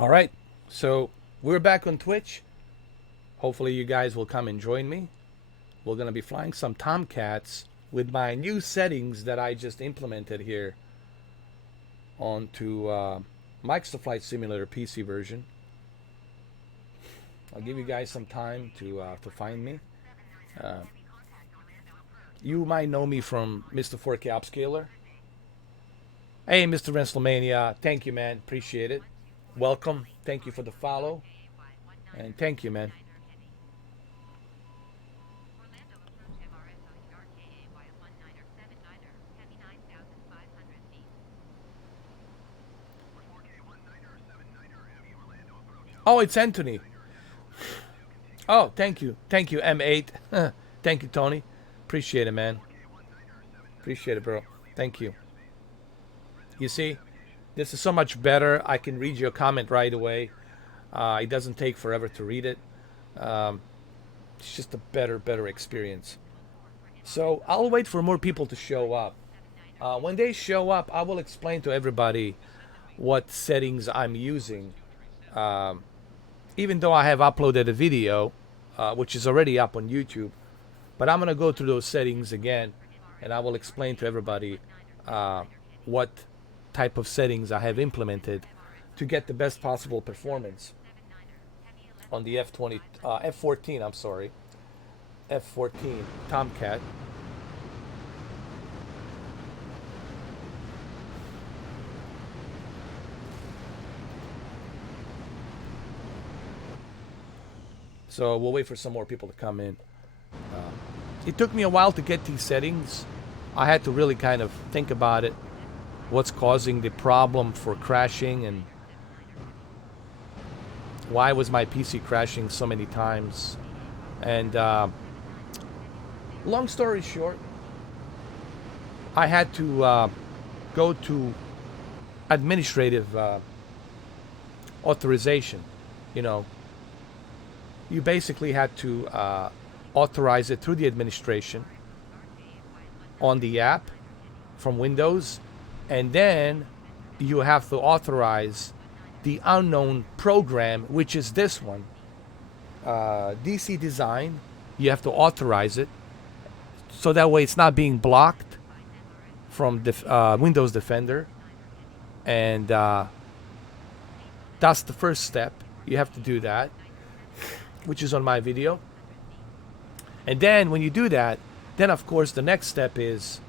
All right, so we're back on Twitch. Hopefully, you guys will come and join me. We're going to be flying some Tomcats with my new settings that I just implemented here onto Microsoft Flight Simulator PC version. I'll give you guys some time to find me. Uh, you might know me from Mr. 4K Upscaler. Hey, Mr. WrestleMania, thank you, man. Appreciate it. Welcome. Thank you for the follow. And thank you, man. Oh, it's Anthony. Oh, thank you. Thank you, M8. Thank you, Tony. Appreciate it, man. Appreciate it, bro. Thank you. You see, this is so much better. I can read your comment right away. It doesn't take forever to read it. Um, it's just a better experience. So I'll wait for more people to show up. When they show up, I will explain to everybody what settings I'm using. Um, Even though I have uploaded a video, which is already up on YouTube, but I'm gonna go through those settings again, and I will explain to everybody uh, what type of settings I have implemented to get the best possible performance on the F-14. I'm sorry, F-14 Tomcat. So we'll wait for some more people to come in. Uh, it took me a while to get these settings. I had to really kind of think about it. What's causing the problem for crashing, and why was my PC crashing so many times? And long story short, I had to go to administrative authorization. You know, you basically had to authorize it through the administration on the app from Windows, and then you have to authorize the unknown program, which is this one, DC Design. You have to authorize it so that way it's not being blocked from Windows Defender, and that's the first step. You have to do that, which is on my video. And then when you do that, then of course the next step is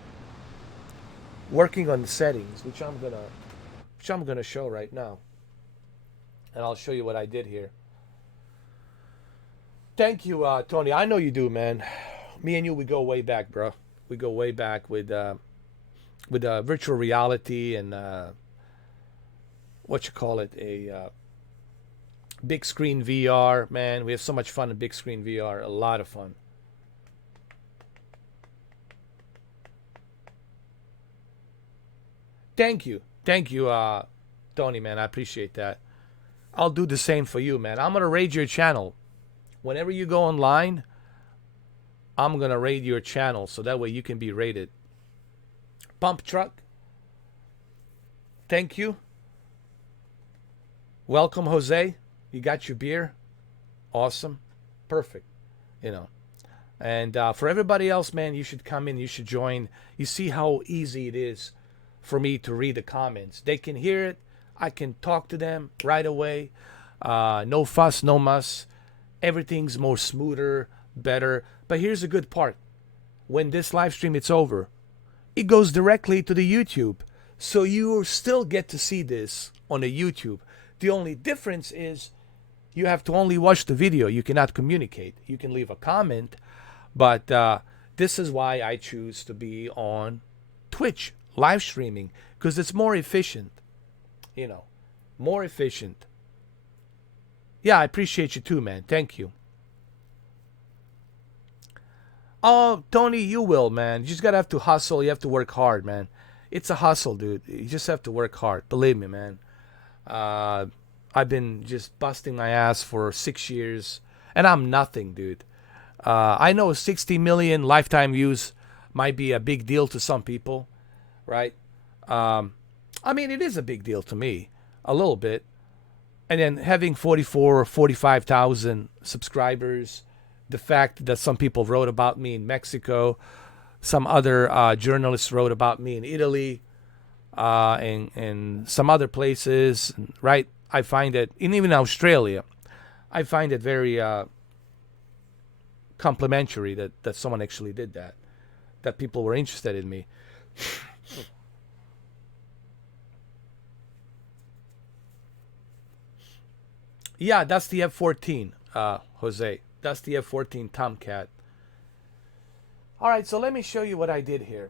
working on the settings, which I'm gonna show right now. And I'll show you what I did here. Thank you, Tony. I know you do, man. Me and you, we go way back, bro. We go way back with virtual reality and what you call it, a big screen VR. Man, we have so much fun in big screen VR. A lot of fun. Thank you, Tony, man. I appreciate that. I'll do the same for you, man. I'm gonna raid your channel whenever you go online. I'm gonna raid your channel so that way you can be rated. Pump truck. Thank you. Welcome, Jose. You got your beer. Awesome. Perfect. You know. And for everybody else, man, you should come in. You should join. You see how easy it is for me to read the comments. They can hear it. I can talk to them right away. No fuss, no muss. Everything's more smoother, better. But here's the good part. When this live stream is over, it goes directly to the YouTube. So you still get to see this on the YouTube. The only difference is you have to only watch the video. You cannot communicate. You can leave a comment. But this is why I choose to be on Twitch live streaming, because it's more efficient. You know, more efficient. Yeah, I appreciate you too, man. Thank you. Oh, Tony, you will, man. You just gotta have to hustle. You have to work hard, man. It's a hustle, dude. You just have to work hard. Believe me, man. Uh, I've been just busting my ass for 6 years, and I'm nothing, dude. I know 60 million lifetime views might be a big deal to some people, right? I mean, it is a big deal to me, a little bit. And then having 44 or 45,000 subscribers, the fact that some people wrote about me in Mexico, some other journalists wrote about me in Italy, and some other places, right? I find it, and even Australia, I find it very complimentary that someone actually did that, that people were interested in me. Yeah, that's the F-14, Jose. That's the F-14 Tomcat. All right, so let me show you what I did here.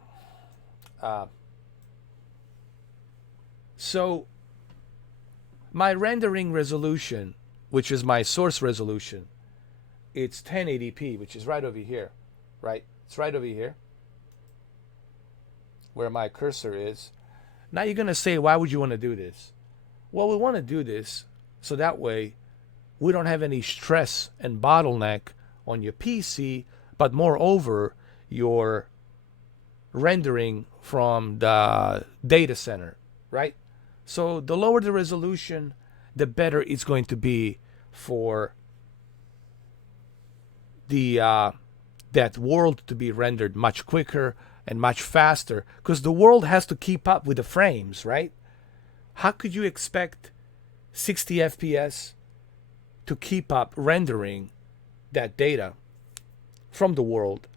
So my rendering resolution, which is my source resolution, it's 1080p, which is right over here, right? It's right over here where my cursor is. Now you're going to say, why would you want to do this? Well, we want to do this so that way we don't have any stress and bottleneck on your PC, but moreover, your rendering from the data center, right? So the lower the resolution, the better it's going to be for the that world to be rendered much quicker and much faster, because the world has to keep up with the frames, right? How could you expect 60 FPS to keep up rendering that data from the world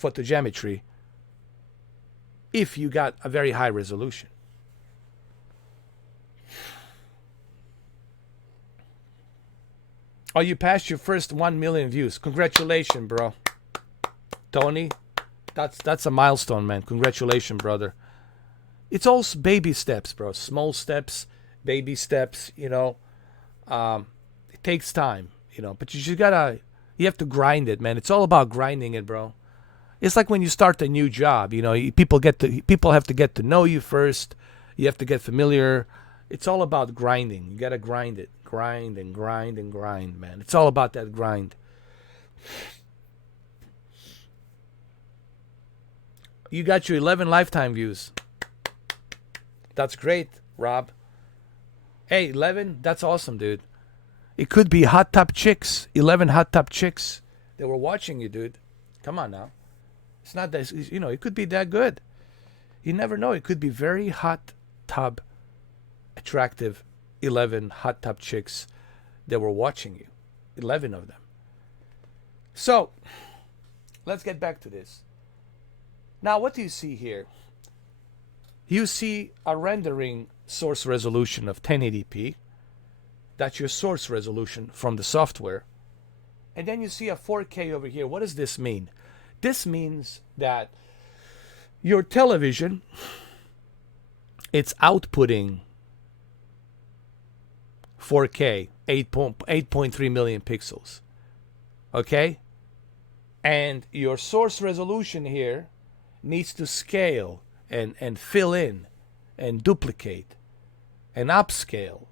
photogeometry if you got a very high resolution? Oh, you passed your first 1 million views. Congratulations, bro. Tony, that's a milestone, man. Congratulations, brother. It's all baby steps, bro. Small steps, baby steps, you know. It takes time, you know, but you have to grind it, man. It's all about grinding it, bro. It's like when you start a new job, you know, people have to get to know you first. You have to get familiar. It's all about grinding. You got to grind it. Grind and grind and grind, man. It's all about that grind. You got your 11 lifetime views. That's great, Rob. Hey, 11, that's awesome, dude. It could be hot tub chicks, 11 hot tub chicks that were watching you, dude. Come on now. It's not that, you know, it could be that good. You never know. It could be very hot tub, attractive 11 hot tub chicks that were watching you. 11 of them. So, let's get back to this. Now, what do you see here? You see a rendering source resolution of 1080p. That's your source resolution from the software. And then you see a 4K over here. What does this mean? This means that your television, it's outputting 4K, 8.3 million pixels. Okay? And your source resolution here needs to scale and fill in and duplicate and upscale.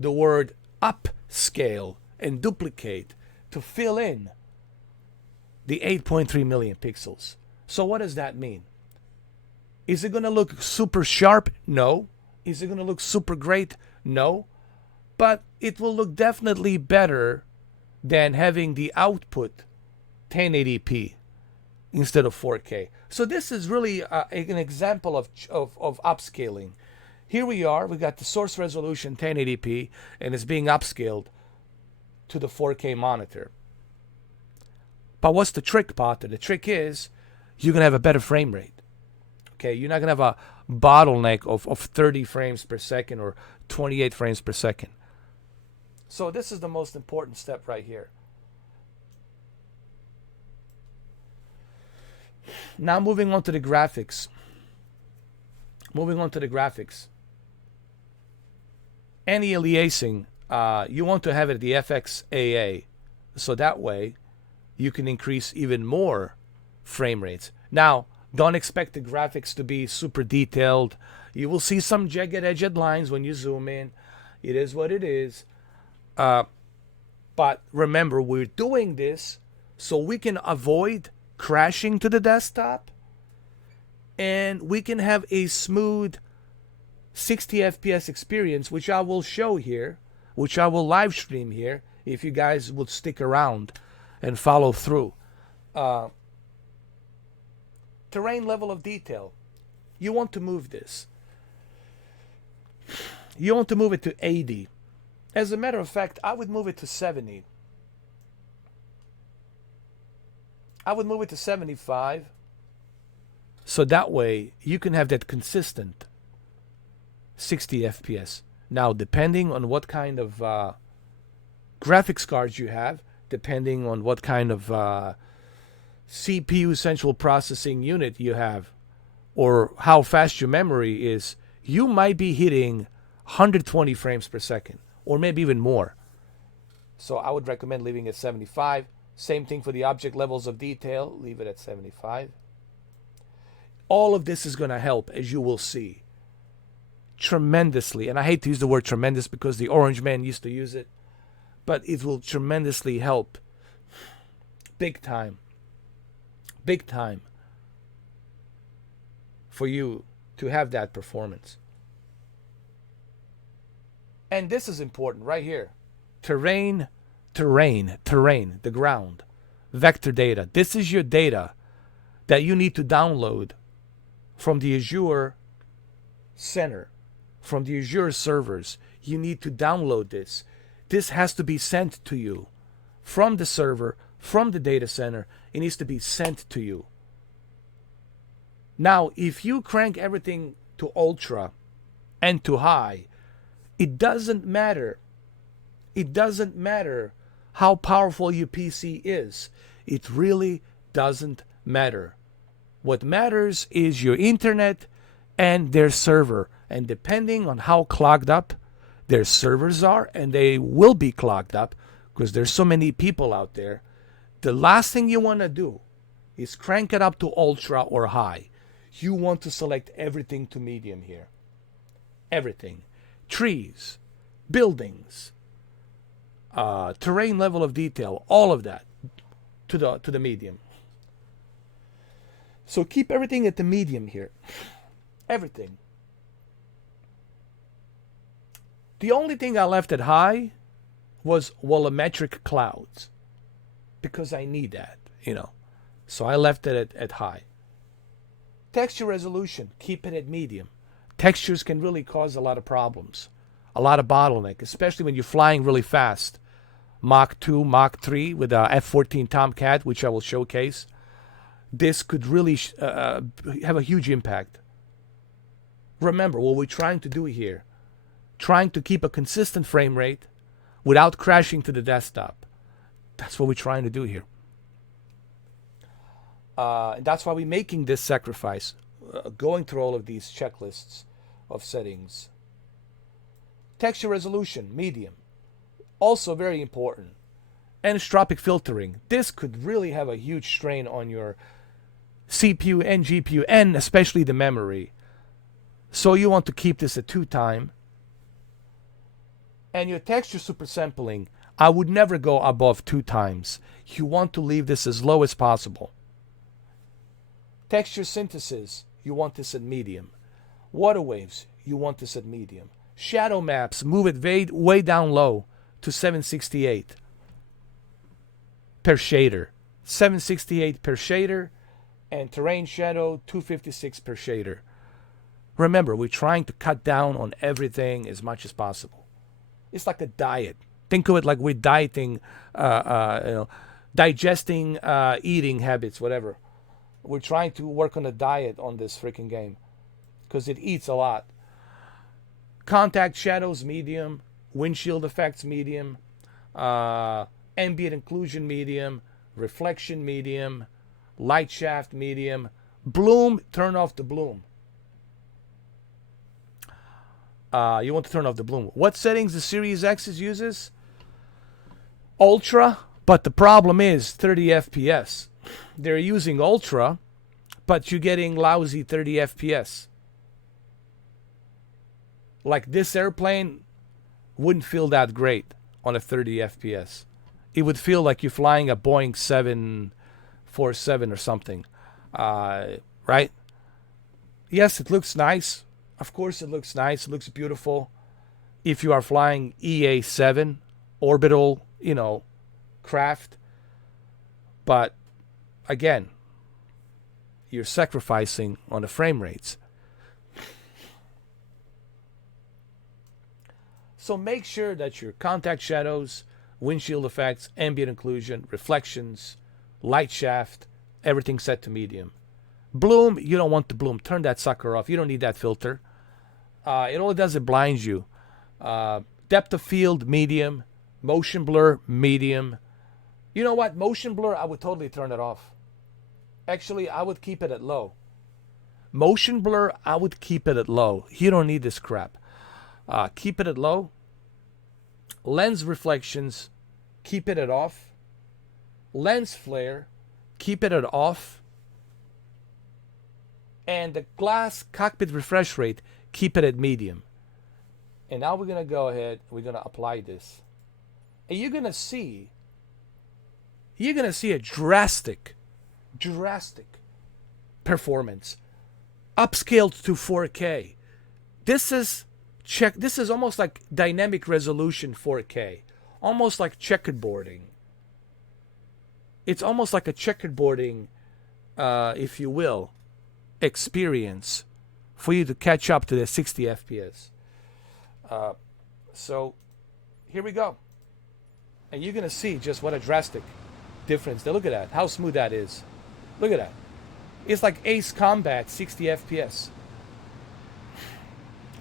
The word upscale and duplicate to fill in the 8.3 million pixels. So what does that mean? Is it going to look super sharp? No. Is it going to look super great? No. But it will look definitely better than having the output 1080p instead of 4K. So this is really an example of upscaling. Here we are. We got the source resolution 1080p, and it's being upscaled to the 4K monitor. But what's the trick, Potter? The trick is you're going to have a better frame rate. Okay, you're not going to have a bottleneck of 30 frames per second or 28 frames per second. So this is the most important step right here. Now moving on to the graphics. Anti-aliasing, you want to have it at the FXAA, so that way you can increase even more frame rates. Now, don't expect the graphics to be super detailed. You will see some jagged edged lines when you zoom in. It is what it is. But remember, we're doing this so we can avoid crashing to the desktop, and we can have a smooth 60 FPS experience, which I will show here which I will live stream here if you guys would stick around and follow through. Terrain level of detail. You want to move this. You want to move it to 80. As a matter of fact, I would move it to 70. I would move it to 75. So that way you can have that consistent 60 FPS. Now, depending on what kind of graphics cards you have, depending on what kind of CPU central processing unit you have, or how fast your memory is, you might be hitting 120 frames per second, or maybe even more. So I would recommend leaving it 75. Same thing for the object levels of detail. Leave it at 75. All of this is going to help, as you will see, tremendously. And I hate to use the word tremendous because the Orange Man used to use it. But it will tremendously help. Big time. Big time. For you to have that performance. And this is important right here. Terrain, the ground. Vector data. This is your data that you need to download from the Azure center, from the Azure servers. You need to download this. This has to be sent to you from the server, from the data center. It needs to be sent to you. Now, if you crank everything to ultra and to high, it doesn't matter. It doesn't matter how powerful your PC is. It really doesn't matter. What matters is your internet and their server. And depending on how clogged up their servers are, and they will be clogged up because there's so many people out there, the last thing you want to do is crank it up to ultra or high. You want to select everything to medium here. Everything. Trees, buildings, terrain level of detail, all of that to the medium. So keep everything at the medium here. Everything. The only thing I left at high was volumetric clouds, because I need that, So I left it at high. Texture resolution, keep it at medium. Textures can really cause a lot of problems, a lot of bottleneck, especially when you're flying really fast. Mach 2, Mach 3 with a F-14 Tomcat, which I will showcase. This could really have a huge impact. Remember what we're trying to do here. Trying to keep a consistent frame rate without crashing to the desktop. That's what we're trying to do here. And that's why we're making this sacrifice, going through all of these checklists of settings. Texture resolution, medium. Also very important. Anisotropic filtering. This could really have a huge strain on your CPU and GPU, and especially the memory. So you want to keep this at 2x. And your texture supersampling, I would never go above 2x. You want to leave this as low as possible. Texture synthesis, you want this at medium. Water waves, you want this at medium. Shadow maps, move it way down low to 768 per shader. 768 per shader, and terrain shadow 256 per shader. Remember, we're trying to cut down on everything as much as possible. It's like a diet. Think of it like we're dieting, digesting, eating habits, whatever. We're trying to work on a diet on this freaking game because it eats a lot. Contact shadows, medium. Windshield effects, medium. Ambient occlusion, medium. Reflection, medium. Light shaft, medium. Bloom, turn off the bloom. You want to turn off the bloom. What settings the Series X uses? Ultra, but the problem is 30 FPS. They're using Ultra, but you're getting lousy 30 FPS. Like this airplane wouldn't feel that great on a 30 FPS. It would feel like you're flying a Boeing 747 or something. Right? Yes, it looks nice. Of course it looks nice. It looks beautiful. if you are flying EA-7 orbital, craft. But again, you're sacrificing on the frame rates. So make sure that your contact shadows, windshield effects, ambient occlusion, reflections, light shaft, everything's set to medium. Bloom, you don't want the bloom. Turn that sucker off. You don't need that filter. It all it does, it blinds you. Depth of field, medium. Motion blur, medium. You know what? Motion blur, I would totally turn it off. Actually, I would keep it at low. Motion blur, I would keep it at low. You don't need this crap. Keep it at low. Lens reflections, keep it at off. Lens flare, keep it at off. And the glass cockpit refresh rate, keep it at medium. And now we're going to go ahead, we're going to apply this. And you're going to see a drastic performance. Upscaled to 4K. This is almost like dynamic resolution 4K. Almost like checkerboarding. It's almost like a checkerboarding, if you will, experience for you to catch up to the 60 FPS. So here we go. And you're going to see just what a drastic difference. Now look at that. How smooth that is. Look at that. It's like Ace Combat 60 FPS.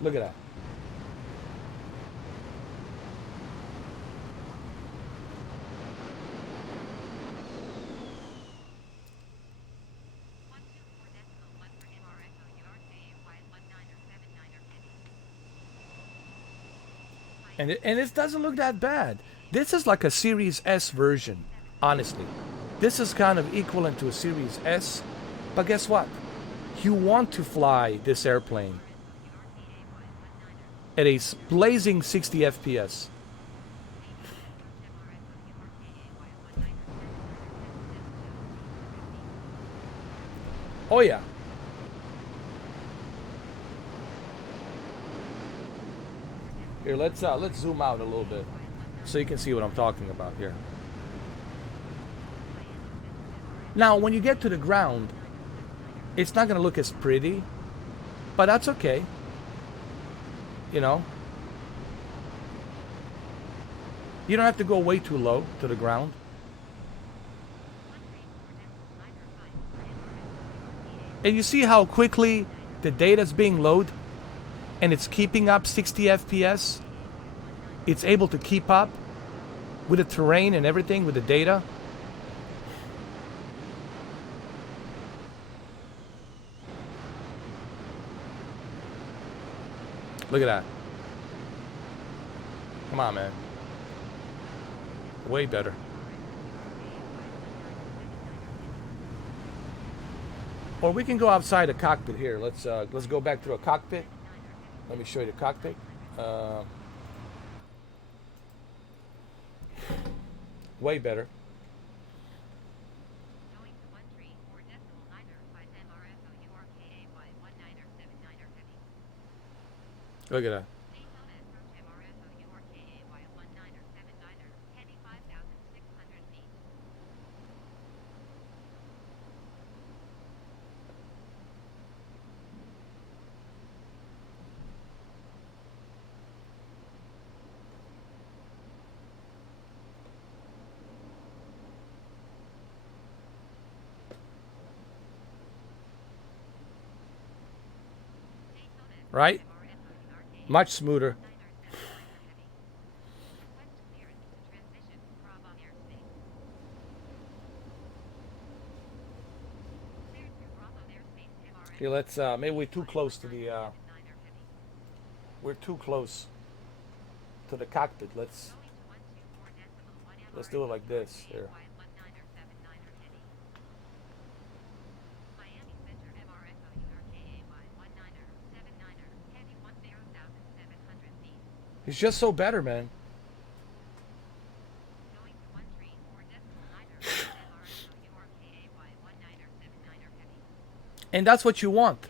Look at that. And it doesn't look that bad. This is like a Series S version, honestly. This is kind of equivalent to a Series S. But guess what? You want to fly this airplane at a blazing 60 FPS. Oh yeah. Here, let's zoom out a little bit so you can see what I'm talking about here. Now, when you get to the ground, it's not going to look as pretty, but that's okay. You know? You don't have to go way too low to the ground. And you see how quickly the data's being loaded? And it's keeping up 60 FPS. It's able to keep up with the terrain and everything, with the data. Look at that. Come on, man. Way better. Or we can go outside the cockpit here. Let's go back to a cockpit. Let me show you the cockpit. Way better. Look at that. Right? Much smoother. Okay, let's maybe we're too close to the we're too close to the cockpit. Let's do it like this here. It's just so better, man. And that's what you want.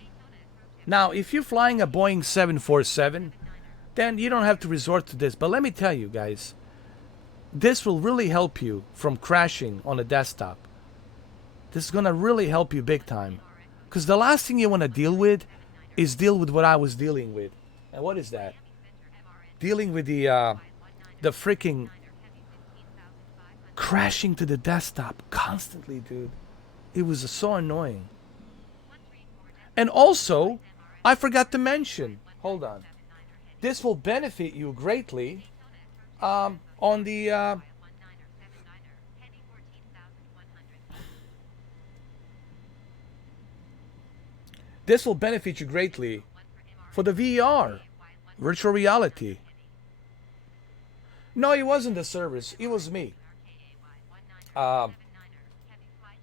Now, if you're flying a Boeing 747, then you don't have to resort to this. But let me tell you guys, this will really help you from crashing on a desktop. This is going to really help you big time. Because the last thing you want to deal with is deal with what I was dealing with. And what is that? Dealing with the freaking crashing to the desktop constantly, dude. It was so annoying. And also, I forgot to mention, hold on. This will benefit you greatly on the this will benefit you greatly for the VR, virtual reality. No, it wasn't the service. It was me.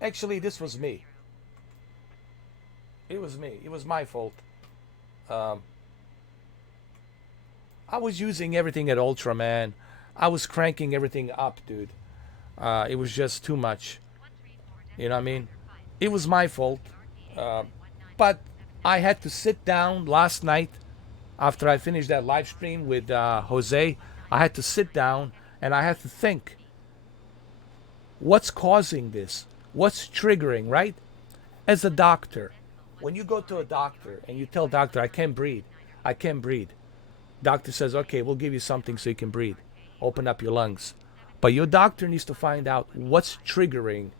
Actually, this was me. It was me. It was my fault. I was using everything at Ultra, man. I was cranking everything up, dude. It was just too much. You know what I mean? It was my fault. But I had to sit down last night after I finished that live stream with Jose. I had to sit down and I had to think. What's causing this? What's triggering, right? As a doctor, when you go to a doctor and you tell doctor, I can't breathe. I can't breathe. Doctor says, okay, we'll give you something so you can breathe. Open up your lungs. But your doctor needs to find out what's triggering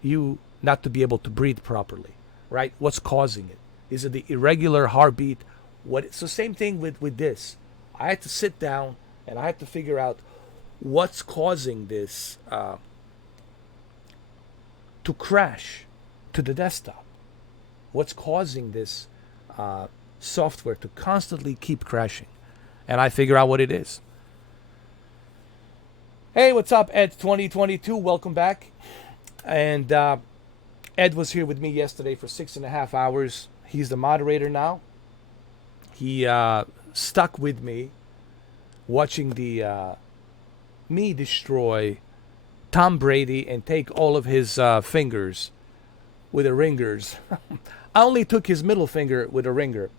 you not to be able to breathe properly, right? What's causing it? Is it the irregular heartbeat? So same thing with this. I had to sit down and I had to figure out what's causing this to crash to the desktop. What's causing this software to constantly keep crashing? And I figure out what it is. Hey, what's up, Ed 2022? Welcome back. And Ed was here with me yesterday for 6.5 hours. He's the moderator now. He stuck with me watching the me destroy Tom Brady and take all of his fingers with the ringers. I only took his middle finger with a ringer.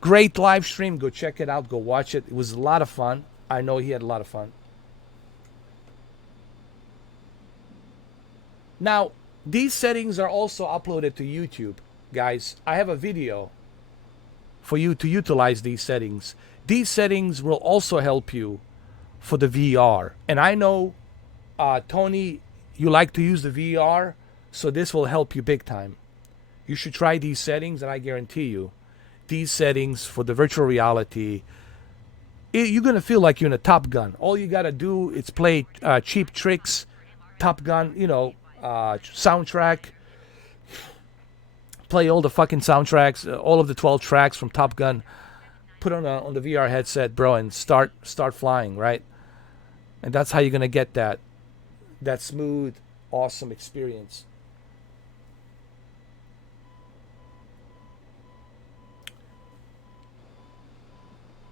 Great live stream. Go check it out. Go watch it. It was a lot of fun. I know he had a lot of fun. Now, these settings are also uploaded to YouTube. Guys, I have a video for you to utilize these settings. These settings will also help you for the VR. And I know, Tony, you like to use the VR, so this will help you big time. You should try these settings, and I guarantee you, these settings for the virtual reality, you're going to feel like you're in a Top Gun. All you got to do is play Cheap Tricks, Top Gun, soundtrack. Play all the fucking soundtracks, all of the 12 tracks from Top Gun. Put on the VR headset, bro, and start flying, right? And that's how you're going to get that smooth, awesome experience.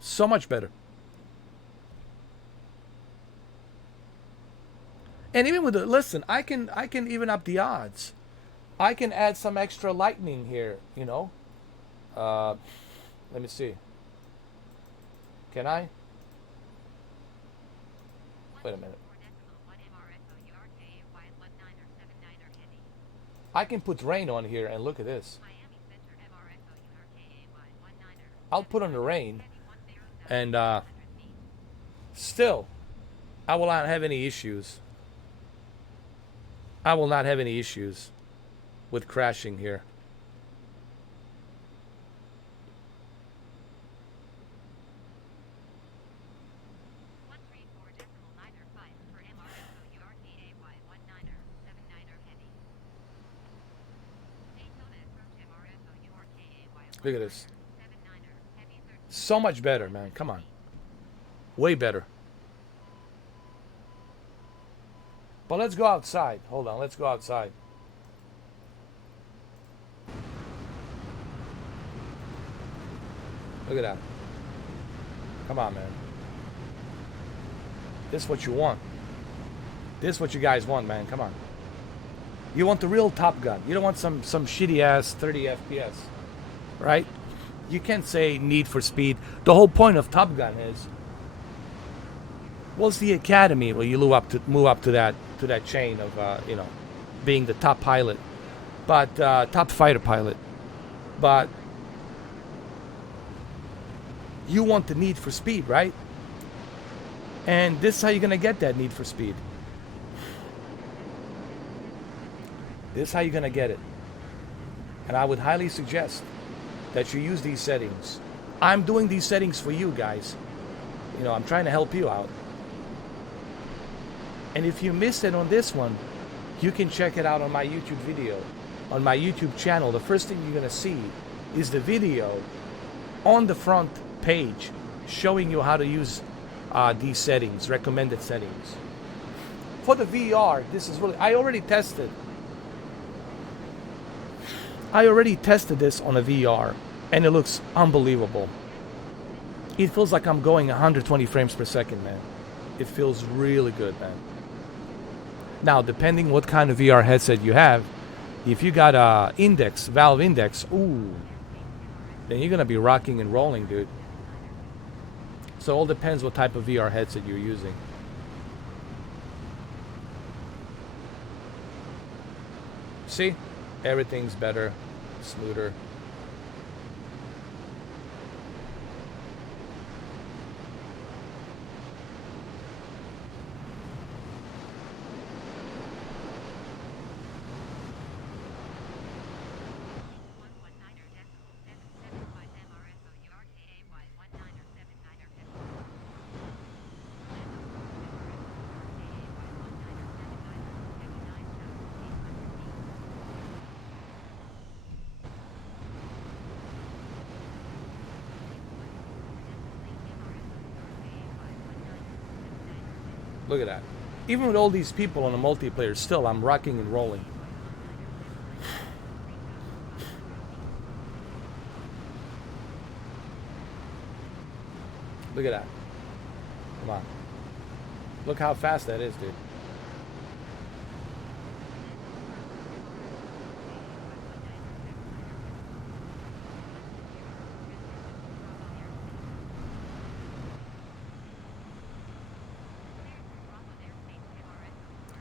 So much better. And even with listen, I can even up the odds. I can add some extra lightning here, Let me see. Can I? Wait a minute. I can put rain on here and look at this. I'll put on the rain and still I will not have any issues. I will not have any issues with crashing here. Look at this. So much better, man. Come on. Way better. But let's go outside. Hold on. Let's go outside. Look at that. Come on, man. This is what you want. This is what you guys want, man. Come on. You want the real Top Gun. You don't want some shitty ass 30 FPS. Right? You can't say Need for Speed. The whole point of Top Gun is, well, it's the academy where you move up to that chain of being the top pilot, but top fighter pilot. But you want the Need for Speed, right? And this is how you're gonna get that Need for Speed. This is how you're gonna get it. And I would highly suggest that you use these settings. I'm doing these settings for you guys. I'm trying to help you out. And if you missed it on this one, you can check it out on my YouTube video. On my YouTube channel, the first thing you're gonna see is the video on the front page showing you how to use these settings, recommended settings. For the VR, this is really, I already tested this on a VR, and it looks unbelievable. It feels like I'm going 120 frames per second, man. It feels really good, man. Now, depending what kind of VR headset you have, if you got a Valve Index, ooh, then you're gonna be rocking and rolling, dude. So it all depends what type of VR headset you're using. See? Everything's better, smoother. Look at that. Even with all these people on a multiplayer, still I'm rocking and rolling. Look at that. Come on. Look how fast that is, dude.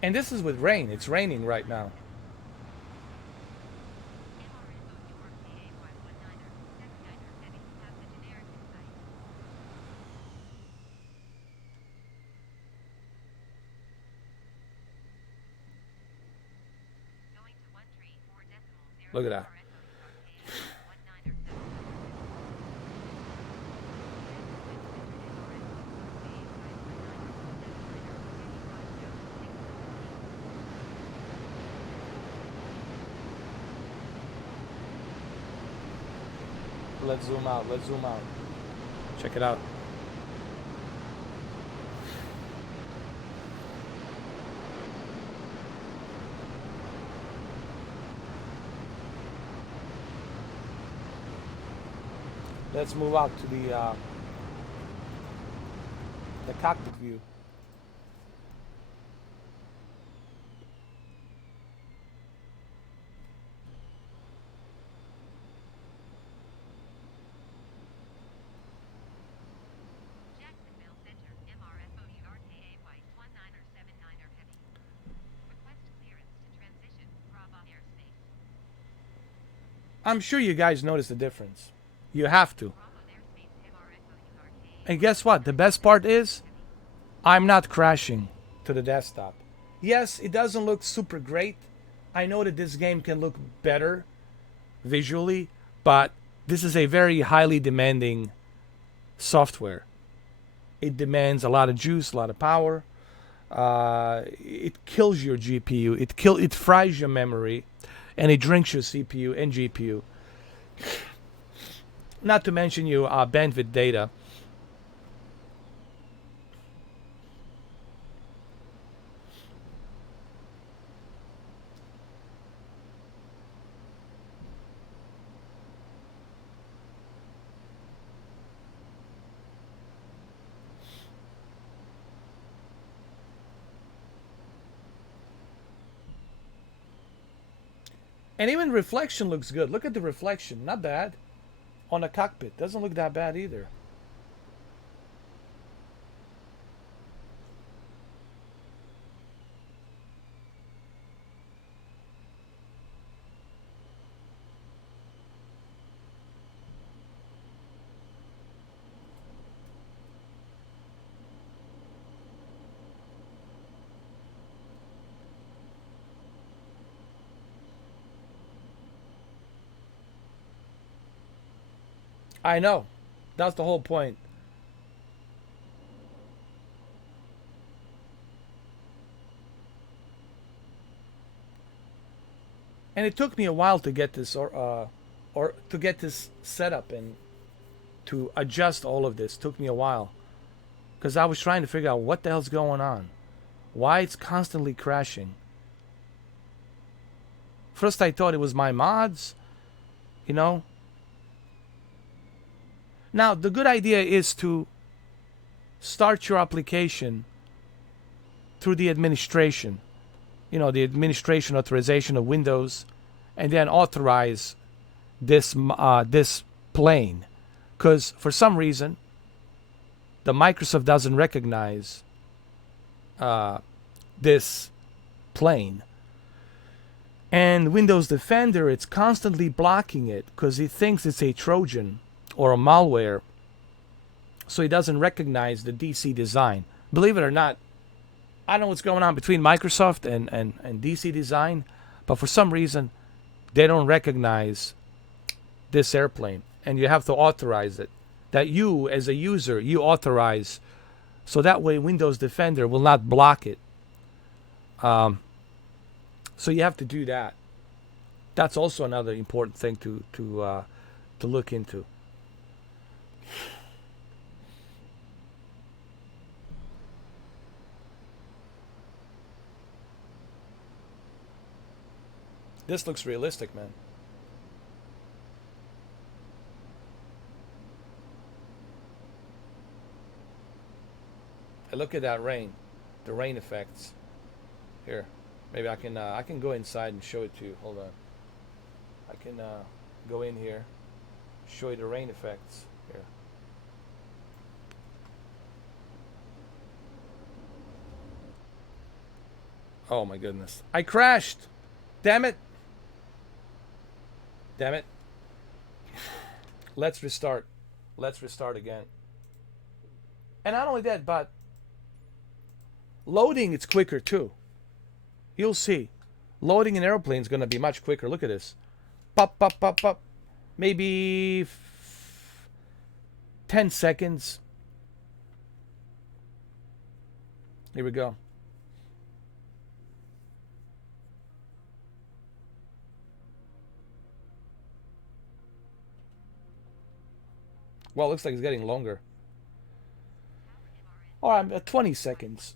And this is with rain. It's raining right now. Look at that. Let's zoom out. Let's zoom out. Check it out. Let's move out to the cockpit view. I'm sure you guys notice the difference. You have to. And guess what? The best part is, I'm not crashing to the desktop. Yes, it doesn't look super great. I know that this game can look better visually, but this is a very highly demanding software. It demands a lot of juice, a lot of power. It kills your GPU. It fries your memory, and it drinks your CPU and GPU. Not to mention your bandwidth data. And even reflection looks good. Look at the reflection. Not bad. on the cockpit. Doesn't look that bad either. I know. That's the whole point. And it took me a while to get this or to get this set up and to adjust all of this. Took me a while because I was trying to figure out what the hell's going on. Why it's constantly crashing. First I thought it was my mods, you know. Now the good idea is to start your application through the administration. You know, the administration authorization of Windows, and then authorize this plane, because for some reason the Microsoft doesn't recognize this plane, and Windows Defender, it's constantly blocking it because it thinks it's a Trojan or a malware, so it doesn't recognize the DC design. Believe it or not, I don't know what's going on between Microsoft and DC Design, but for some reason, they don't recognize this airplane, and you have to authorize it. That you, as a user, you authorize, so that way Windows Defender will not block it. So you have to do that. That's also another important thing to look into. This looks realistic, man. And look at that rain, the rain effects. Here, maybe I can go inside and show it to you. Hold on. I can go in here, show you the rain effects here. Oh my goodness! I crashed. Damn it! Damn it! Let's restart. Let's restart again. And not only that, but loading it's quicker too. You'll see. Loading an airplane is going to be much quicker. Look at this. Pop, pop, pop, pop. Maybe 10 seconds. Here we go. Well, it looks like it's getting longer. All right, 20 seconds.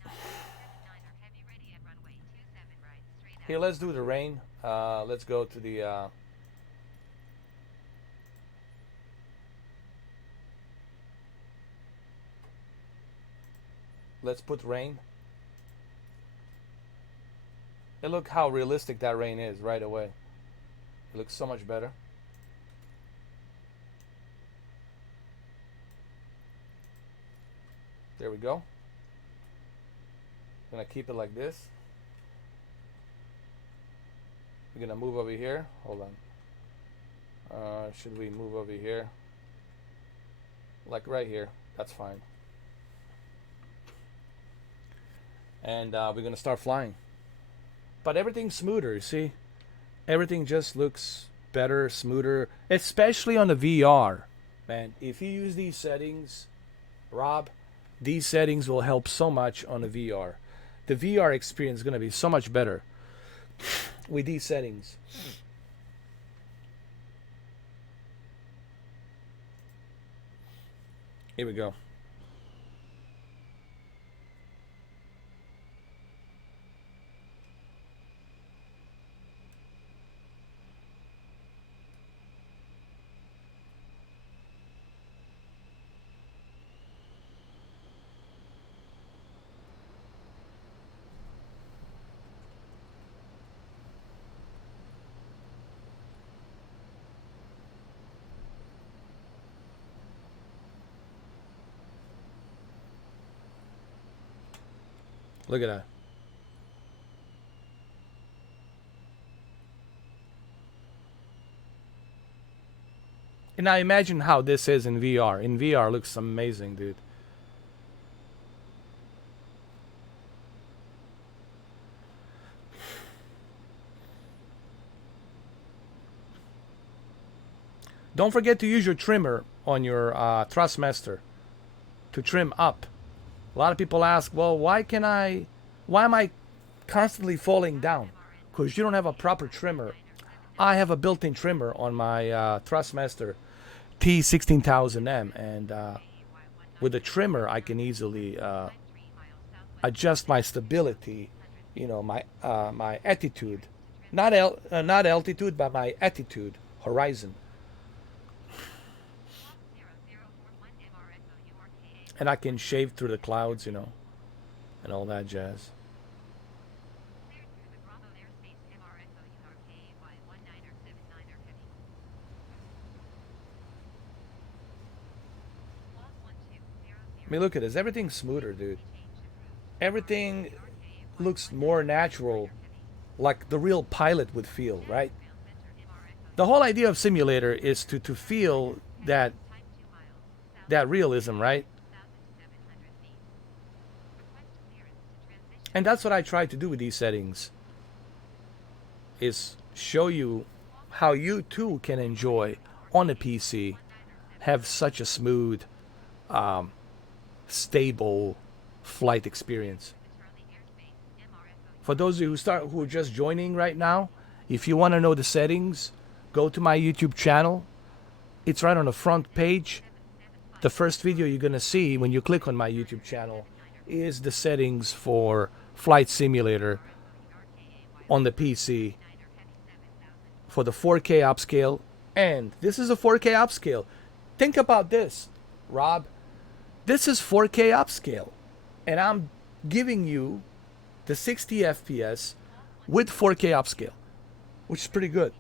Here, let's do the rain. Let's go to the... let's put rain. And look how realistic that rain is right away. It looks so much better. There we go. I'm gonna keep it like this. We're gonna move over here. Hold on. Should we move over here? Like right here. That's fine. And we're gonna start flying. But everything's smoother, you see? Everything just looks better, smoother, especially on the VR. Man, if you use these settings, Rob, these settings will help so much on the VR. The VR experience is going to be so much better with these settings. Here we go. Look at that. And now imagine how this is in VR. In VR, it looks amazing, dude. Don't forget to use your trimmer on your thrustmaster to trim up. A lot of people ask, well, why am I constantly falling down? Because you don't have a proper trimmer. I have a built-in trimmer on my thrustmaster T16000M, and with a trimmer I can easily adjust my stability, my attitude, not altitude, but my attitude, horizon. And I can shave through the clouds, and all that jazz. I mean, look at this. Everything's smoother, dude. Everything looks more natural, like the real pilot would feel, right? The whole idea of simulator is to feel that realism, right? And that's what I try to do with these settings, is show you how you too can enjoy on a PC, have such a smooth, stable flight experience. For those of you who are just joining right now, if you want to know the settings, go to my YouTube channel. It's right on the front page. The first video you're gonna see when you click on my YouTube channel is the settings for Flight Simulator on the PC for the 4K upscale. And this is a 4K upscale. Think about this, Rob. This is 4K upscale, and I'm giving you the 60 FPS with 4K upscale, which is pretty good.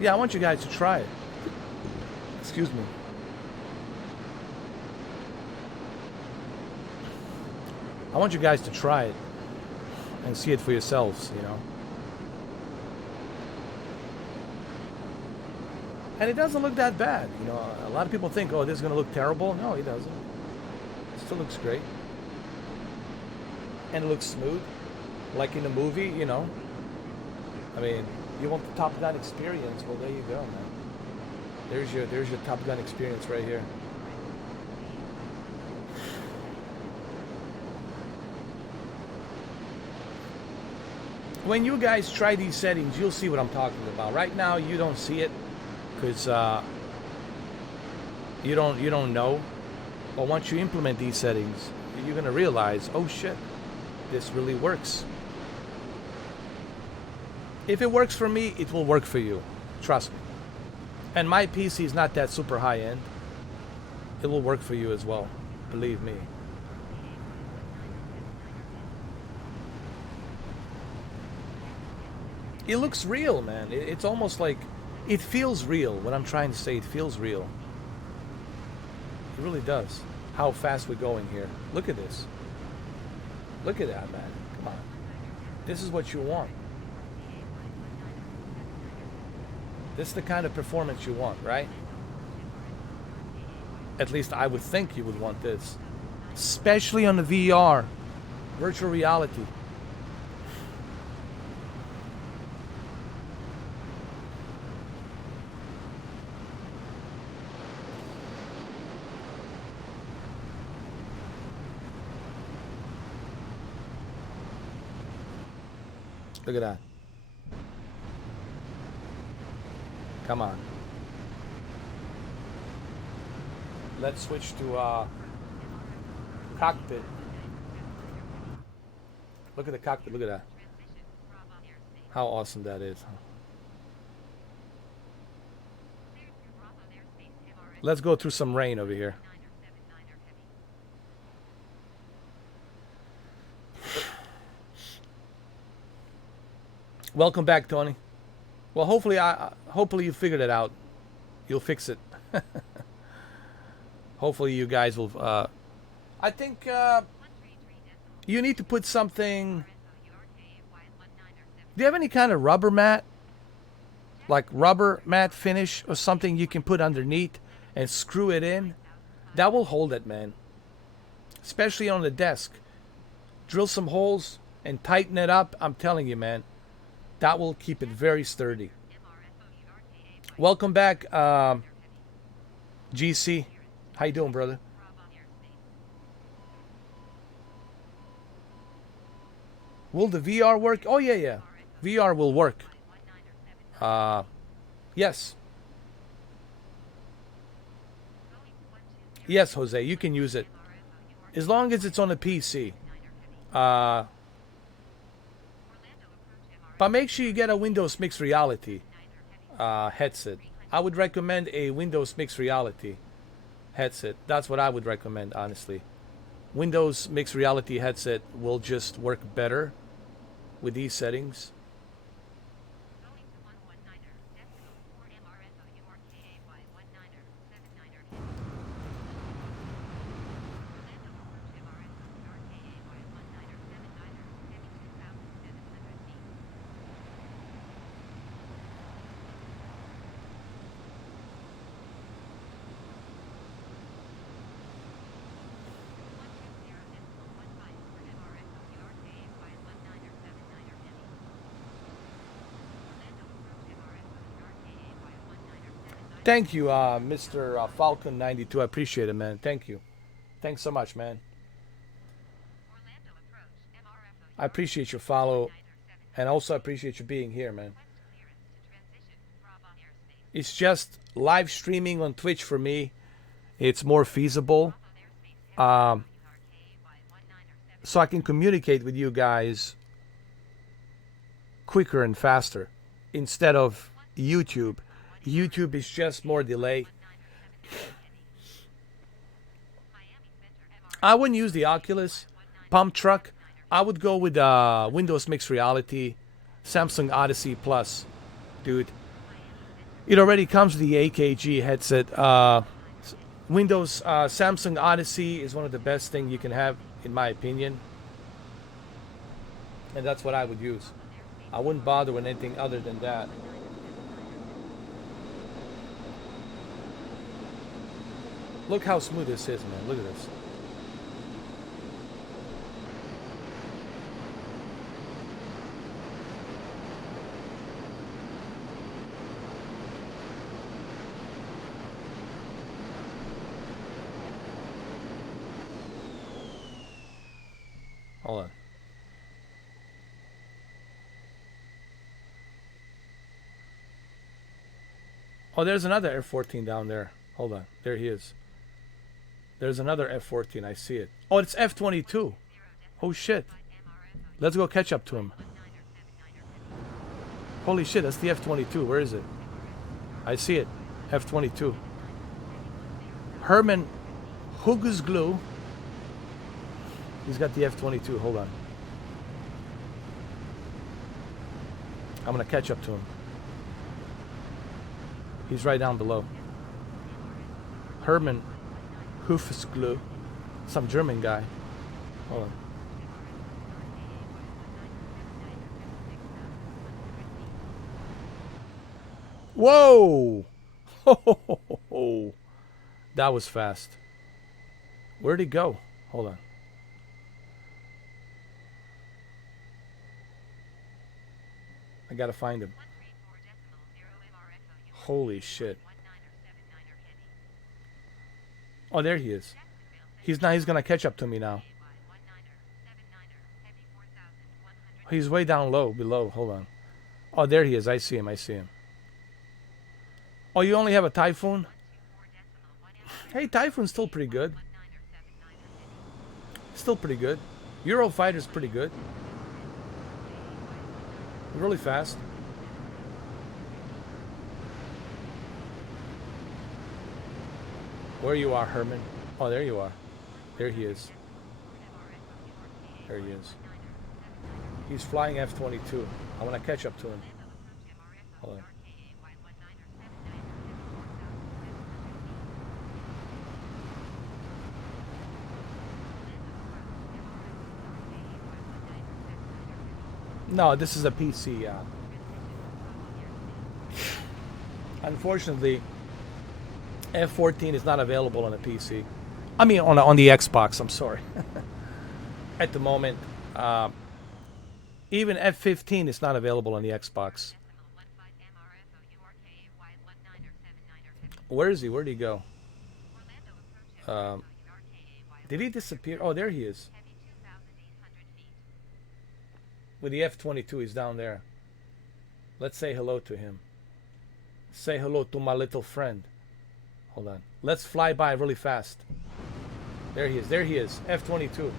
Yeah, I want you guys to try it. Excuse me. I want you guys to try it and see it for yourselves. And it doesn't look that bad. A lot of people think, oh, this is going to look terrible. No, it doesn't. It still looks great. And it looks smooth, like in the movie. I mean, you want the Top Gun experience? Well, there you go, man. There's your Top Gun experience right here. When you guys try these settings, you'll see what I'm talking about. Right now, you don't see it because you don't know. But once you implement these settings, you're gonna realize, oh shit, this really works. If it works for me, it will work for you. Trust me. And my PC is not that super high end. It will work for you as well. Believe me. It looks real, man. It's almost like it feels real. What I'm trying to say, it feels real. It really does. How fast we're going here. Look at this. Look at that, man. Come on. This is what you want. This is the kind of performance you want, right? At least I would think you would want this. Especially on the VR, virtual reality. Look at that. Come on. Let's switch to cockpit. Look at the cockpit. Look at that. How awesome that is. Let's go through some rain over here. Welcome back, Tony. Well, hopefully you figured it out. You'll fix it. Hopefully you guys will. I think you need to put something. Do you have any kind of rubber mat? Like rubber mat finish or something you can put underneath and screw it in? That will hold it, man. Especially on the desk. Drill some holes and tighten it up. I'm telling you, man. That will keep it very sturdy. Welcome back, GC. How you doing, brother? Will the VR work? Oh, yeah. VR will work. Yes. Yes, Jose, you can use it. As long as it's on a PC. But make sure you get a Windows Mixed Reality headset. I would recommend a Windows Mixed Reality headset. That's what I would recommend, honestly. Windows Mixed Reality headset will just work better with these settings. Thank you, Mr. Falcon 92. I appreciate it, man. Thank you. Thanks so much, man. I appreciate your follow, and also appreciate you being here, man. It's just live streaming on Twitch for me. It's more feasible, um, so I can communicate with you guys quicker and faster instead of YouTube. YouTube is just more delay. I wouldn't use the Oculus pump truck. I would go with Windows Mixed Reality, Samsung Odyssey Plus, dude. It already comes with the AKG headset. Samsung Odyssey is one of the best things you can have, in my opinion. And that's what I would use. I wouldn't bother with anything other than that. Look how smooth this is, man. Look at this. Hold on. Oh, there's another F-14 down there. Hold on. There he is. There's another F-14. I see it. Oh, it's F-22. Oh, shit. Let's go catch up to him. Holy shit, that's the F-22. Where is it? I see it. F-22. Herman Huggesglue. He's got the F-22. Hold on. I'm going to catch up to him. He's right down below. Herman Huggesglue. Some German guy. Hold on. Whoa! Ho. That was fast. Where'd he go? Hold on. I gotta find him. Holy shit. Oh, there he is. He's gonna catch up to me now. He's way down low, below. Hold on. Oh, there he is. I see him. Oh, you only have a Typhoon? Hey, Typhoon's still pretty good. Eurofighter's pretty good. Really fast. Where you are, Herman? Oh, there you are. There he is. There he is. He's flying F-22. I want to catch up to him. Hold on. No, this is a PC. Unfortunately, F-14 is not available on a PC. I mean, on the Xbox. I'm sorry. At the moment, even F-15 is not available on the Xbox. Where is he? Where did he go? Did he disappear? Oh, there he is. With the F-22, he's down there. Let's say hello to him. Say hello to my little friend. Hold on. Let's fly by really fast. There he is. There he is. F-22.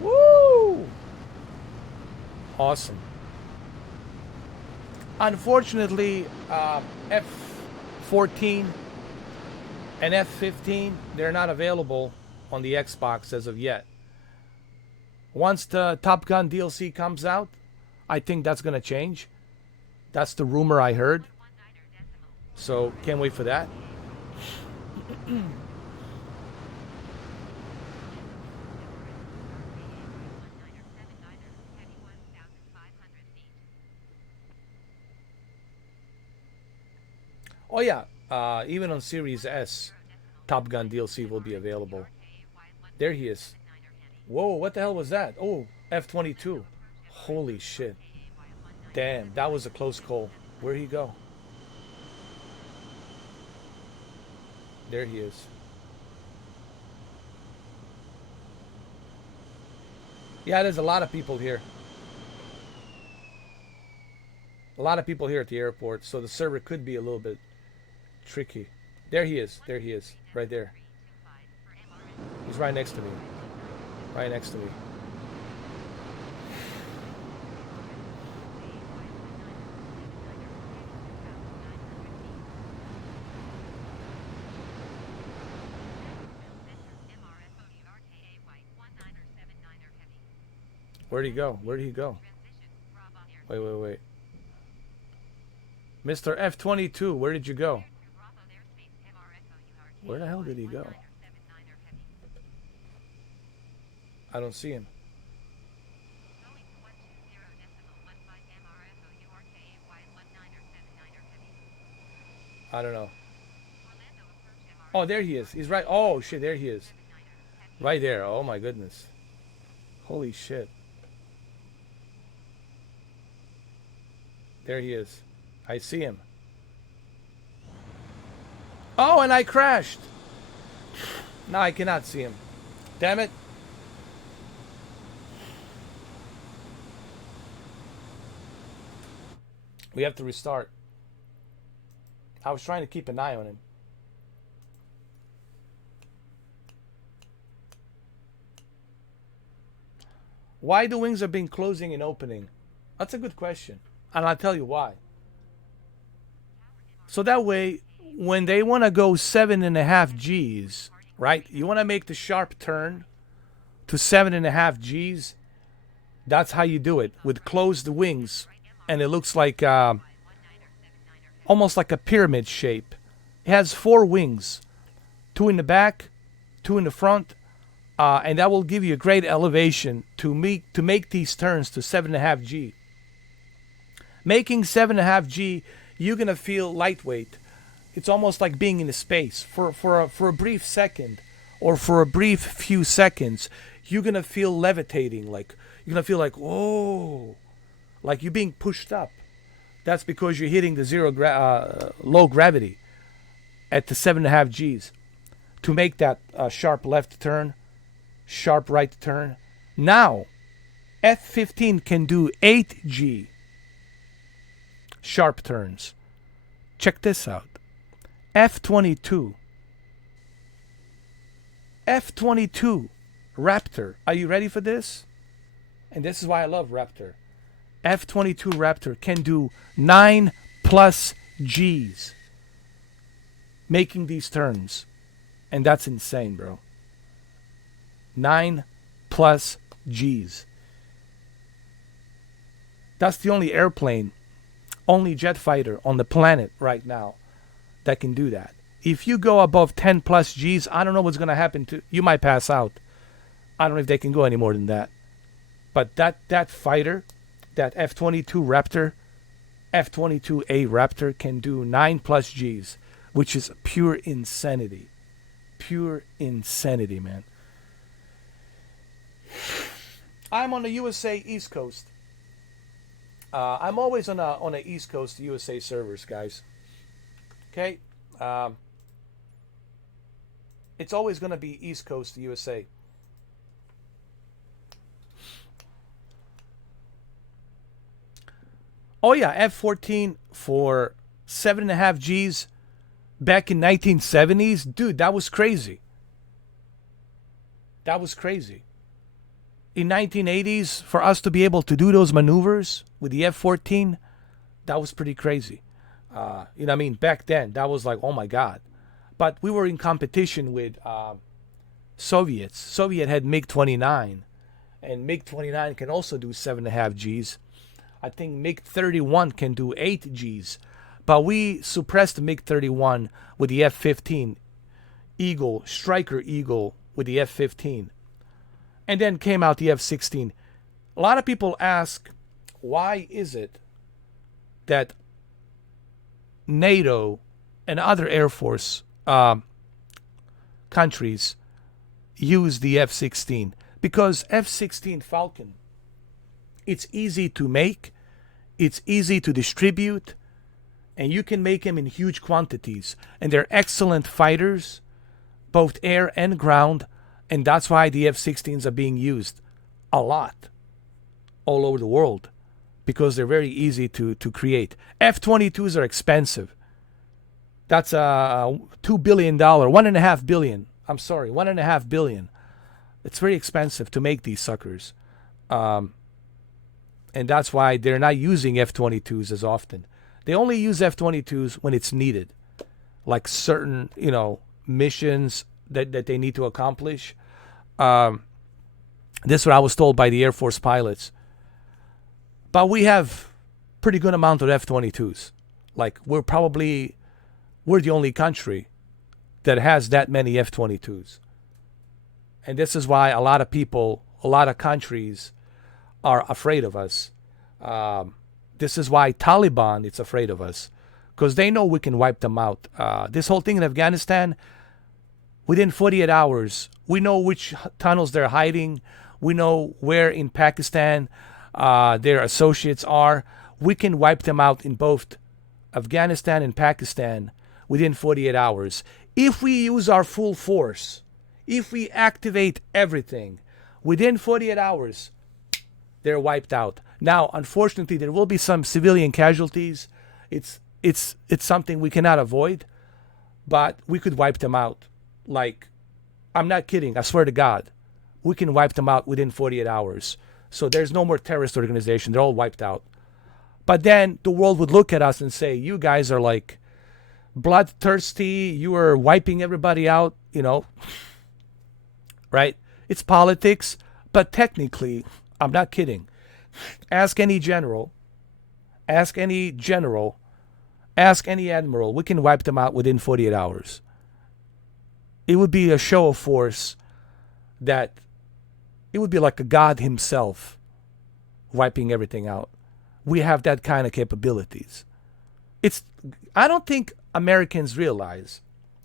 Woo! Awesome. Unfortunately, F-14 and F-15, they're not available on the Xbox as of yet. Once the Top Gun DLC comes out, I think that's going to change. That's the rumor I heard. So, can't wait for that. Oh yeah, even on Series S, Top Gun DLC will be available. There he is. Whoa, what the hell was that? Oh, F-22. Holy shit. Damn, that was a close call. Where'd he go? There he is. Yeah, there's a lot of people here. A lot of people here at the airport, so the server could be a little bit tricky. There he is. There he is. Right there. He's right next to me. Right next to me. Where'd he go? Where'd he go? Wait, wait, wait. Mr. F-22, where did you go? Where the hell did he go? I don't see him. I don't know. Oh, there he is. He's right. Oh, shit, there he is. Right there. Oh, my goodness. Holy shit. There he is. I see him. Oh, and I crashed. Now I cannot see him. Damn it. We have to restart. I was trying to keep an eye on him. Why the wings have been closing and opening? That's a good question. And I'll tell you why. So that way, when they want to go 7.5 Gs, right? You want to make the sharp turn to 7.5 Gs. That's how you do it, with closed wings. And it looks like almost like a pyramid shape. It has 4 wings, 2 in the back, 2 in the front, and that will give you a great elevation to make these turns to 7.5 G. Making 7.5 G, you're gonna feel lightweight. It's almost like being in space for a brief second, or for a brief few seconds. You're gonna feel levitating, like you're gonna feel like, whoa, like you're being pushed up. That's because you're hitting the low gravity at the 7.5 Gs to make that sharp left turn, sharp right turn. Now, F-15 can do 8 G sharp turns. Check this out. F-22 Raptor. Are you ready for this? And this is why I love Raptor. F-22 Raptor can do 9 plus Gs making these turns. And that's insane, bro. 9 plus Gs. That's the only airplane, only jet fighter on the planet right now that can do that. If you go above 10 plus Gs, I don't know what's going to happen to you. Might pass out. I don't know if they can go any more than that. But that fighter, that F-22 Raptor, F-22A Raptor can do 9 plus Gs, which is pure insanity. Pure insanity, man. I'm on the USA East Coast. I'm always on a East Coast USA servers, guys. Okay? It's always going to be East Coast USA. Oh yeah, F-14 for 7.5 Gs back in 1970s. Dude, that was crazy. That was crazy. In 1980s, for us to be able to do those maneuvers with the F-14, that was pretty crazy. You know what I mean? Back then, that was like, oh my God. But we were in competition with Soviets. Soviet had MiG-29, and MiG-29 can also do 7.5 Gs. I think MiG-31 can do 8 Gs. But we suppressed the MiG-31 with the F-15 Eagle, Striker Eagle with the F-15. And then came out the F-16. A lot of people ask, why is it that NATO and other Air Force countries use the F-16? Because F-16 Falcon, it's easy to make, it's easy to distribute, and you can make them in huge quantities. And they're excellent fighters, both air and ground, and that's why the F-16s are being used a lot all over the world, because they're very easy to create. F-22s are expensive. That's a $2 billion, $1.5 billion. I'm sorry, $1.5 billion. It's very expensive to make these suckers. And that's why they're not using F-22s as often. They only use F-22s when it's needed, like certain, missions that they need to accomplish. This is what I was told by the Air Force pilots. But we have pretty good amount of F-22s. Like, we're the only country that has that many F-22s. And this is why a lot of people, a lot of countries are afraid of us. This is why Taliban is afraid of us, because they know we can wipe them out. This whole thing in Afghanistan, within 48 hours, we know which tunnels they're hiding. We know where in Pakistan their associates are. We can wipe them out in both Afghanistan and Pakistan within 48 hours. If we use our full force, if we activate everything, within 48 hours, they're wiped out. Now, unfortunately, there will be some civilian casualties. It's something we cannot avoid, but we could wipe them out. Like, I'm not kidding. I swear to God, we can wipe them out within 48 hours. So there's no more terrorist organization. They're all wiped out. But then the world would look at us and say, you guys are like bloodthirsty. You are wiping everybody out, right? It's politics. But technically, I'm not kidding. Ask any general. Ask any admiral. We can wipe them out within 48 hours. It would be a show of force that it would be like a god himself wiping everything out. We have that kind of capabilities. I don't think Americans realize,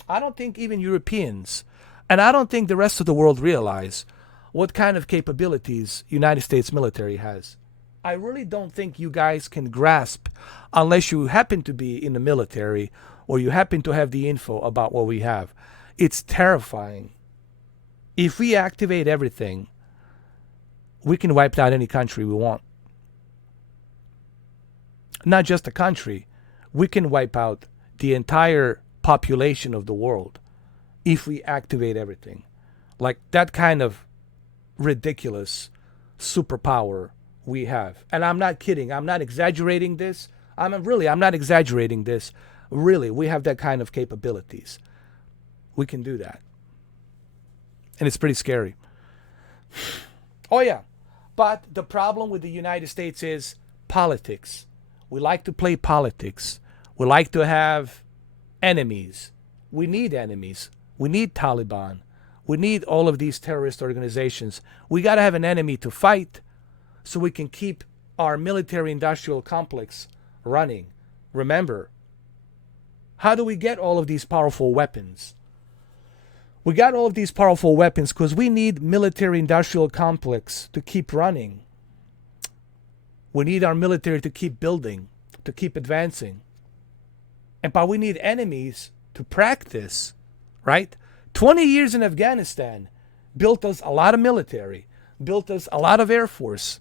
I don't think even Europeans, and I don't think the rest of the world realize what kind of capabilities United States military has. I really don't think you guys can grasp unless you happen to be in the military or you happen to have the info about what we have. It's terrifying. If we activate everything, we can wipe out any country we want. Not just a country. We can wipe out the entire population of the world if we activate everything. Like, that kind of ridiculous superpower we have. And I'm not kidding. I'm not exaggerating this. I'm not exaggerating this. Really, we have that kind of capabilities. We can do that. And it's pretty scary. Oh, yeah. But the problem with the United States is politics. We like to play politics. We like to have enemies. We need enemies. We need Taliban. We need all of these terrorist organizations. We got to have an enemy to fight so we can keep our military industrial complex running. Remember, how do we get all of these powerful weapons? We got all of these powerful weapons because we need military industrial complex to keep running. We need our military to keep building, to keep advancing. But we need enemies to practice, right? 20 years in Afghanistan built us a lot of military, built us a lot of air force.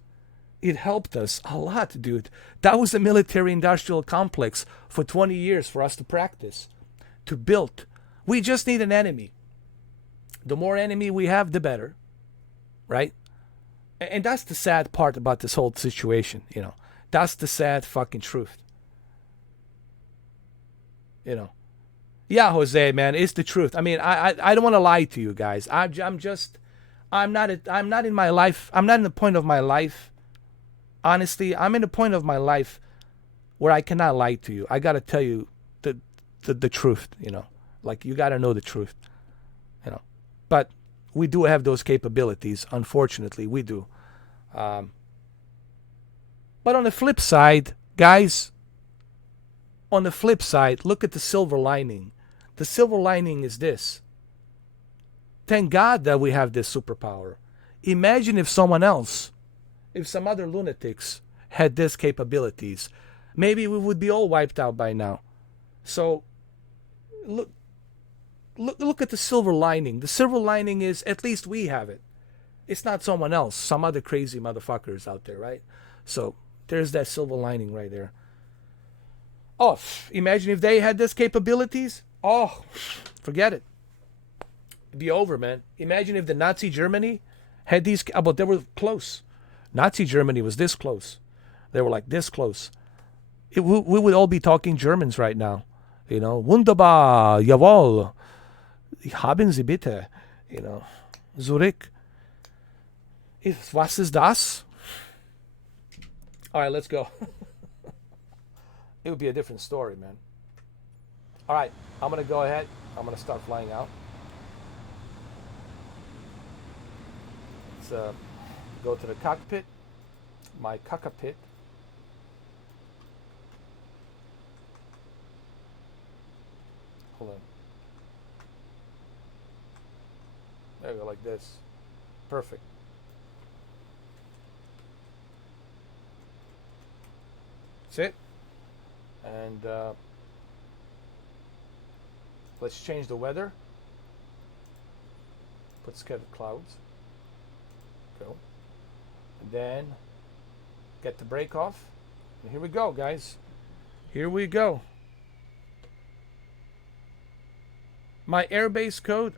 It helped us a lot, dude. That was a military industrial complex for 20 years for us to practice, to build. We just need an enemy. The more enemy we have, the better, right? And that's the sad part about this whole situation, you know. That's the sad fucking truth. You know. Yeah, Jose, man, it's the truth. I mean, I don't want to lie to you guys. I'm not in my life. I'm not in the point of my life. Honestly, I'm in the point of my life where I cannot lie to you. I got to tell you the truth, you know. Like, you got to know the truth, you know. But we do have those capabilities. Unfortunately, we do. But on the flip side, guys, on the flip side, look at the silver lining. The silver lining is this. Thank God that we have this superpower. Imagine if someone else, if some other lunatics had these capabilities. Maybe we would be all wiped out by now. So, look at the silver lining. The silver lining is at least we have it. It's not someone else, some other crazy motherfuckers out there, right? So there's that silver lining right there. Oh, imagine if they had these capabilities. Oh, forget it. It'd be over, man. Imagine if the Nazi Germany had these, but they were close. Nazi Germany was this close. They were like this close. We would all be talking Germans right now. You know, wunderbar, jawohl. Haben Sie bitte, you know, Zurich. Was ist das? All right, let's go. It would be a different story, man. All right, I'm going to go ahead. I'm going to start flying out. Let's go to the cockpit. My cockpit. Hold on. There we go, like this. Perfect. That's it. And let's change the weather. Put scattered clouds. Go. And then get the brake off. And here we go, guys. Here we go. My airbase code,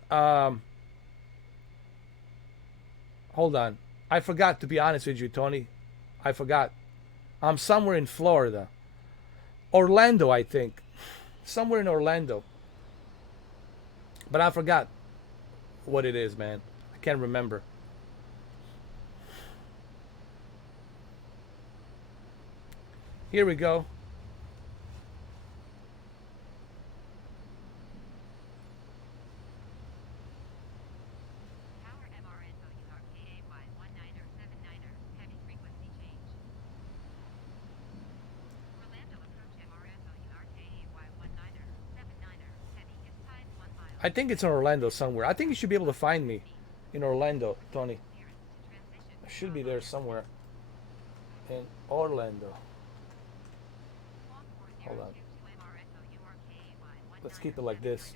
hold on. I forgot, to be honest with you, Tony. I forgot. I'm somewhere in Florida. Orlando, I think. Somewhere in Orlando. But I forgot what it is, man. I can't remember. Here we go. I think it's in Orlando somewhere. I think you should be able to find me in Orlando, Tony. I should be there somewhere. In Orlando. Hold on. Let's keep it like this.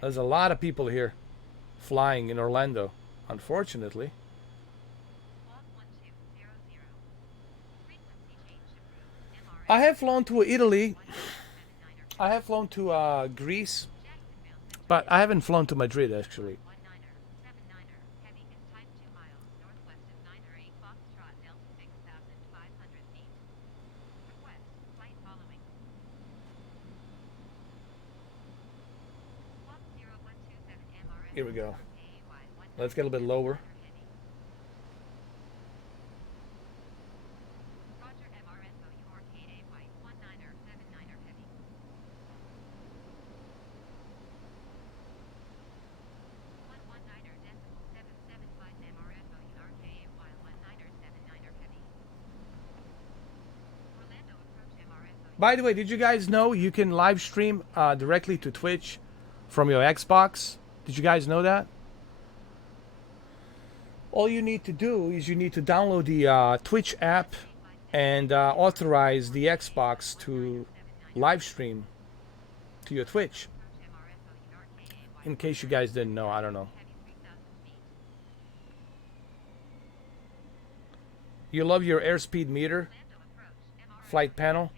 There's a lot of people here flying in Orlando, unfortunately. I have flown to Italy. I have flown to Greece, but I haven't flown to Madrid actually. Here we go. Let's get a little bit lower. By the way, did you guys know you can live stream directly to Twitch from your Xbox? Did you guys know that? All you need to do is you need to download the Twitch app and authorize the Xbox to live stream to your Twitch. In case you guys didn't know, I don't know. You love your airspeed meter, flight panel.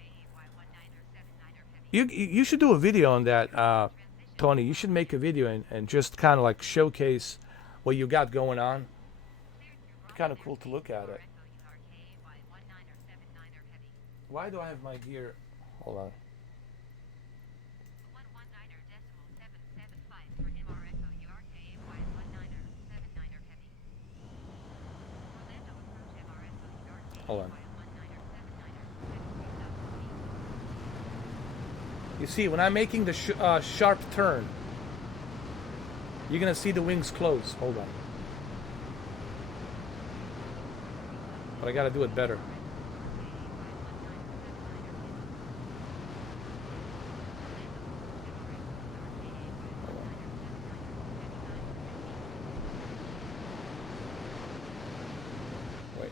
You should do a video on that, Tony. You should make a video and just kind of like showcase what you got going on. It's kind of cool to look at it. Why do I have my gear? Hold on. Hold on. You see, when I'm making the sharp turn, you're gonna see the wings close. Hold on. But I gotta do it better. Wait.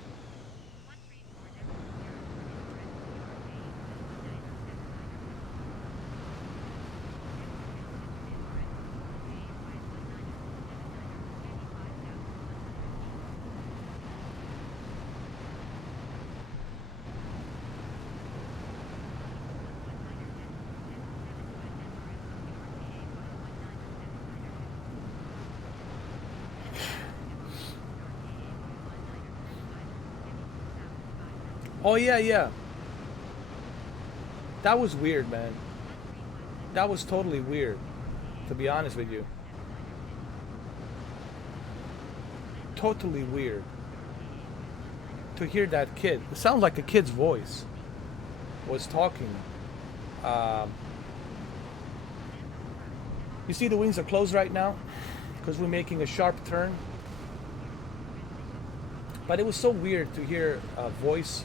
Oh yeah, yeah. That was weird, man. That was totally weird, to be honest with you. Totally weird. To hear that kid, it sounds like a kid's voice was talking. Um, you see the wings are closed right now because we're making a sharp turn. But it was so weird to hear a voice,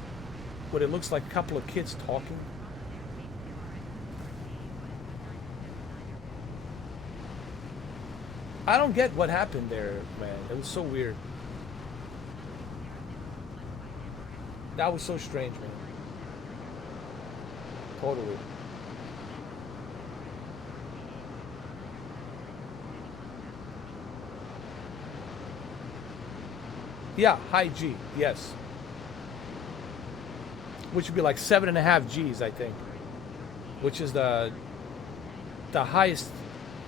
what it looks like a couple of kids talking. I don't get what happened there, man. It was so weird. That was so strange, man. Totally. Yeah, high G, yes. Which would be like 7.5 Gs, I think. Which is the highest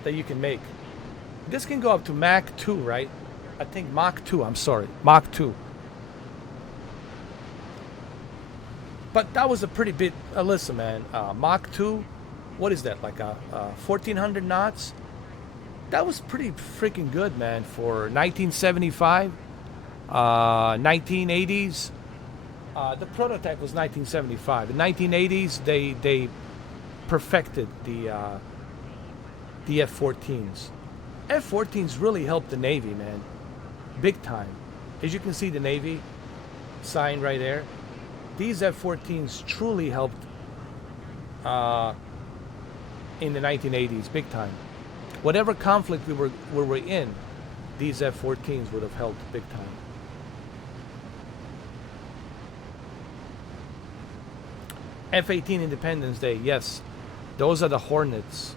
that you can make. This can go up to Mach 2, right? I think Mach 2, I'm sorry. Mach 2. But that was a pretty big, listen, man. Mach 2, what is that? Like 1,400 knots? That was pretty freaking good, man, for 1975, 1980s. The prototype was 1975. In 1980s, they perfected the F-14s. F-14s really helped the Navy, man, big time. As you can see, the Navy sign right there. These F-14s truly helped in the 1980s, big time. Whatever conflict we were in, these F-14s would have helped big time. F-18 Independence Day, yes. Those are the Hornets.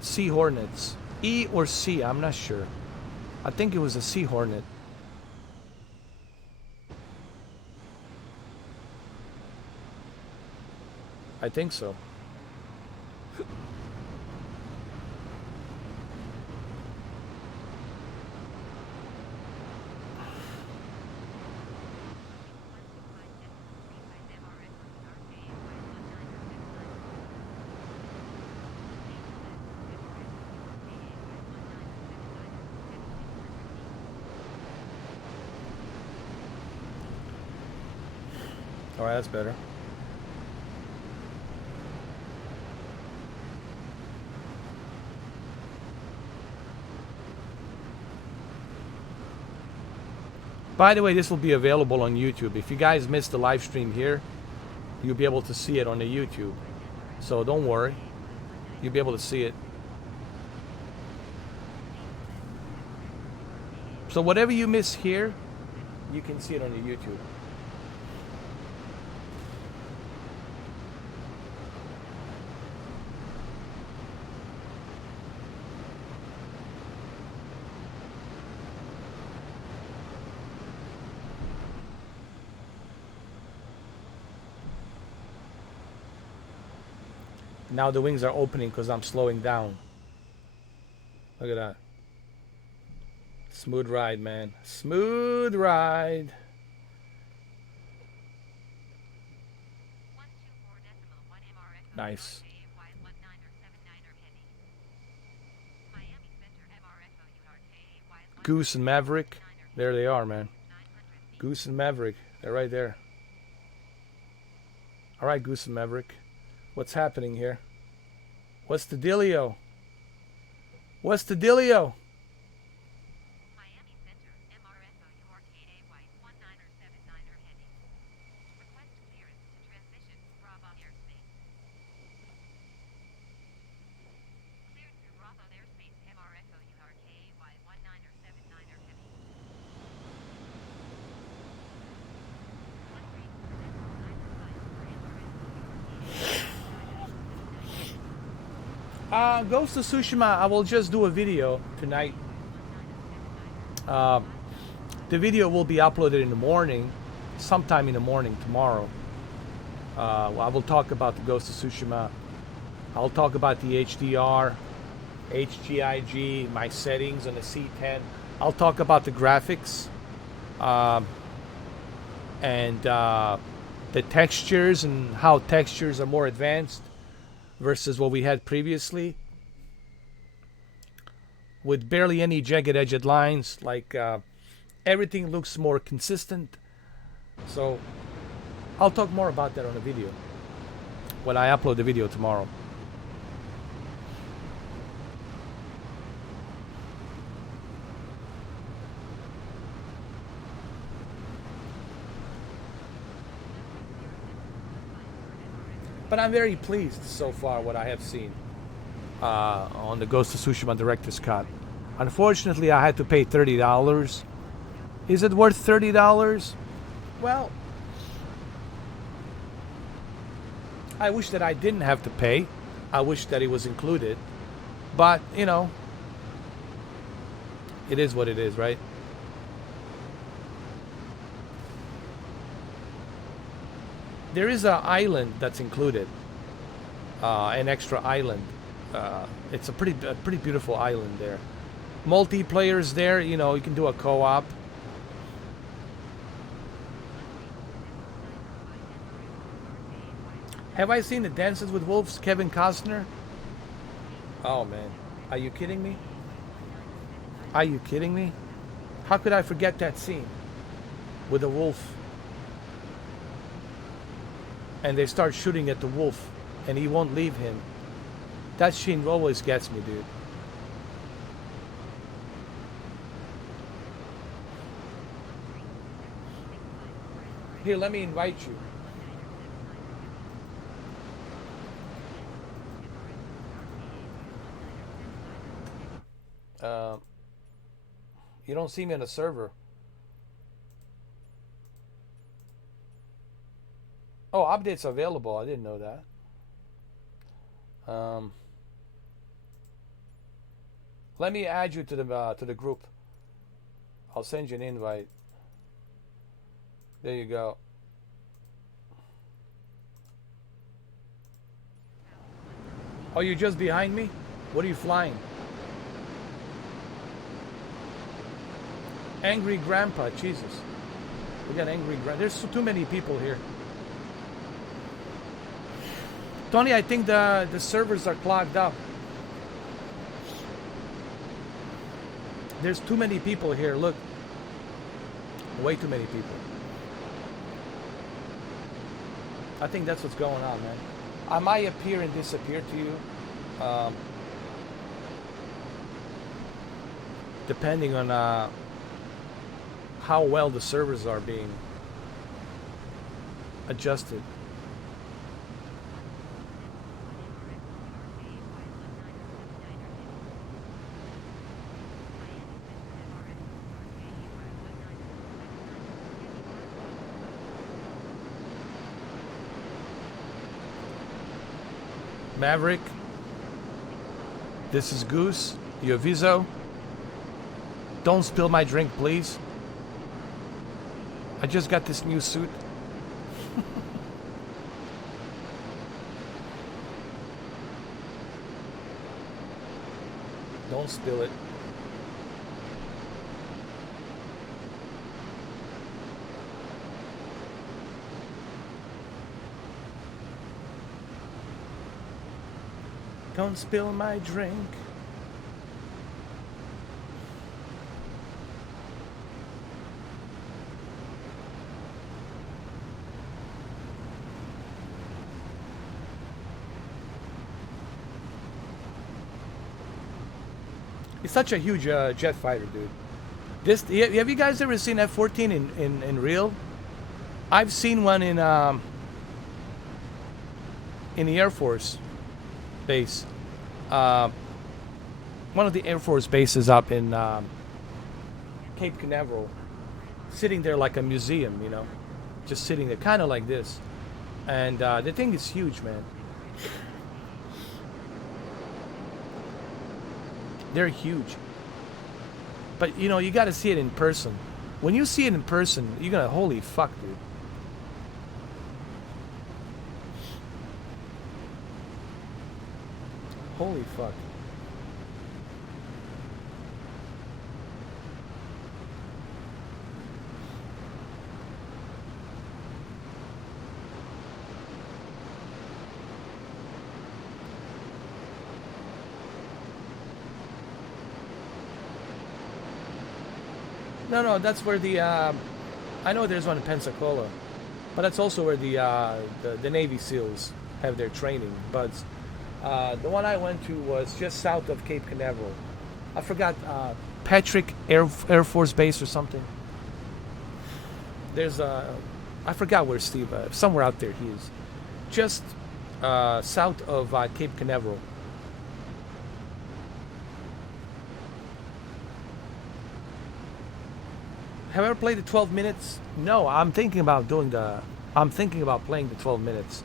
Sea Hornets. E or C, I'm not sure. I think it was a Sea Hornet. I think so. All right, that's better. By the way, this will be available on YouTube. If you guys missed the live stream here, you'll be able to see it on the YouTube. So don't worry. You'll be able to see it. So whatever you miss here, you can see it on the YouTube. Now the wings are opening because I'm slowing down. Look at that. Smooth ride, man. Smooth ride. Nice. Goose and Maverick. There they are, man. Goose and Maverick. They're right there. All right, Goose and Maverick. What's happening here? What's the dealio? What's the dealio? Ghost of Tsushima, I will just do a video tonight. The video will be uploaded in the morning, sometime in the morning tomorrow. I will talk about the Ghost of Tsushima. I'll talk about the HDR, HGIG, my settings on the C10. I'll talk about the graphics and the textures and how textures are more advanced versus what we had previously, with barely any jagged edged lines. Like everything looks more consistent. So I'll talk more about that on the video when I upload the video tomorrow. But I'm very pleased so far what I have seen on the Ghost of Tsushima Director's Cut. Unfortunately, I had to pay $30. Is it worth $30? Well, I wish that I didn't have to pay. I wish that it was included. But, you know, it is what it is, right? There is an island that's included, an extra island. It's a pretty beautiful island there. Multiplayer's there, you know, you can do a co-op. Have I seen the Dances with Wolves, Kevin Costner? Oh man, are you kidding me? Are you kidding me? How could I forget that scene with the wolf? And they start shooting at the wolf and he won't leave him. That scene always gets me, dude. Here, let me invite you. You don't see me on the server. Oh, updates available. I didn't know that. Let me add you to the group. I'll send you an invite. There you go. Oh, you're just behind me? What are you flying? Angry Grandpa, Jesus. We got Angry Grandpa. There's too many people here. Tony, I think the servers are clogged up. There's too many people here, look. Way too many people. I think that's what's going on, man. I might appear and disappear to you, um, depending on how well the servers are being adjusted. Maverick, this is Goose. You aviso. Don't spill my drink, please. I just got this new suit. Don't spill it. Don't spill my drink. It's such a huge jet fighter, dude. This have you guys ever seen F-14 in real? I've seen one in the Air Force base. One of the Air Force bases up in Cape Canaveral, sitting there like a museum, you know, just sitting there, kind of like this. And the thing is huge, man. They're huge. But, you know, you got to see it in person. When you see it in person, you're going to, holy fuck, dude. Holy fuck. No, that's where the I know there's one in Pensacola, but that's also where the Navy SEALs have their training. But the one I went to was just south of Cape Canaveral. I forgot Patrick Air Force Base or something. There's I forgot where Steve. Somewhere out there he is, just south of Cape Canaveral. Have I ever played the 12 minutes? No, I'm thinking about doing the. I'm thinking about playing the 12 minutes.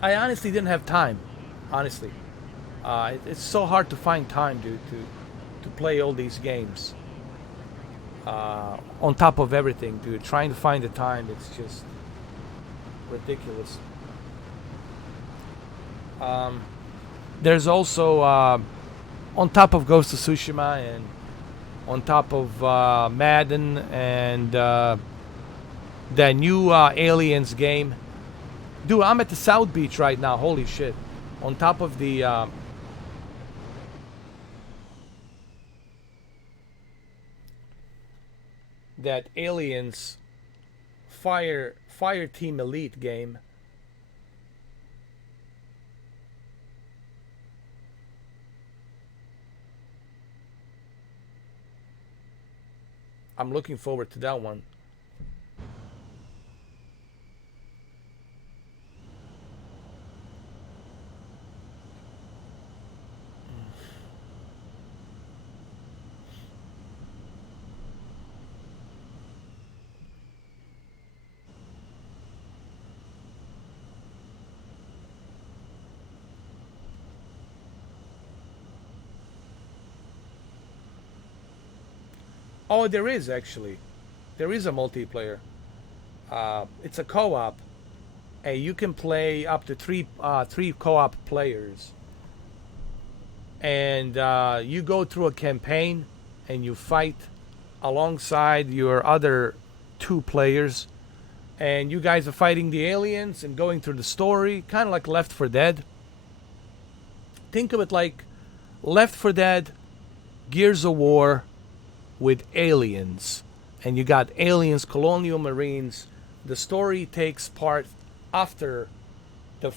I honestly didn't have time. Honestly, it's so hard to find time, dude, to play all these games. On top of everything, dude, trying to find the time, it's just ridiculous. There's also on top of Ghost of Tsushima and on top of Madden and the new Aliens game. Dude, I'm at the South Beach right now. Holy shit. On top of the that Aliens Fire Team Elite game. I'm looking forward to that one. Oh, there is actually. There is a multiplayer. It's a co-op, and you can play up to three co-op players. And you go through a campaign, and you fight alongside your other two players, and you guys are fighting the aliens and going through the story, kind of like Left 4 Dead. Think of it like Left 4 Dead, Gears of War, with aliens, and you got aliens, colonial marines. The story takes part after the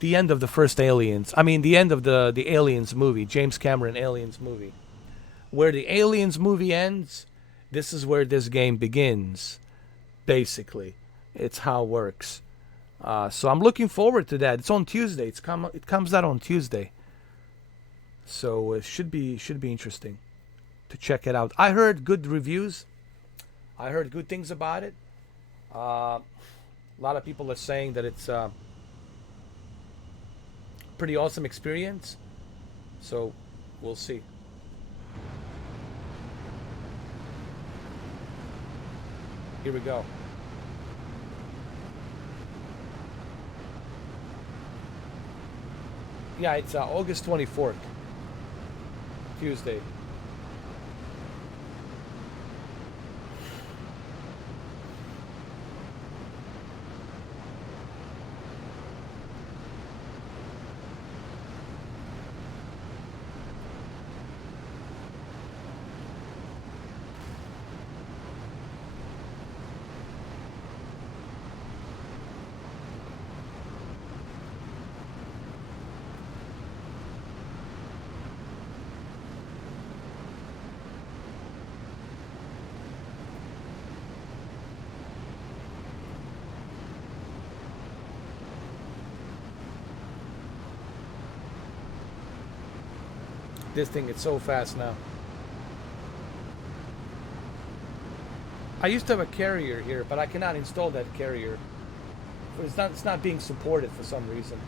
the end of the first Aliens. I mean, the end of the Aliens movie, James Cameron Aliens movie. Where the Aliens movie ends, this is where this game begins. Basically, it's how it works. So I'm looking forward to that. It's on Tuesday. It comes out on Tuesday. So it should be interesting to check it out. I heard good reviews. I heard good things about it. A lot of people are saying that it's a pretty awesome experience. So we'll see. Here we go. Yeah, it's August 24th, Tuesday. This thing is so fast now. I used to have a carrier here, but I cannot install that carrier. It's not being supported for some reason.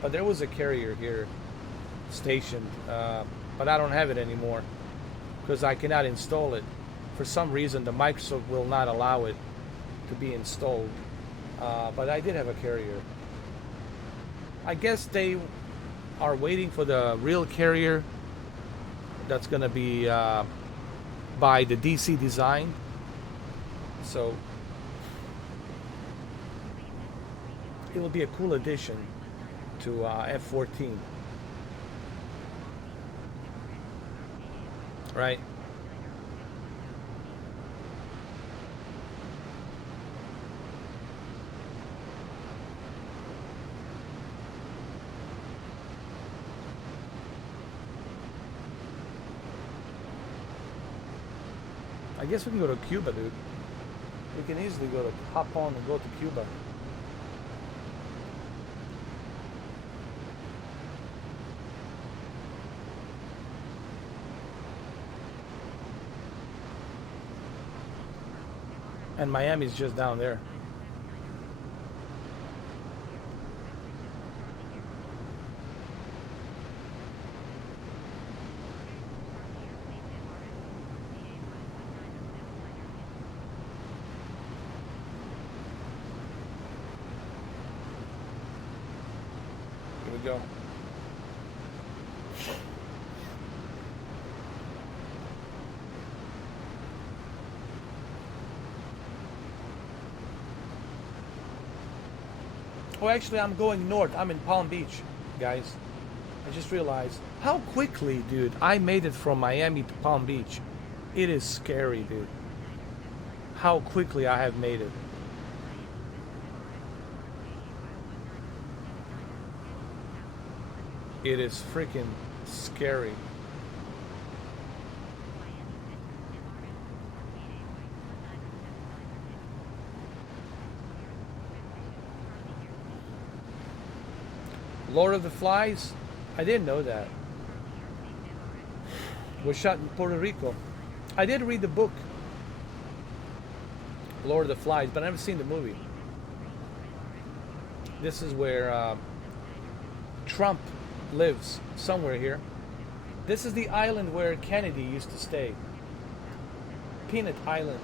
But there was a carrier here stationed, but I don't have it anymore because I cannot install it. For some reason, the Microsoft will not allow it to be installed. But I did have a carrier. I guess they are waiting for the real carrier that's going to be by the DC design. So it will be a cool addition to F-14. Right? I guess we can go to Cuba, dude. We can easily hop on and go to Cuba. And Miami's just down there. Here we go. Oh, actually, I'm going north. I'm in Palm Beach, guys. I just realized how quickly, dude, I made it from Miami to Palm Beach. It is scary, dude. How quickly I have made it. It is freaking scary. Lord of the Flies? I didn't know that. Was shot in Puerto Rico. I did read the book, Lord of the Flies, but I never seen the movie. This is where Trump lives, somewhere here. This is the island where Kennedy used to stay. Peanut Island.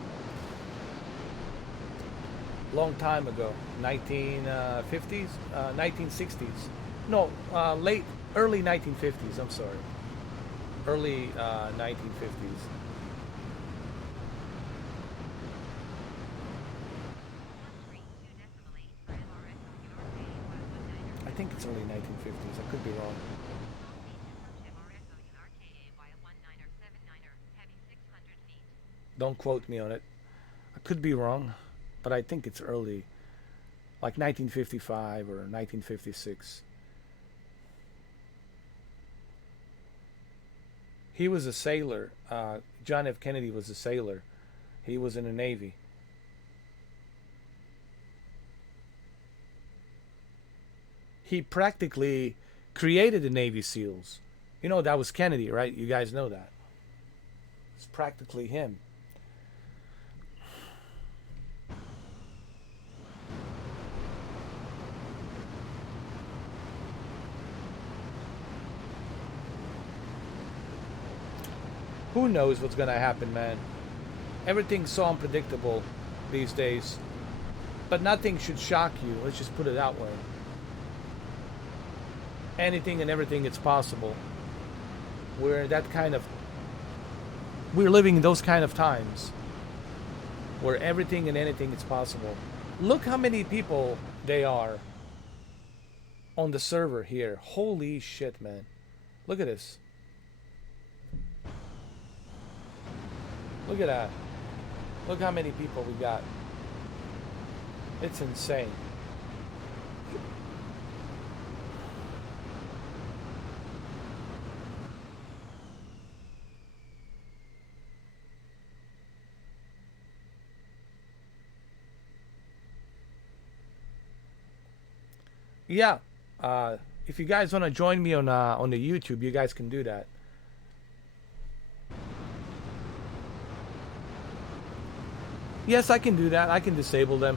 Long time ago. 1950s? 1960s. No, early 1950s, I'm sorry. Early 1950s. I think it's early 1950s, I could be wrong. Don't quote me on it. I could be wrong, but I think it's early, like 1955 or 1956. He was a sailor. John F. Kennedy was a sailor. He was in the Navy. He practically created the Navy SEALs. You know, that was Kennedy, right? You guys know that. It's practically him. Who knows what's going to happen, man? Everything's so unpredictable these days. But nothing should shock you. Let's just put it that way. Anything and everything is possible. We're living in those kind of times where everything and anything is possible. Look how many people they are on the server here. Holy shit, man. Look at this. Look at that. Look how many people we got. It's insane. Yeah. If you guys want to join me on the YouTube, you guys can do that. Yes, I can do that. I can disable them.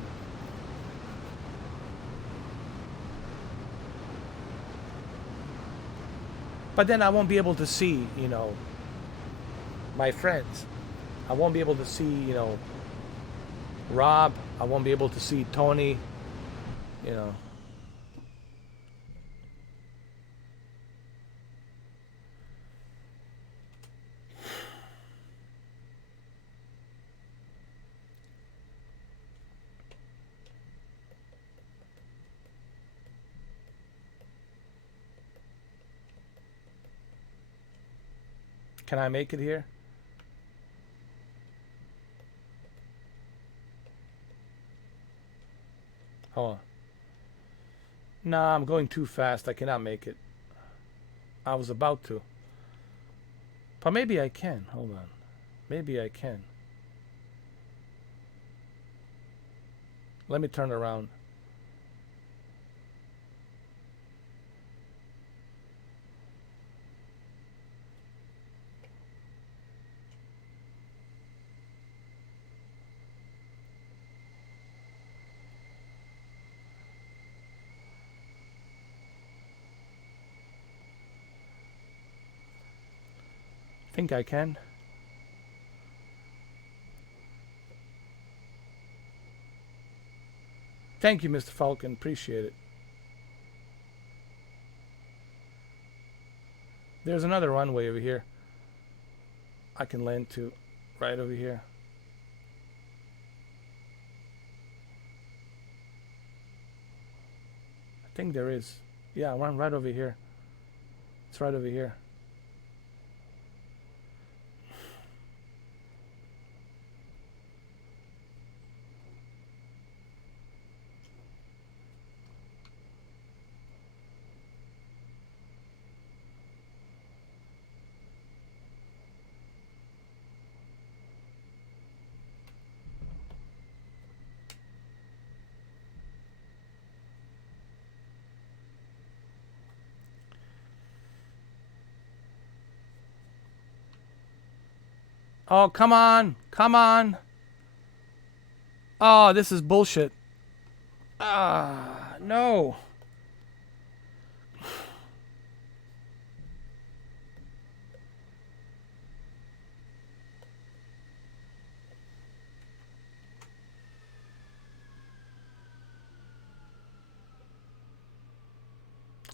But then I won't be able to see, you know, my friends. I won't be able to see, you know, Rob. I won't be able to see Tony, you know. Can I make it here? Hold on. Nah, I'm going too fast. I cannot make it. I was about to. But maybe I can. Hold on. Maybe I can. Let me turn around. Think I can. Thank you, Mr. Falcon. Appreciate it. There's another runway over here. I can land to right over here. I think there is. Yeah, run right over here. It's right over here. Oh, come on. Come on. Oh, this is bullshit. Ah, no.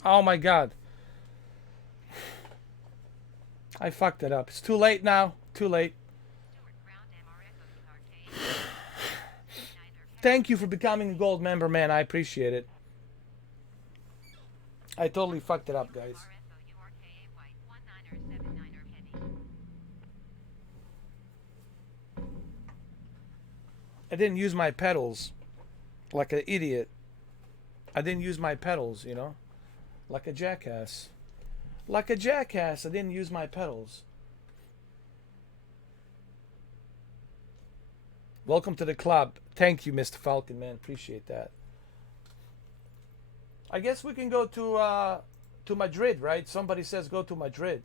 Oh my god. I fucked it up. It's too late now. Too late. Thank you for becoming a gold member, man. I appreciate it. I totally fucked it up, guys. I didn't use my pedals like an idiot. I didn't use my pedals, you know, like a jackass. Like a jackass, I didn't use my pedals. Welcome to the club. Thank you, Mr. Falcon, man. Appreciate that. I guess we can go to Madrid, right? Somebody says go to Madrid.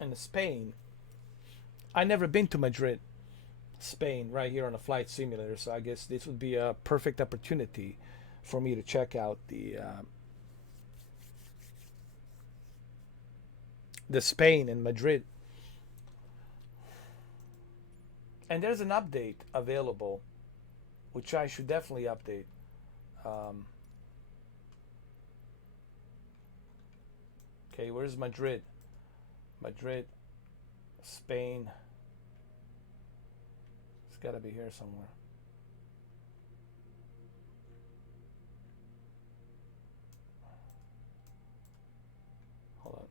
And Spain. I never been to Madrid, Spain, right here on a flight simulator. So I guess this would be a perfect opportunity for me to check out the Spain and Madrid. And there's an update available, which I should definitely update. Okay, where's Madrid? Madrid, Spain. It's got to be here somewhere. Hold on.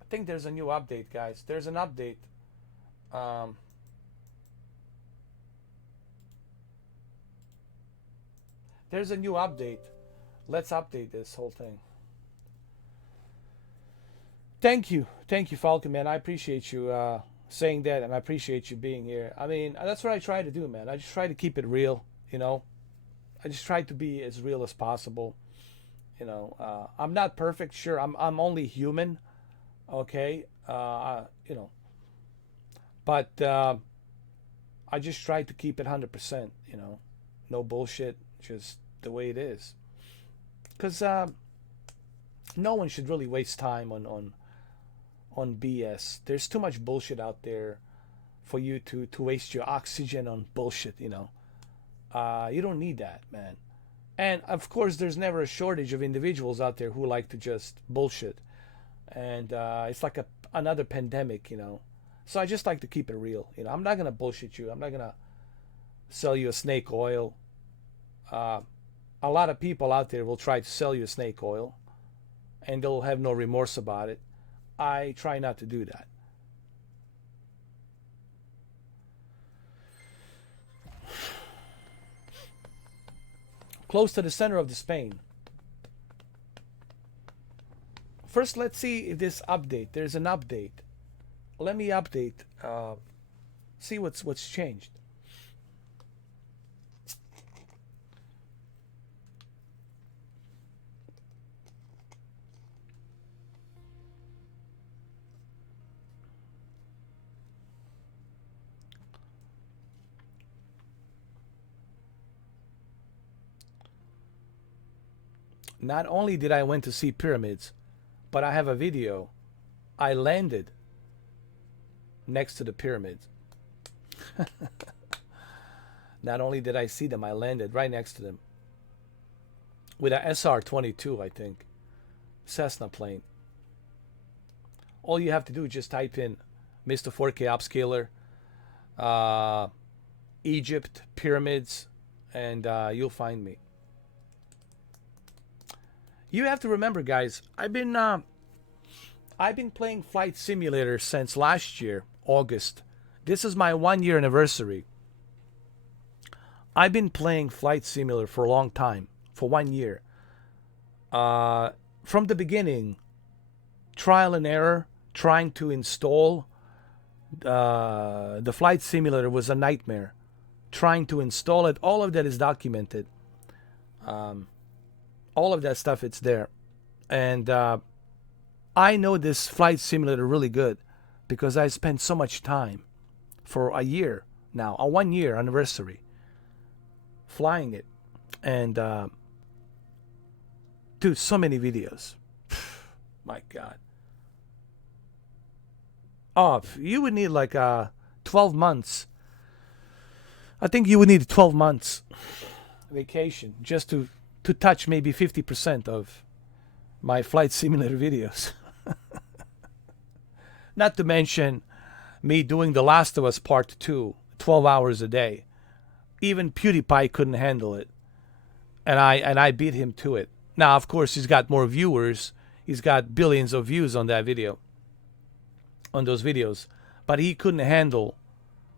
I think there's a new update, guys. There's an update. There's a new update. Let's update this whole thing. Thank you, Falcon, man. I appreciate you saying that, and I appreciate you being here. I mean, that's what I try to do, man. I just try to keep it real, you know. I just try to be as real as possible, you know. I'm not perfect, sure. I'm only human, okay. You know, but I just try to keep it 100%, you know. No bullshit, just the way it is. Because no one should really waste time on BS. There's too much bullshit out there for you to waste your oxygen on bullshit, you know. You don't need that, man. And of course, there's never a shortage of individuals out there who like to just bullshit. And it's like another pandemic, you know. So I just like to keep it real. You know, I'm not going to bullshit you. I'm not going to sell you a snake oil. A lot of people out there will try to sell you a snake oil, and they'll have no remorse about it. I try not to do that. Close to the center of the Spain. First, let's see if this update. There's an update. Let me update. See what's changed. Not only did I went to see pyramids, but I have a video. I landed next to the pyramids. Not only did I see them, I landed right next to them. With a SR-22, I think. Cessna plane. All you have to do is just type in Mr. 4K Upscaler, Egypt, pyramids, and you'll find me. You have to remember, guys, I've been playing Flight Simulator since last year, August. This is my 1-year anniversary. I've been playing Flight Simulator for a long time, for 1 year. From the beginning, trial and error, trying to install the Flight Simulator was a nightmare. Trying to install it, all of that is documented. All of that stuff, it's there. And I know this Flight Simulator really good because I spent so much time for a year now, a 1 year anniversary, flying it. And dude, so many videos. My God. Oh, you would need like 12 months. I think you would need 12 months vacation just to touch maybe 50% of my Flight Simulator videos. Not to mention me doing The Last of Us Part 2, 12 hours a day. Even PewDiePie couldn't handle it. And I beat him to it. Now, of course, he's got more viewers. He's got billions of views on that video. on those videos, but he couldn't handle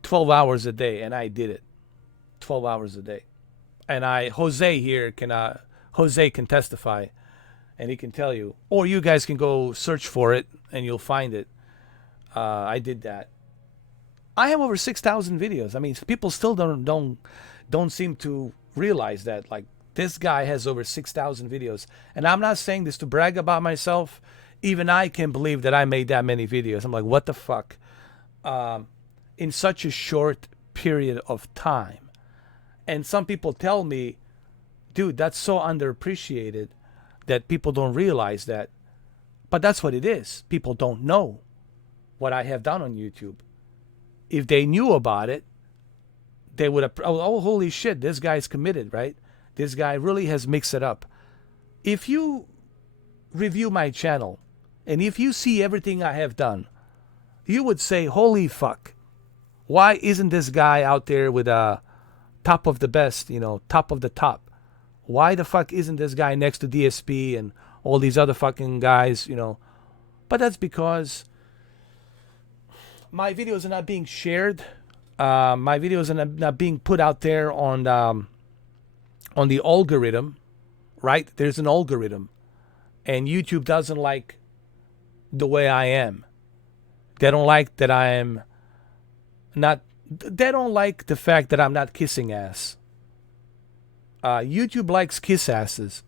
12 hours a day, and I did it 12 hours a day. And Jose here Jose can testify, and he can tell you, or you guys can go search for it and you'll find it. I did that. I have over 6,000 videos. I mean, people still don't seem to realize that. Like, this guy has over 6,000 videos, and I'm not saying this to brag about myself. Even I can't believe that I made that many videos. I'm like, what the fuck? In such a short period of time. And some people tell me, dude, that's so underappreciated that people don't realize that. But that's what it is. People don't know what I have done on YouTube. If they knew about it, they would have, oh, holy shit, this guy's committed, right? This guy really has mixed it up. If you review my channel, and if you see everything I have done, you would say, holy fuck, why isn't this guy out there with a top of the best, top of the top? Why the fuck isn't this guy next to DSP and all these other fucking guys, But that's because my videos are not being shared. My videos are not being put out there on the algorithm, right? There's an algorithm, and YouTube doesn't like the way I am. They don't like that I am not. They don't like the fact that I'm not kissing ass. YouTube likes kiss asses.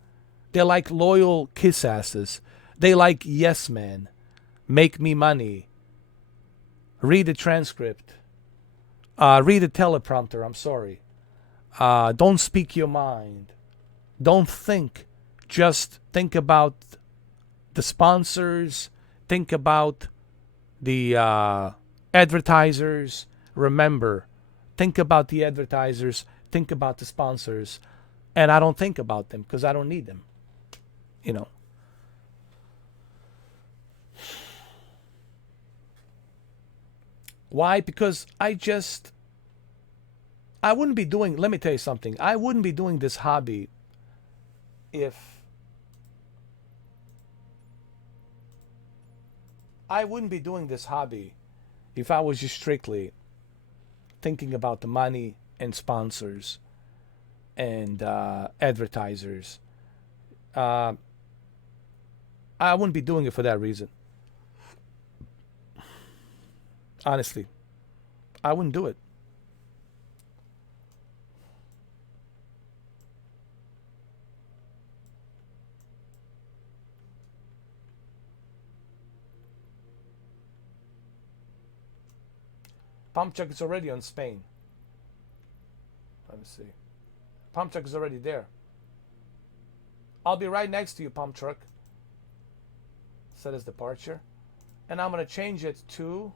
They like loyal kiss asses. They like yes man, make me money. Read the transcript. Read the teleprompter. I'm sorry. Don't speak your mind. Don't think. Just think about the sponsors. Think about the advertisers. Remember, think about the advertisers. Think about the sponsors. And I don't think about them because I don't need them. Why? Because I wouldn't be doing, let me tell you something. I wouldn't be doing this hobby if I was just strictly thinking about the money and sponsors and advertisers. I wouldn't be doing it for that reason. Honestly, I wouldn't do it. Pump truck is already on Spain. Let me see. Pump truck is already there. I'll be right next to you, pump truck. Set as departure. And I'm going to change it to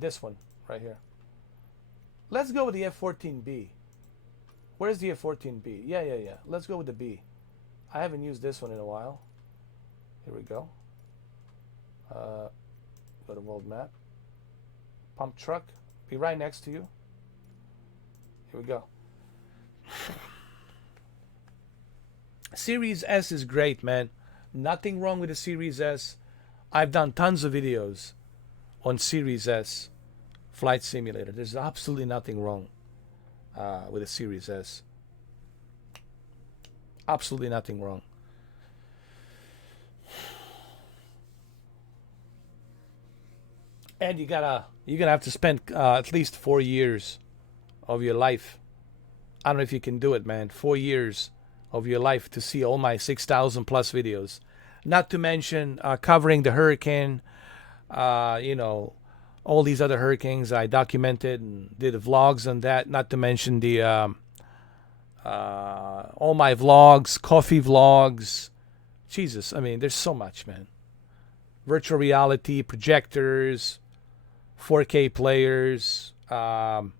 this one right here. Let's go with the F-14B. Where's the F-14B? Yeah. Let's go with the B. I haven't used this one in a while. Here we go. Go to world map. Pump truck. Be right next to you. Here we go. Series S is great, man. Nothing wrong with the Series S. I've done tons of videos on Series S flight simulator. There's absolutely nothing wrong with the Series S. Absolutely nothing wrong. And you're gonna have to spend at least 4 years of your life. I don't know if you can do it, man. 4 years of your life to see all my 6,000 plus videos. Not to mention covering the hurricane, all these other hurricanes I documented and did vlogs on that. Not to mention the all my vlogs, coffee vlogs. Jesus, I mean, there's so much, man. Virtual reality, projectors, 4K players. What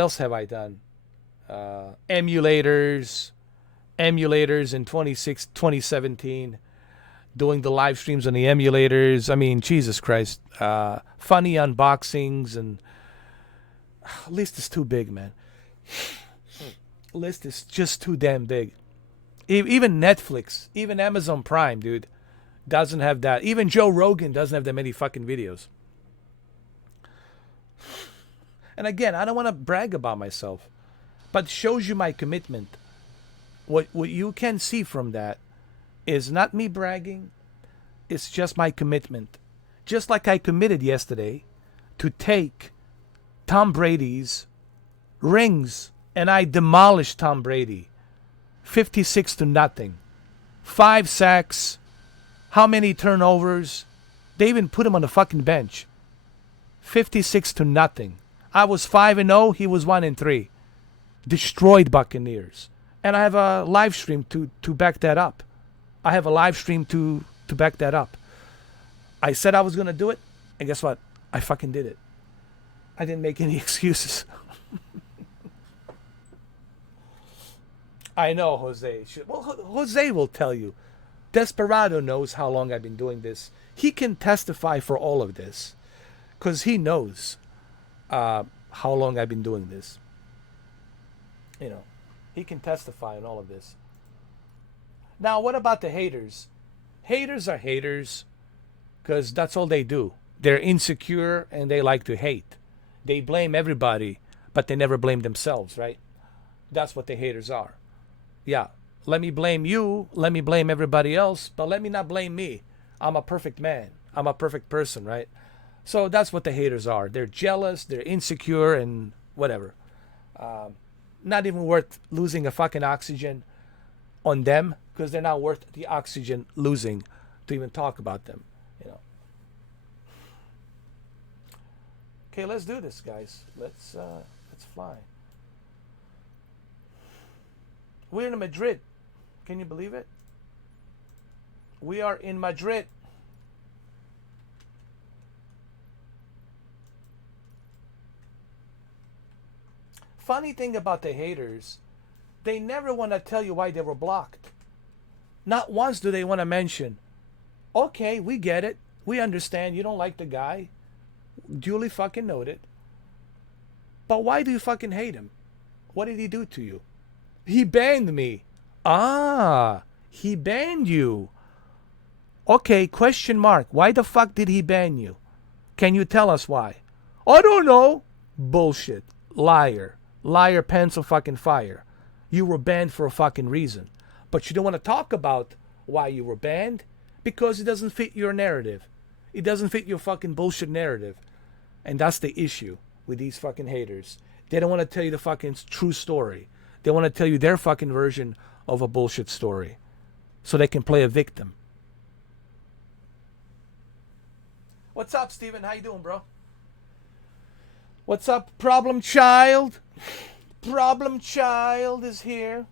else have I done? Emulators in 2017, doing the live streams on the emulators. I mean, Jesus Christ. Funny unboxings, and list is too big, man. List is just too damn big. Even Netflix, even Amazon Prime, dude. Doesn't have that. Even Joe Rogan doesn't have that many fucking videos. And again, I don't want to brag about myself, but shows you my commitment. What you can see from that is not me bragging. It's just my commitment. Just like I committed yesterday to take Tom Brady's rings, and I demolished Tom Brady 56-0. 5 sacks. How many turnovers? They even put him on the fucking bench. 56-0. I was 5-0. He was 1-3. Destroyed Buccaneers. And I have a live stream to back that up. I have a live stream to back that up. I said I was going to do it. And guess what? I fucking did it. I didn't make any excuses. I know Jose should. Well, Jose will tell you. Desperado knows how long I've been doing this. He can testify for all of this because he knows how long I've been doing this. You know, he can testify on all of this. Now, what about the haters? Haters are haters because that's all they do. They're insecure and they like to hate. They blame everybody, but they never blame themselves, right? That's what the haters are. Yeah, let me blame you, let me blame everybody else, but let me not blame me. I'm a perfect man. I'm a perfect person, right? So that's what the haters are. They're jealous, they're insecure, and whatever. Not even worth losing a fucking oxygen on them because they're not worth the oxygen losing to even talk about them, you know. Okay, let's do this, guys. Let's fly. We're in Madrid. Can you believe it? We are in Madrid. Funny thing about the haters, they never want to tell you why they were blocked. Not once do they want to mention, okay, we get it. We understand you don't like the guy. Duly fucking noted. But why do you fucking hate him? What did he do to you? He banned me. Ah, he banned you. Okay, question mark. Why the fuck did he ban you? Can you tell us why? I don't know. Bullshit. Liar. Liar, pencil, fucking fire. You were banned for a fucking reason. But you don't want to talk about why you were banned because it doesn't fit your narrative. It doesn't fit your fucking bullshit narrative. And that's the issue with these fucking haters. They don't want to tell you the fucking true story. They want to tell you their fucking version of a bullshit story so they can play a victim. What's up, Steven? How you doing, bro? What's up, Problem Child? Problem Child is here.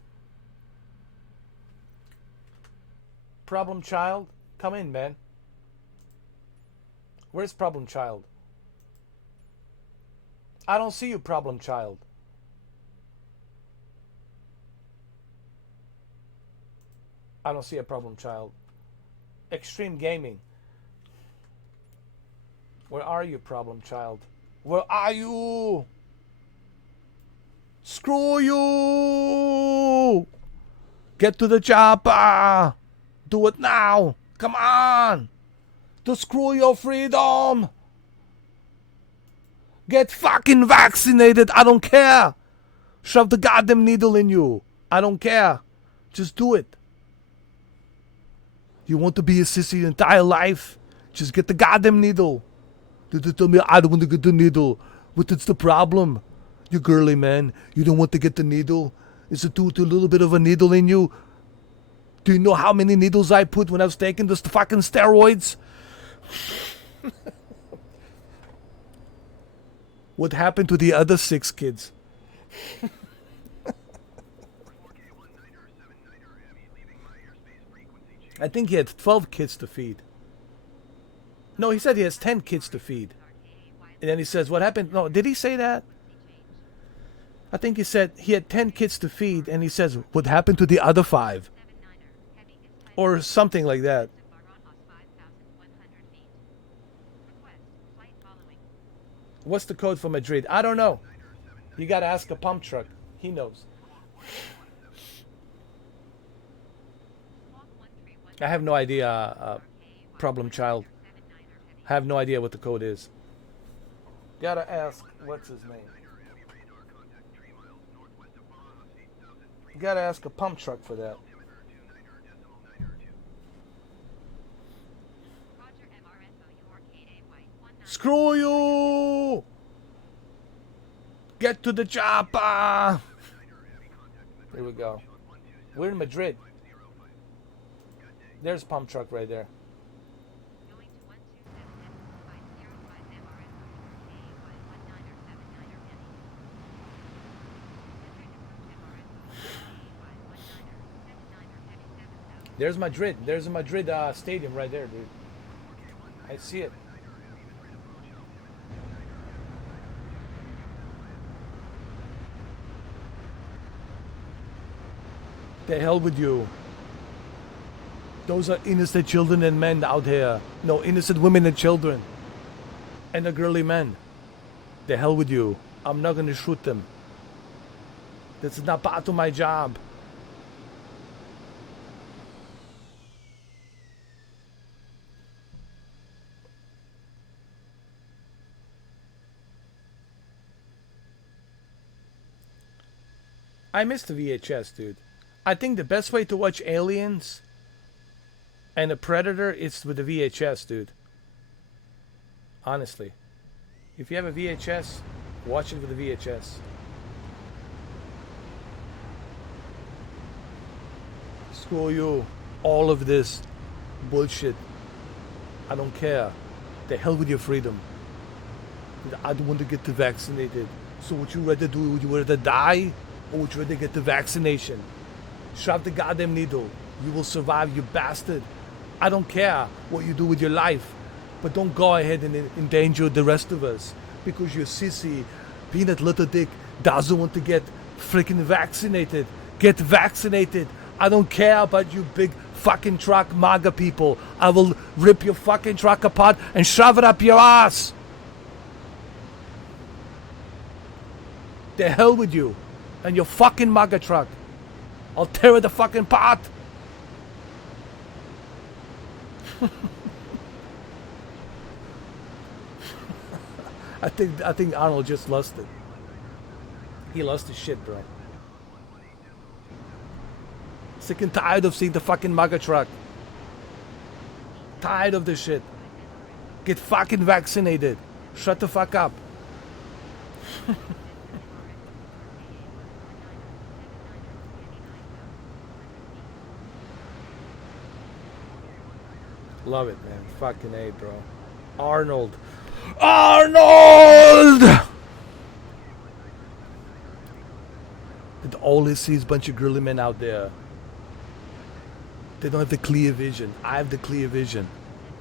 Problem Child, come in, man. Where's Problem Child? I don't see you, Problem Child. I don't see a Problem Child. Extreme Gaming. Where are you, Problem Child? Where are you? Screw you! Get to the chopper! Do it now! Come on! To screw your freedom! Get fucking vaccinated! I don't care! Shove the goddamn needle in you! I don't care! Just do it! You want to be a sissy your entire life? Just get the goddamn needle! They tell me I don't want to get the needle. But it's the problem. You girly man. You don't want to get the needle. Is it too little bit of a needle in you? Do you know how many needles I put when I was taking those fucking steroids? What happened to the other 6 kids? I think he had 12 kids to feed. No, he said he has 10 kids to feed. And then he says, what happened? No, did he say that? I think he said he had 10 kids to feed, and he says, what happened to the other 5? Or something like that. What's the code for Madrid? I don't know. You got to ask a pump truck. He knows. I have no idea. problem child. Have no idea what the code is. Gotta ask, what's his name? Gotta ask a pump truck for that. Screw you! Get to the chopper! Here we go. We're in Madrid. There's a pump truck right there. There's Madrid. There's a Madrid stadium right there, dude. I see it. The hell with you. Those are innocent children and men out here. No, innocent women and children. And the girly men. The hell with you. I'm not gonna shoot them. This is not part of my job. I miss the VHS, dude. I think the best way to watch Aliens and a Predator is with the VHS, dude. Honestly. If you have a VHS, watch it with the VHS. Screw you. All of this bullshit. I don't care. The hell with your freedom. I don't want to get vaccinated. So would you rather do? Would you rather die? Or would you rather get the vaccination? Shove the goddamn needle. You will survive, you bastard. I don't care what you do with your life. But don't go ahead and endanger the rest of us. Because your sissy, peanut little dick, doesn't want to get freaking vaccinated. Get vaccinated. I don't care about you big fucking truck MAGA people. I will rip your fucking truck apart and shove it up your ass. The hell with you and your fucking MAGA truck. I'll tear it the fucking apart. I think Arnold just lost it. He lost his shit, bro. Sick and tired of seeing the fucking MAGA truck. Tired of this shit. Get fucking vaccinated. Shut the fuck up. Love it, man. Fucking A, bro. Arnold. Arnold! And all he sees is a bunch of girly men out there. They don't have the clear vision. I have the clear vision.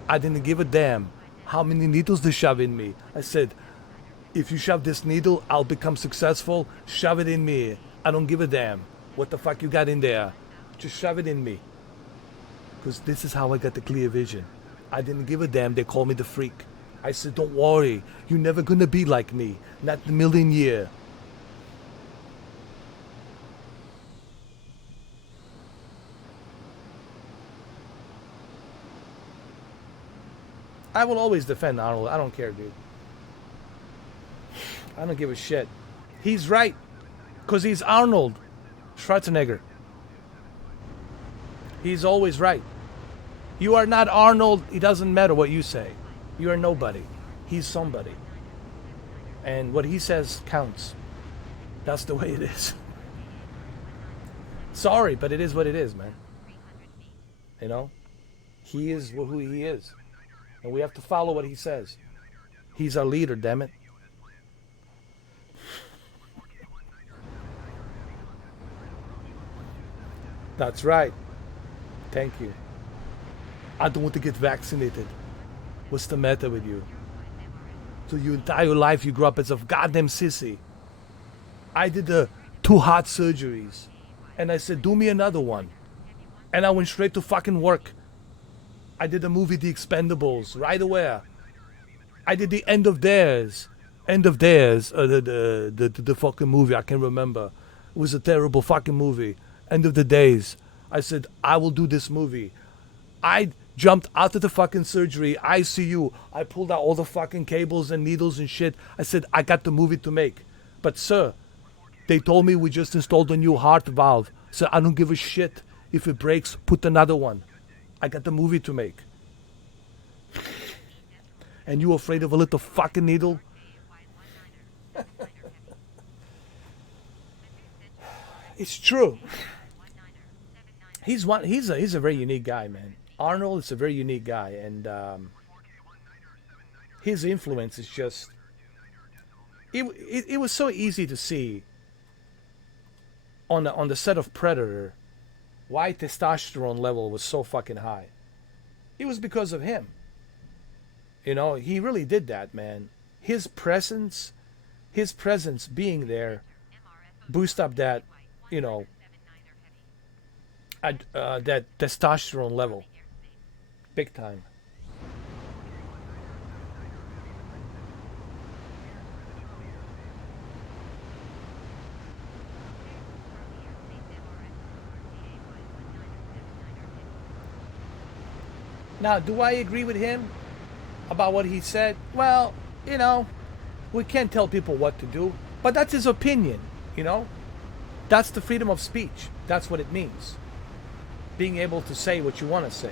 I didn't give a damn how many needles they shove in me. I said, if you shove this needle, I'll become successful. Shove it in me. I don't give a damn what the fuck you got in there. Just shove it in me. Because this is how I got the clear vision. I didn't give a damn. They called me the freak. I said, don't worry. You're never going to be like me. Not in a million years. I will always defend Arnold. I don't care, dude. I don't give a shit. He's right. Because he's Arnold Schwarzenegger. He's always right. You are not Arnold. It doesn't matter what you say. You are nobody. He's somebody. And what he says counts. That's the way it is. Sorry, but it is what it is, man. You know? He is who he is. And we have to follow what he says. He's our leader, damn it. That's right. Thank you. I don't want to get vaccinated. What's the matter with you? So your entire life you grew up as a goddamn sissy. I did 2 heart surgeries. And I said, do me another one. And I went straight to fucking work. I did the movie The Expendables right away. I did the End of Theirs. The fucking movie, I can't remember. It was a terrible fucking movie. End of the Days. I said, I will do this movie. I Jumped out of the fucking surgery, ICU. I pulled out all the fucking cables and needles and shit. I said, I got the movie to make. But sir, they told me we just installed a new heart valve. So I don't give a shit. If it breaks, put another one. I got the movie to make. And you afraid of a little fucking needle? It's true. He's a very unique guy, man. Arnold is a very unique guy, and his influence is just. It was so easy to see on the set of Predator why testosterone level was so fucking high. It was because of him. You know, he really did that, man. His presence being there, boost up that, you know, that testosterone level, big time. Now, do I agree with him about what he said? Well, you know, we can't tell people what to do, but that's his opinion, you know? That's the freedom of speech. That's what it means. Being able to say what you want to say.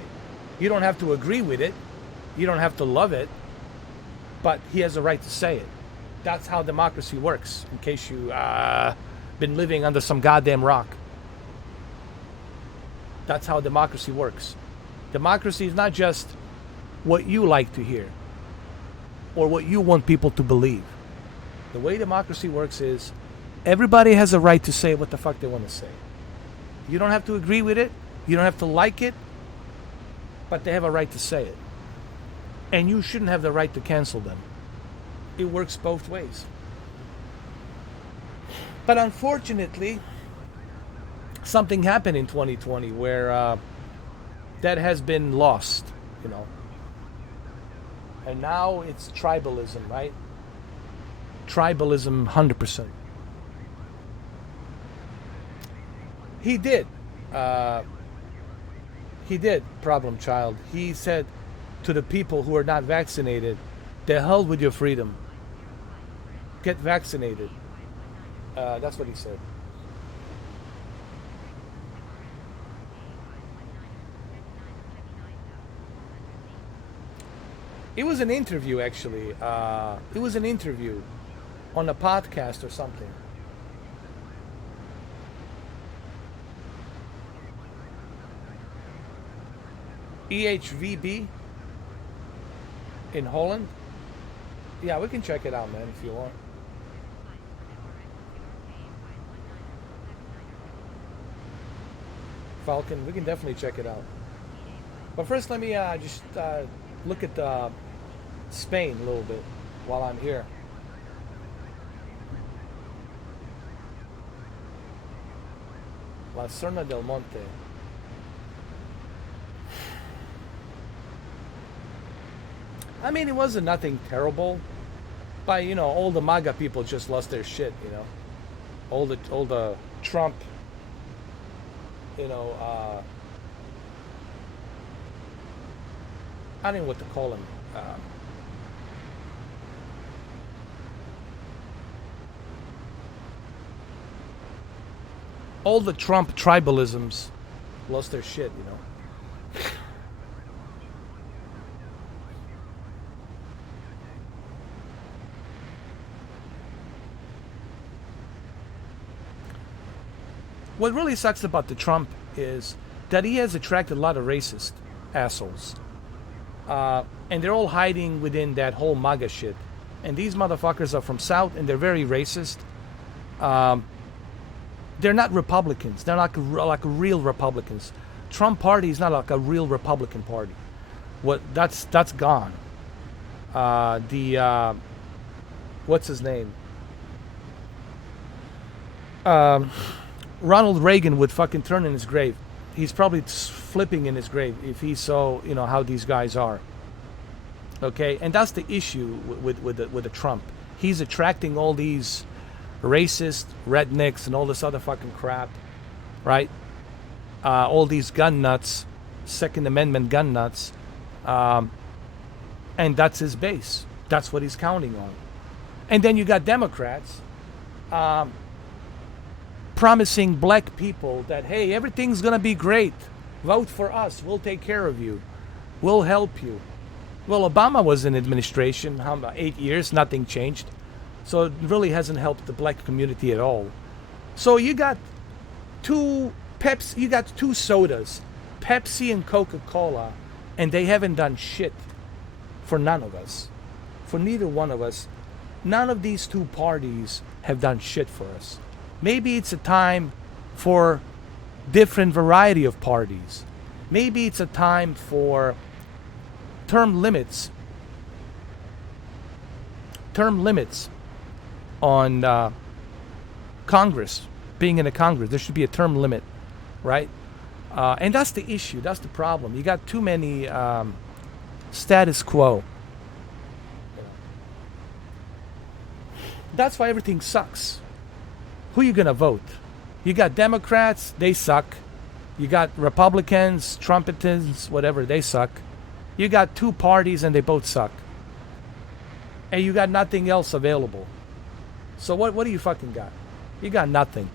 You don't have to agree with it. You don't have to love it, but he has a right to say it. That's how democracy works, in case you been living under some goddamn rock. That's how democracy works. Democracy is not just what you like to hear or what you want people to believe. The way democracy works is everybody has a right to say what the fuck they want to say. You don't have to agree with it. You don't have to like it, but they have a right to say it. And you shouldn't have the right to cancel them. It works both ways. But unfortunately, something happened in 2020 where that has been lost, you know. And now it's tribalism, right? Tribalism 100%. He did. He did, problem child. He said to the people who are not vaccinated, the hell with your freedom. Get vaccinated. That's what he said. It was an interview, actually. It was an interview on a podcast or something. EHVB in Holland. Yeah, we can check it out, man, if you want. Falcon, we can definitely check it out. But first, let me just look at Spain a little bit while I'm here. La Serna del Monte. I mean, it wasn't nothing terrible, but you know, all the MAGA people just lost their shit. You know, all the Trump, you know, I don't know what to call him. All the Trump tribalisms lost their shit. You know. What really sucks about the Trump is that he has attracted a lot of racist assholes. And they're all hiding within that whole MAGA shit. And these motherfuckers are from South and they're very racist. They're not Republicans. They're not like real Republicans. Trump party is not like a real Republican party. That's gone. What's his name? Ronald Reagan would fucking turn in his grave. He's probably flipping in his grave if he saw, you know, how these guys are. Okay, and that's the issue with the Trump. He's attracting all these racist rednecks and all this other fucking crap, right? All these gun nuts, Second Amendment gun nuts, and that's his base. That's what he's counting on. And then you got Democrats promising black people that, hey, everything's gonna be great. Vote for us. We'll take care of you. We'll help you. Well, Obama was in administration, 8 years, nothing changed. So it really hasn't helped the black community at all. So you got two sodas, Pepsi and Coca-Cola, and they haven't done shit for none of us. For neither one of us. None of these two parties have done shit for us. Maybe it's a time for different variety of parties. Maybe it's a time for term limits on Congress, being in a Congress. There should be a term limit, right? And that's the issue. That's the problem. You got too many status quo. That's why everything sucks. Who you gonna vote? You got Democrats, they suck. You got Republicans, Trumpetans, whatever, they suck. You got two parties and they both suck. And you got nothing else available. So what do you fucking got? You got nothing.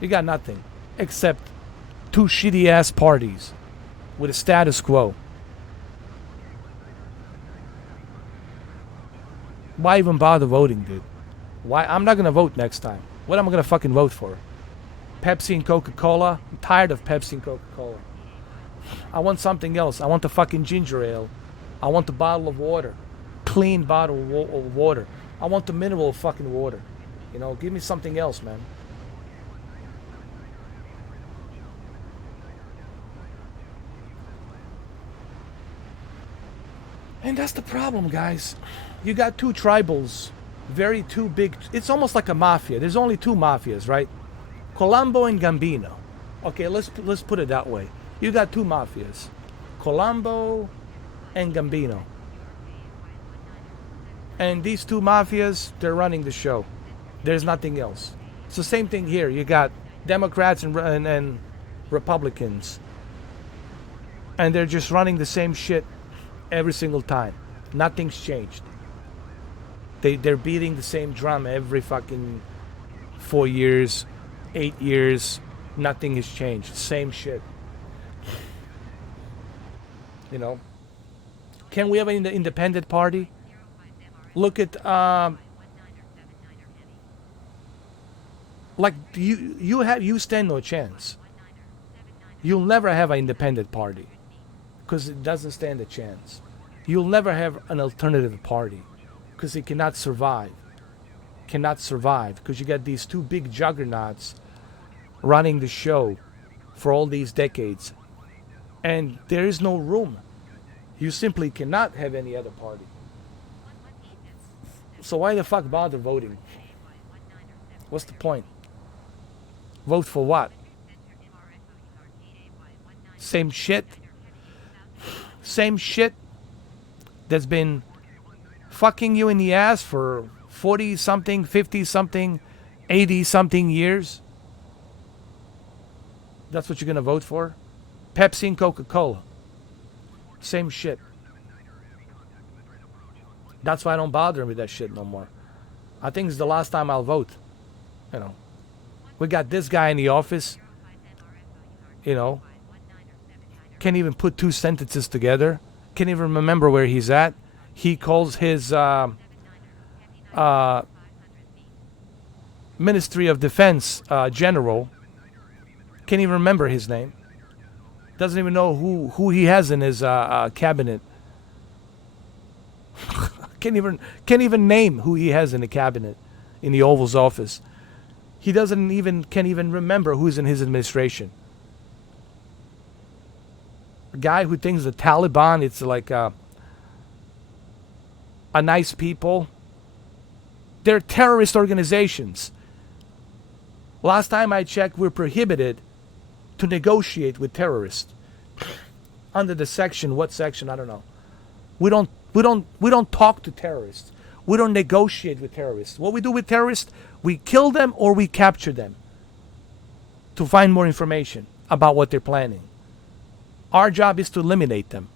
You got nothing. Except two shitty ass parties with a status quo. Why even bother voting, dude? Why? I'm not gonna vote next time. What am I gonna fucking vote for? Pepsi and Coca-Cola? I'm tired of Pepsi and Coca-Cola. I want something else. I want the fucking ginger ale. I want the bottle of water. Clean bottle of water. I want the mineral fucking water. You know, give me something else, man. And that's the problem, guys. You got two tribals, two big. It's almost like a mafia. There's only two mafias, right? Colombo and Gambino. Okay, let's put it that way. You got two mafias, Colombo and Gambino. And these two mafias, they're running the show. There's nothing else. It's the same thing here. You got Democrats and Republicans. And they're just running the same shit every single time. Nothing's changed. They're beating the same drum every fucking 4 years, 8 years. Nothing has changed. Same shit. You know? Can we have an independent party? Look at like you stand no chance. You'll never have an independent party because it doesn't stand a chance. You'll never have an alternative party because it cannot survive. Cannot survive because you got these two big juggernauts running the show for all these decades, and there is no room. You simply cannot have any other party. So why the fuck bother voting? What's the point? Vote for what? Same shit? Same shit that's been fucking you in the ass for 40 something, 50 something, 80 something years? That's what you're gonna vote for? Pepsi and Coca-Cola. Same shit. That's why I don't bother with that shit no more. I think it's the last time I'll vote. You know. We got this guy in the office. You know. Can't even put two sentences together. Can't even remember where he's at. He calls his Ministry of Defense general. Can't even remember his name. Doesn't even know who he has in his cabinet. Can't even name who he has in the cabinet, in the Oval's office. He can't even remember who's in his administration. A guy who thinks the Taliban, it's like a nice people. They're terrorist organizations. Last time I checked, we're prohibited to negotiate with terrorists. Under the section, what section? I don't know. We don't talk to terrorists. We don't negotiate with terrorists. What we do with terrorists, we kill them or we capture them to find more information. about what they're planning. Our job is to eliminate them.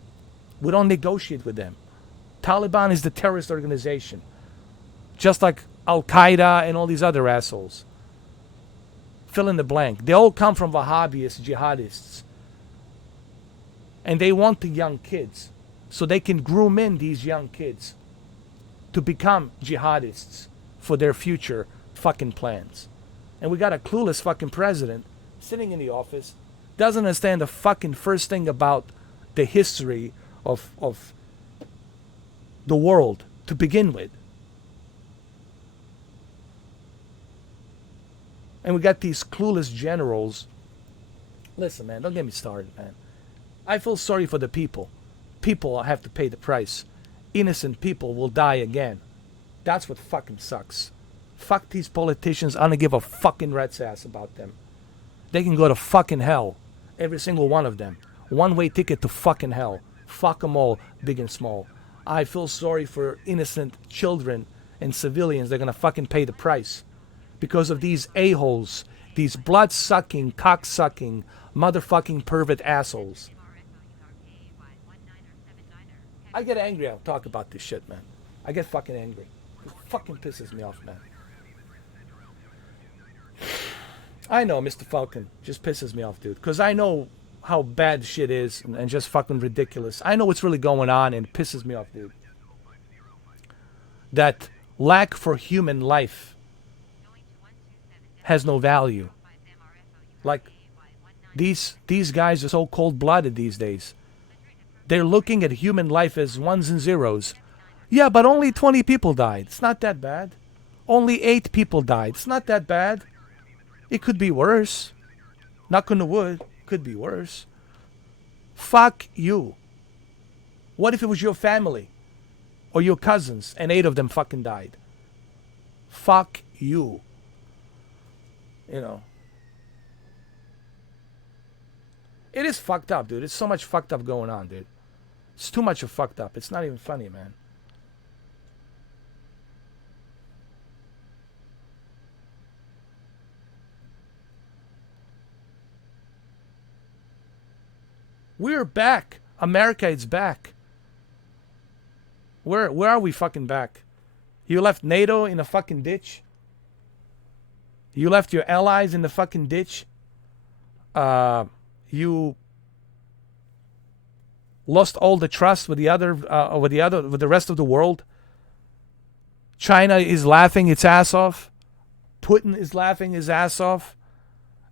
We don't negotiate with them. Taliban is the terrorist organization, just like Al Qaeda and all these other assholes. Fill in the blank. They all come from Wahhabis, jihadists. And they want the young kids so they can groom in these young kids to become jihadists for their future fucking plans. And we got a clueless fucking president sitting in the office, doesn't understand the fucking first thing about the history of the world to begin with. And we got these clueless generals. Listen, man, don't get me started, man. I feel sorry for the people. People have to pay the price. Innocent people will die again. That's what fucking sucks. Fuck these politicians. I don't give a fucking rat's ass about them. They can go to fucking hell. Every single one of them. One-way ticket to fucking hell. Fuck them all, big and small. I feel sorry for innocent children and civilians. They're gonna fucking pay the price because of these a-holes, these blood-sucking, cock-sucking, motherfucking pervert assholes. I get angry. I'll talk about this shit, man. I get fucking angry. It fucking pisses me off, man. I know, Mr. Falcon. Just pisses me off, dude. Because I know how bad shit is and just fucking ridiculous. I know what's really going on and it pisses me off, dude. That lack for human life has no value. Like, these guys are so cold-blooded these days. They're looking at human life as ones and zeros. Yeah, but only 20 people died. It's not that bad. Only 8 people died. It's not that bad. It could be worse. Knock on the wood. Could be worse. Fuck you. What if it was your family or your cousins and 8 of them fucking died? Fuck you. You know. It is fucked up, dude. It's so much fucked up going on, dude. It's too much of fucked up. It's not even funny, man. We're back. America is back. Where are we fucking back? You left NATO in a fucking ditch? You left your allies in the fucking ditch? You lost all the trust with the rest of the world. China is laughing its ass off. Putin is laughing his ass off.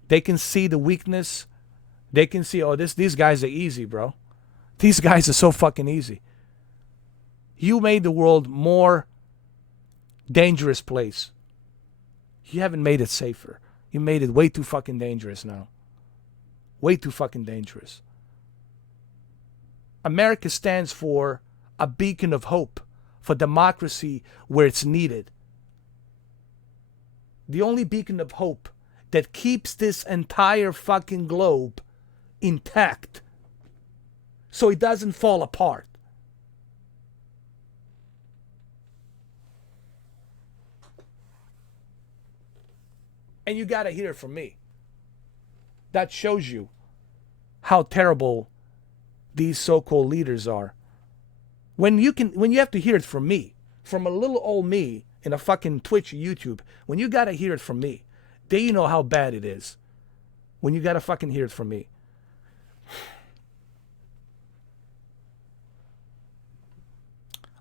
They can see the weakness. They can see, oh, these guys are easy, bro. These guys are so fucking easy. You made the world more dangerous place. You haven't made it safer. You made it way too fucking dangerous now. Way too fucking dangerous. America stands for a beacon of hope, for democracy where it's needed. The only beacon of hope that keeps this entire fucking globe intact so it doesn't fall apart. And you gotta hear it from me. That shows you how terrible these so-called leaders are. When you have to hear it from me, from a little old me in a fucking Twitch or YouTube, when you gotta hear it from me, then you know how bad it is. When you gotta fucking hear it from me.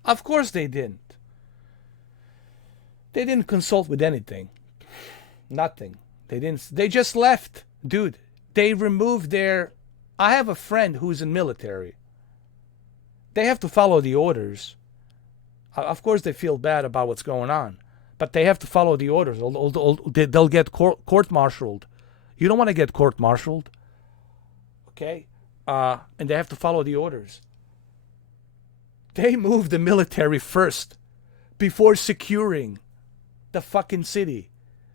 Of course they didn't. They didn't consult with anything. Nothing. They just left. Dude, they removed their... I have a friend who's in military. They have to follow the orders. Of course they feel bad about what's going on. But they have to follow the orders. They'll get court-martialed. You don't want to get court-martialed. Okay? And they have to follow the orders. They moved the military first. Before securing the fucking city.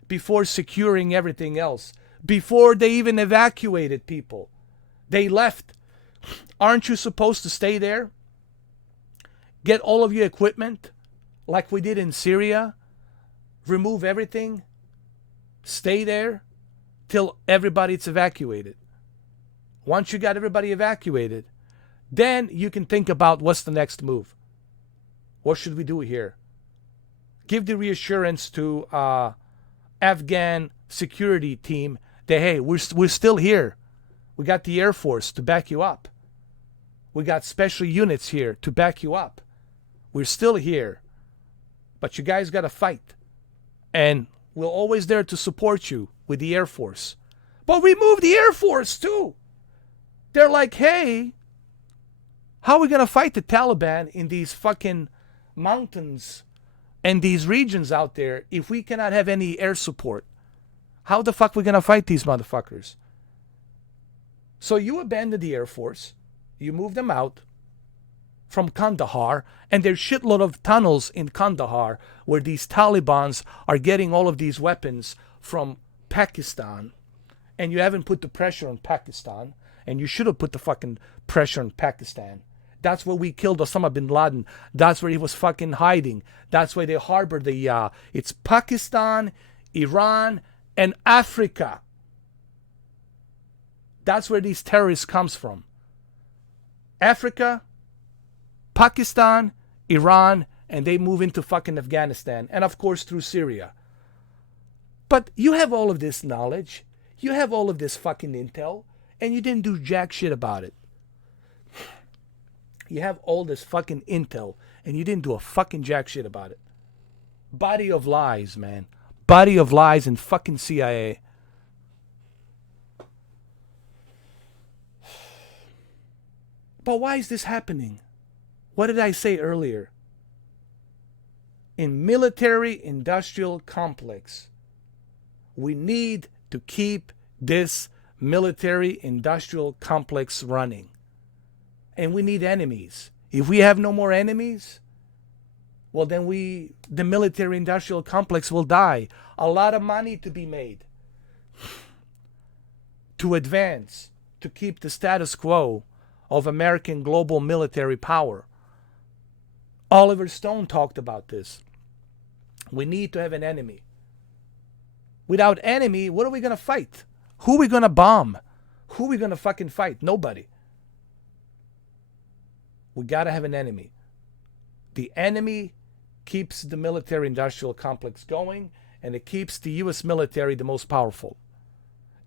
Before securing everything else. Before they even evacuated people. They left. Aren't you supposed to stay there? Get all of your equipment like we did in Syria. Remove everything. Stay there till everybody's evacuated. Once you got everybody evacuated, then you can think about what's the next move. What should we do here? Give the reassurance to Afghan security team that, hey, we're still here. We got the Air Force to back you up. We got special units here to back you up. We're still here. But you guys got to fight. And we're always there to support you with the Air Force. But remove the Air Force too. They're like, hey, how are we going to fight the Taliban in these fucking mountains and these regions out there if we cannot have any air support? How the fuck are we going to fight these motherfuckers? So you abandon the Air Force. You move them out from Kandahar, and there's shitload of tunnels in Kandahar where these Talibans are getting all of these weapons from Pakistan, and you haven't put the pressure on Pakistan, and you should have put the fucking pressure on Pakistan. That's where we killed Osama bin Laden. That's where he was fucking hiding. That's where they harbor the, it's Pakistan, Iran, and Africa. That's where these terrorists comes from. Africa, Pakistan, Iran, and they move into fucking Afghanistan, and of course through Syria. But you have all of this knowledge, you have all of this fucking intel, and you didn't do jack shit about it. You have all this fucking intel, and you didn't do a fucking jack shit about it. Body of lies, man. Body of lies and fucking CIA. But why is this happening? What did I say earlier? In military-industrial complex, we need to keep this military-industrial complex running. And we need enemies. If we have no more enemies, well then the military-industrial complex will die. A lot of money to be made to advance, to keep the status quo of American global military power. Oliver Stone talked about this. We need to have an enemy. Without enemy, what are we going to fight? Who are we going to bomb? Who are we going to fucking fight? Nobody. We got to have an enemy. The enemy keeps the military-industrial complex going, and it keeps the U.S. military the most powerful.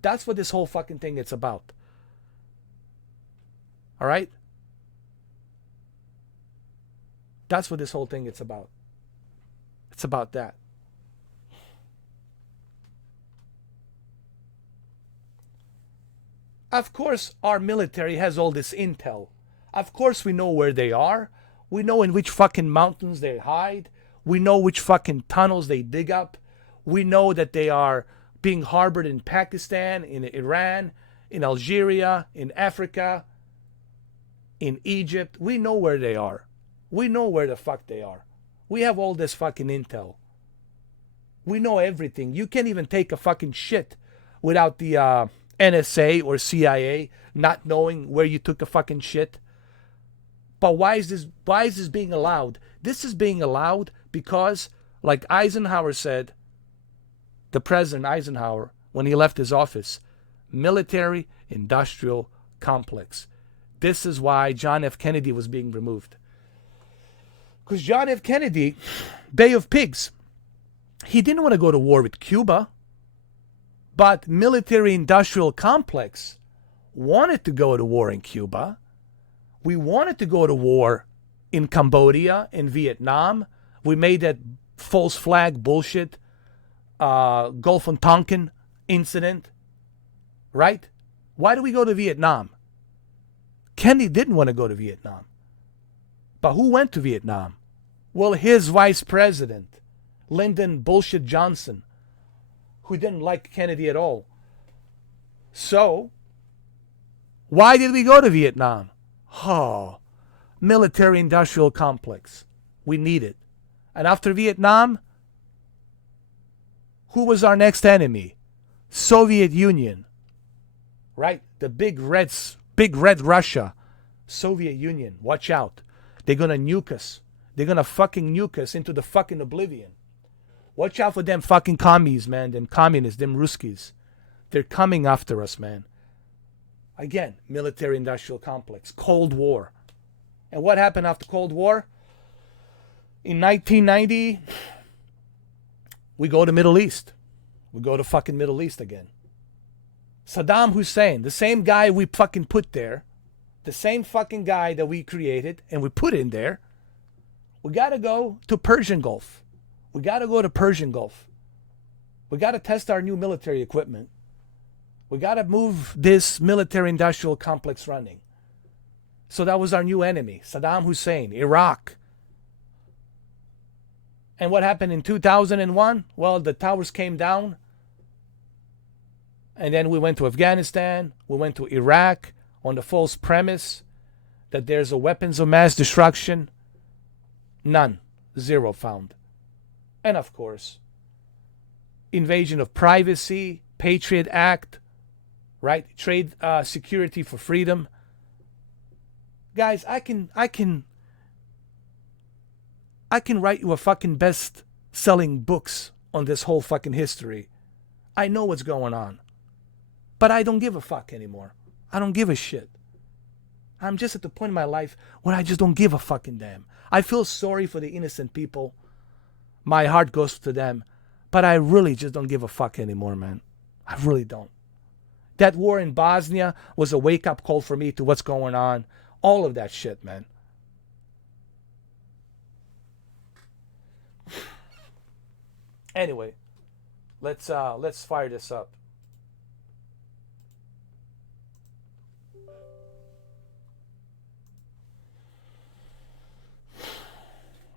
That's what this whole fucking thing is about. All right? That's what this whole thing is about. It's about that. Of course, our military has all this intel. Of course, we know where they are. We know in which fucking mountains they hide. We know which fucking tunnels they dig up. We know that they are being harbored in Pakistan, in Iran, in Algeria, in Africa, in Egypt. We know where they are. We know where the fuck they are. We have all this fucking intel. We know everything. You can't even take a fucking shit without the NSA or CIA not knowing where you took a fucking shit. But why is this being allowed? This is being allowed because, like Eisenhower said, the President Eisenhower, when he left his office, military-industrial complex. This is why John F. Kennedy was being removed. Because John F. Kennedy, Bay of Pigs, he didn't want to go to war with Cuba, but military-industrial complex wanted to go to war in Cuba. We wanted to go to war in Cambodia, in Vietnam. We made that false flag bullshit Gulf of Tonkin incident, right? Why do we go to Vietnam? Kennedy didn't want to go to Vietnam. But who went to Vietnam? Well, his vice president, Lyndon Bullshit Johnson, who didn't like Kennedy at all. So, why did we go to Vietnam? Oh, military-industrial complex. We need it. And after Vietnam, who was our next enemy? Soviet Union. Right? The big red Russia. Soviet Union. Watch out. They're going to nuke us. They're going to fucking nuke us into the fucking oblivion. Watch out for them fucking commies, man. Them communists, them Ruskies. They're coming after us, man. Again, military-industrial complex, Cold War. And what happened after Cold War? In 1990, we go to Middle East. We go to fucking Middle East again. Saddam Hussein, the same guy we fucking put there, the same fucking guy that we created and we put in there, we got to go to Persian Gulf. We got to go to Persian Gulf. We got to test our new military equipment. We got to move this military-industrial complex running. So that was our new enemy, Saddam Hussein, Iraq. And what happened in 2001? Well, the towers came down. And then we went to Afghanistan. We went to Iraq on the false premise that there's a weapons of mass destruction. None. Zero found. And of course, invasion of privacy, Patriot Act, right? Trade security for freedom. Guys, I can write you a fucking best-selling books on this whole fucking history. I know what's going on. But I don't give a fuck anymore. I don't give a shit. I'm just at the point in my life where I just don't give a fucking damn. I feel sorry for the innocent people. My heart goes to them. But I really just don't give a fuck anymore, man. I really don't. That war in Bosnia was a wake-up call for me to what's going on. All of that shit, man. Anyway, let's fire this up.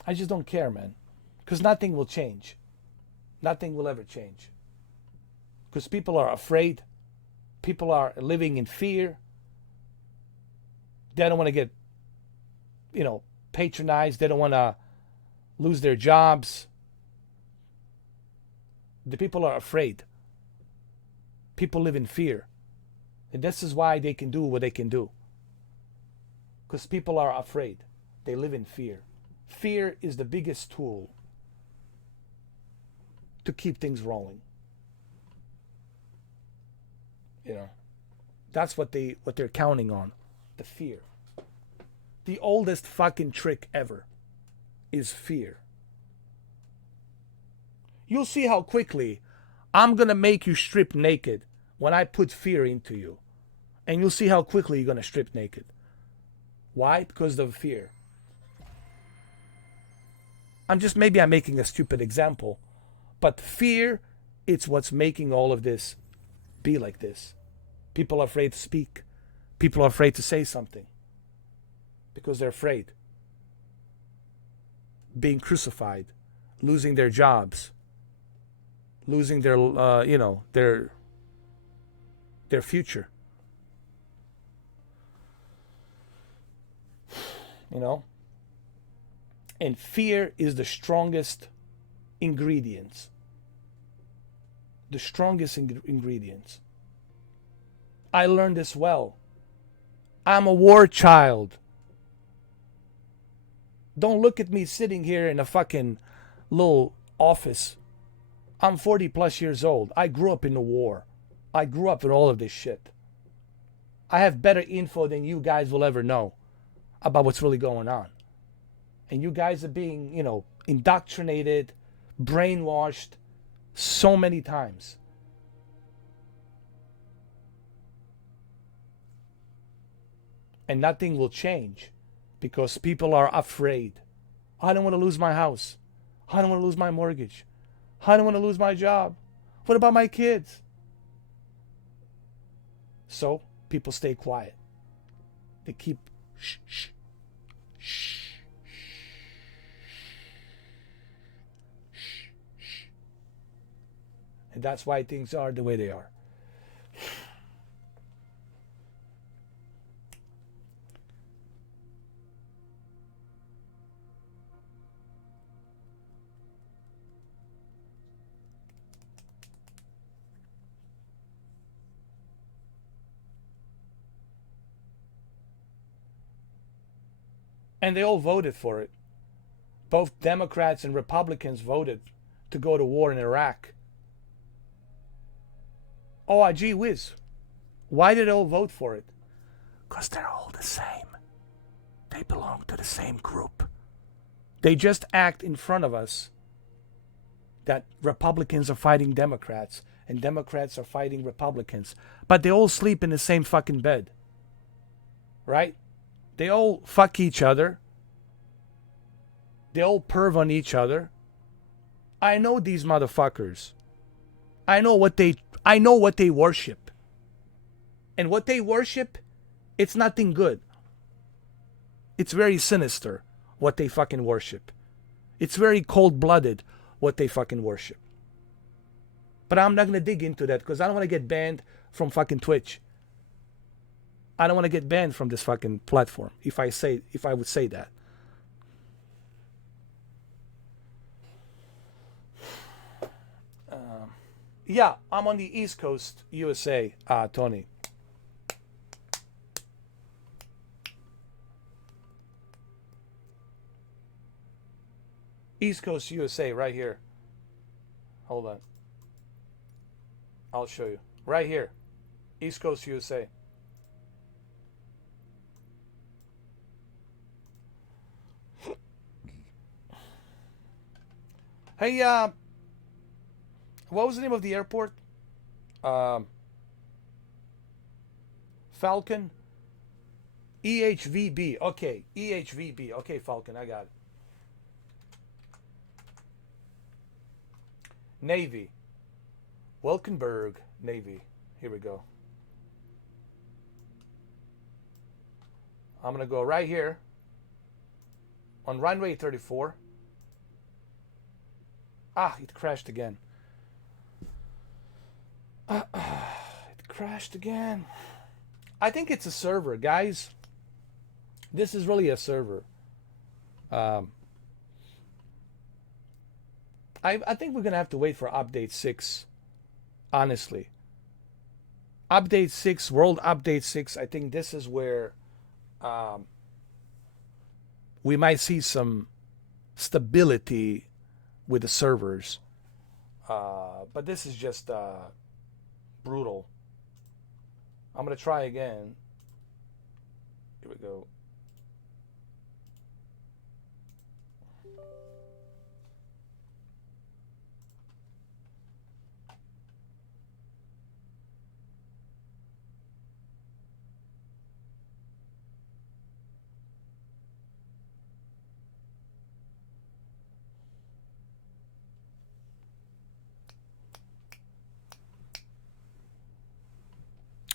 I just don't care, man. Because nothing will change. Nothing will ever change. Because people are afraid. People are living in fear. They don't want to get, patronized. They don't want to lose their jobs. The people are afraid. People live in fear. And this is why they can do what they can do. Because people are afraid. They live in fear. Fear is the biggest tool to keep things rolling. That's what they're counting on. The fear. The oldest fucking trick ever is fear. You'll see how quickly I'm going to make you strip naked when I put fear into you. And you'll see how quickly you're going to strip naked. Why? Because of fear. Maybe I'm making a stupid example, but fear, it's what's making all of this be like this. People are afraid to speak. People are afraid to say something because they're afraid. Being crucified, losing their jobs, losing their future. And fear is the strongest ingredients. The strongest ingredients. I learned this well. I'm a war child. Don't look at me sitting here in a fucking little office. I'm 40 plus years old. I grew up in the war. I grew up in all of this shit. I have better info than you guys will ever know about what's really going on. And you guys are being, indoctrinated, brainwashed so many times. And nothing will change because people are afraid. I don't want to lose my house. I don't want to lose my mortgage. I don't want to lose my job. What about my kids? So people stay quiet. They keep shh, shh, shh. And that's why things are the way they are. And they all voted for it. Both Democrats and Republicans voted to go to war in Iraq. Oh, gee whiz. Why did they all vote for it? Because they're all the same. They belong to the same group. They just act in front of us that Republicans are fighting Democrats and Democrats are fighting Republicans. But they all sleep in the same fucking bed. Right? They all fuck each other. They all perv on each other. I know these motherfuckers. I know what they worship. And what they worship, it's nothing good. It's very sinister what they fucking worship. It's very cold-blooded what they fucking worship. But I'm not going to dig into that because I don't want to get banned from fucking Twitch. I don't want to get banned from this fucking platform if I would say that. Yeah, I'm on the East Coast, USA, Tony. East Coast, USA, right here. Hold on. I'll show you. Right here. East Coast, USA. Hey, what was the name of the airport? Falcon? EHVB. Okay, EHVB. Okay, Falcon, I got it. Navy. Welkenberg Navy. Here we go. I'm going to go right here on runway 34. Ah, it crashed again. It crashed again. I think it's a server, guys. This is really a server. I think we're going to have to wait for update 6, honestly. Update 6, World Update 6, I think this is where we might see some stability with the servers. But this is just brutal. I'm going to try again. Here we go.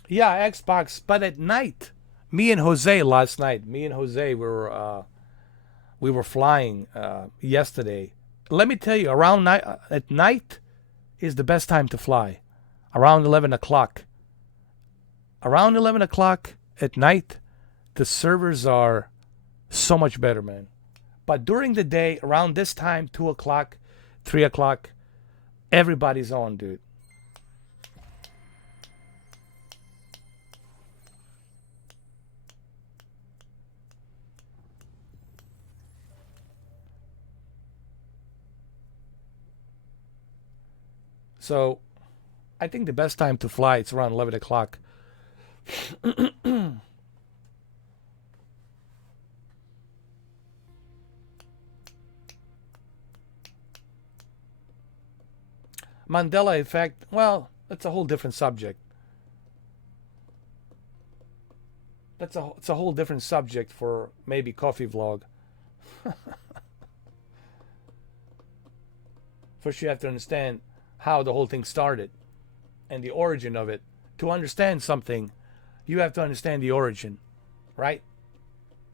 Yeah, Xbox. But at night, me and Jose last night. We were flying yesterday. Let me tell you, around night at night is the best time to fly. Around 11 o'clock. Around 11 o'clock at night, the servers are so much better, man. But during the day, around this time, 2 o'clock, 3 o'clock, everybody's on, dude. So, I think the best time to fly it's around 11 o'clock. Mandela effect, well, that's a whole different subject. It's a whole different subject for maybe coffee vlog. First you have to understand how the whole thing started and the origin of it. To understand something, you have to understand the origin, right?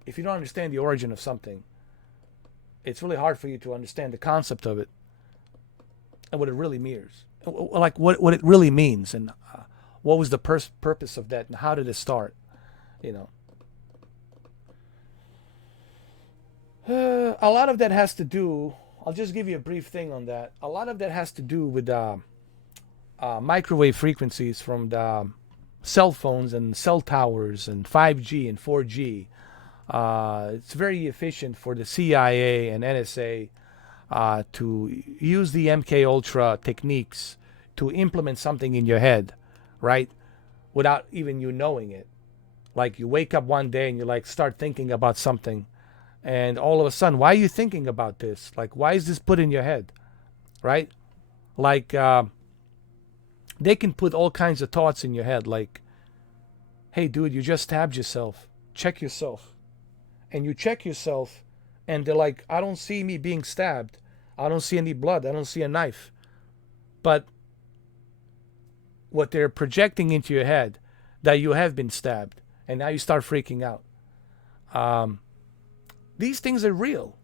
If you don't understand the origin of something, it's really hard for you to understand the concept of it and what it really means. Like what it really means and what was the purpose of that and how did it start, you know. A lot of that has to do, I'll just give you a brief thing on that. A lot of that has to do with microwave frequencies from the cell phones and cell towers and 5G and 4G. It's very efficient for the CIA and NSA to use the MK Ultra techniques to implement something in your head, right? Without even you knowing it. Like you wake up one day and you like start thinking about something, and all of a sudden, why are you thinking about this? Like, why is this put in your head, right? Like, they can put all kinds of thoughts in your head, like, hey, dude, you just stabbed yourself. Check yourself. And you check yourself, and they're like, I don't see me being stabbed. I don't see any blood. I don't see a knife. But what they're projecting into your head, that you have been stabbed, and now you start freaking out. These things are real.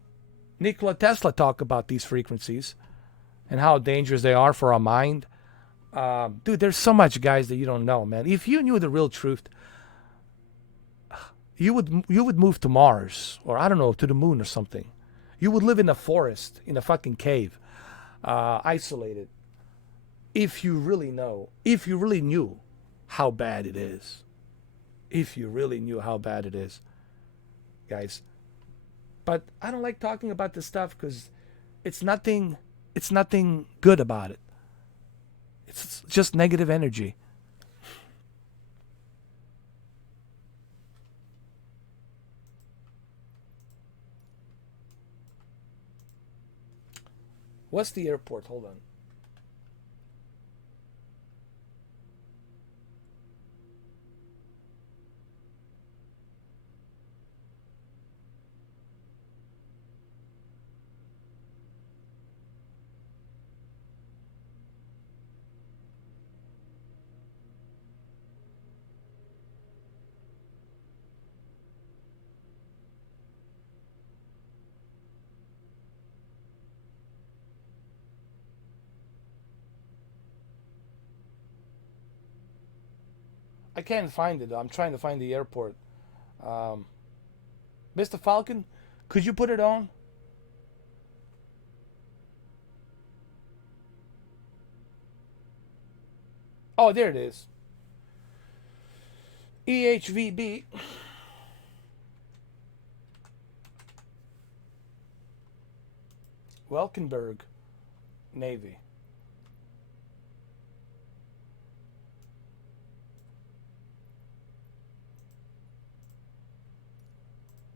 Nikola Tesla talked about these frequencies and how dangerous they are for our mind. Dude, there's so much, guys, that you don't know, man. If you knew the real truth, you would move to Mars, or I don't know, to the moon or something. You would live in a forest, in a fucking cave, isolated. If you really know, if you really knew how bad it is, if you really knew how bad it is, guys. But I don't like talking about this stuff because it's nothing. It's nothing good about it. It's just negative energy. What's the airport? Hold on. I can't find it. I'm trying to find the airport. Um, Mr. Falcon, could you put it on? Oh, there it is. EHVB. Welkenberg Navy.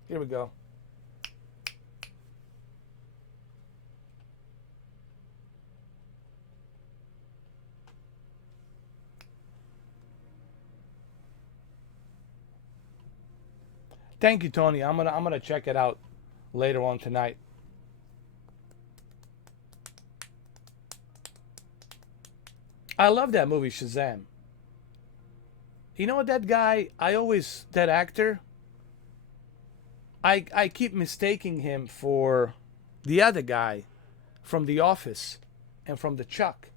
Here we go. Thank you, Tony. I'm gonna check it out later on tonight. I love that movie Shazam. You know what, that guy? That actor. I keep mistaking him for the other guy from The Office and from The Chuck.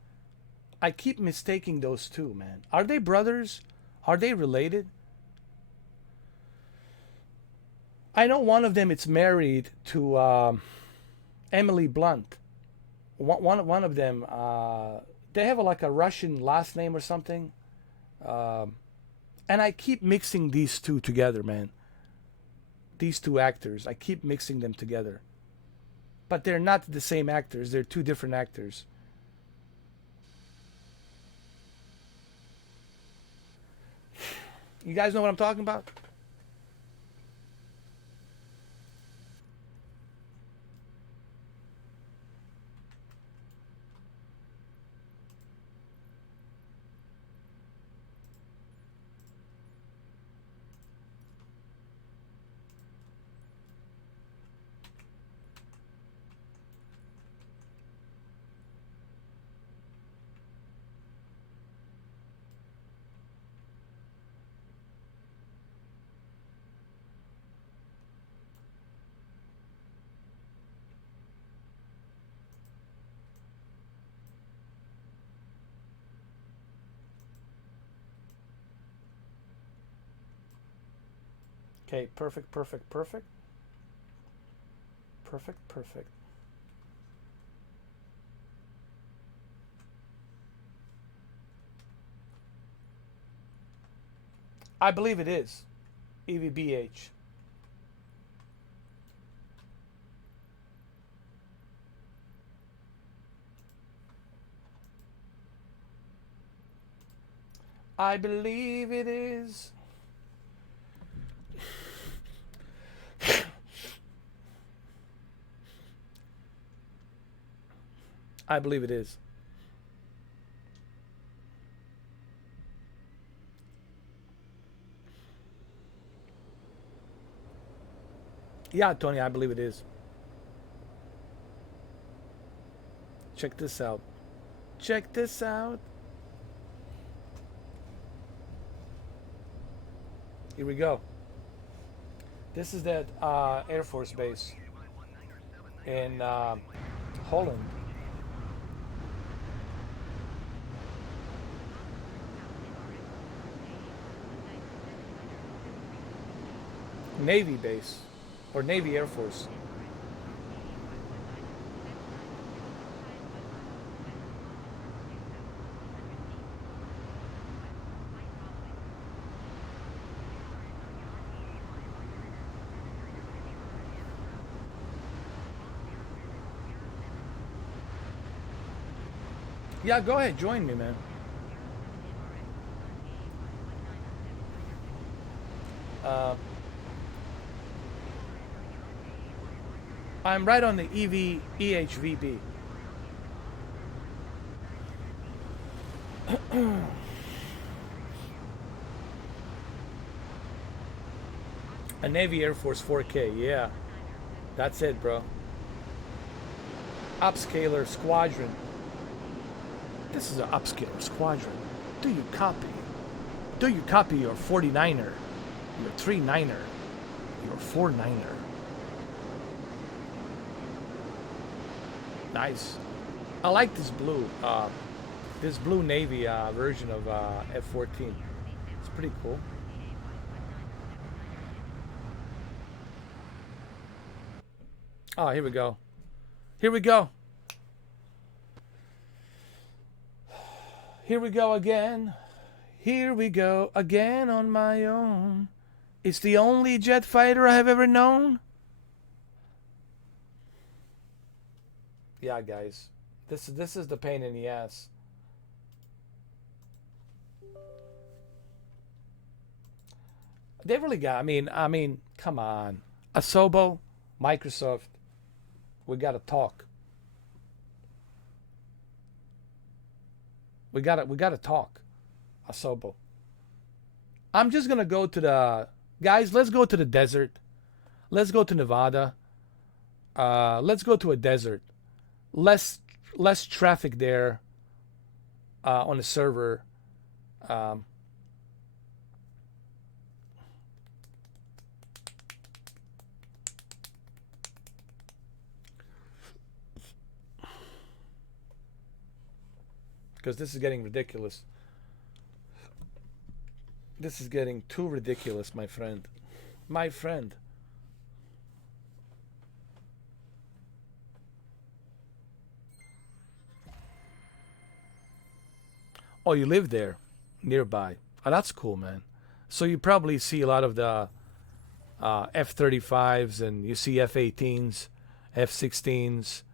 I keep mistaking those two, man. Are they brothers? Are they related? I know one of them is married to Emily Blunt. One of them, they have like a Russian last name or something. Um, and I keep mixing these two together, man. These two actors, I keep mixing them together. But they're not the same actors. They're two different actors. You guys know what I'm talking about? Okay, perfect, perfect, perfect. Perfect, perfect. I believe it is. EVBH. I believe it is. I believe it is. Yeah, Tony, I believe it is. Check this out. Check this out. Here we go. This is that Air Force base in Holland. Navy base or Navy Air Force. Yeah, go ahead, join me, man. Uh, I'm right on the EHVB. A Navy Air Force 4K, yeah. That's it, bro. Upscaler squadron. This is an upscaler squadron. Do you copy? Do you copy your 49er, your 39er, your 49er? Nice. I like this blue navy version of F-14. It's pretty cool. Oh, here we go. Here we go. Here we go again. Here we go again on my own. It's the only jet fighter I have ever known. Yeah, guys. This is the pain in the ass. They really got I mean, come on. Asobo, Microsoft, we gotta talk. We gotta talk. Asobo. I'm just gonna go to the guys, let's go to the desert. Let's go to Nevada. Let's go to a desert. Less traffic there on the server. Um, because this is getting ridiculous. This is getting too ridiculous, my friend. My friend. Oh, you live there, nearby. Oh, that's cool, man. So you probably see a lot of the F-35s and you see F-18s, F-16s.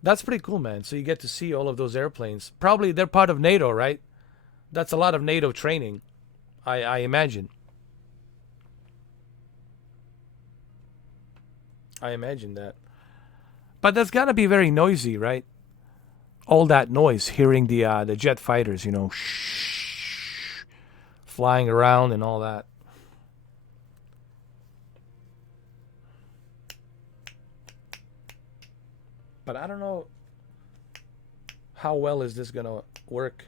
That's pretty cool, man. So you get to see all of those airplanes. Probably they're part of NATO, right? That's a lot of NATO training, I imagine. I imagine that. But that's got to be very noisy, right? All that noise, hearing the jet fighters, shh, flying around and all that. But I don't know how well is this gonna work.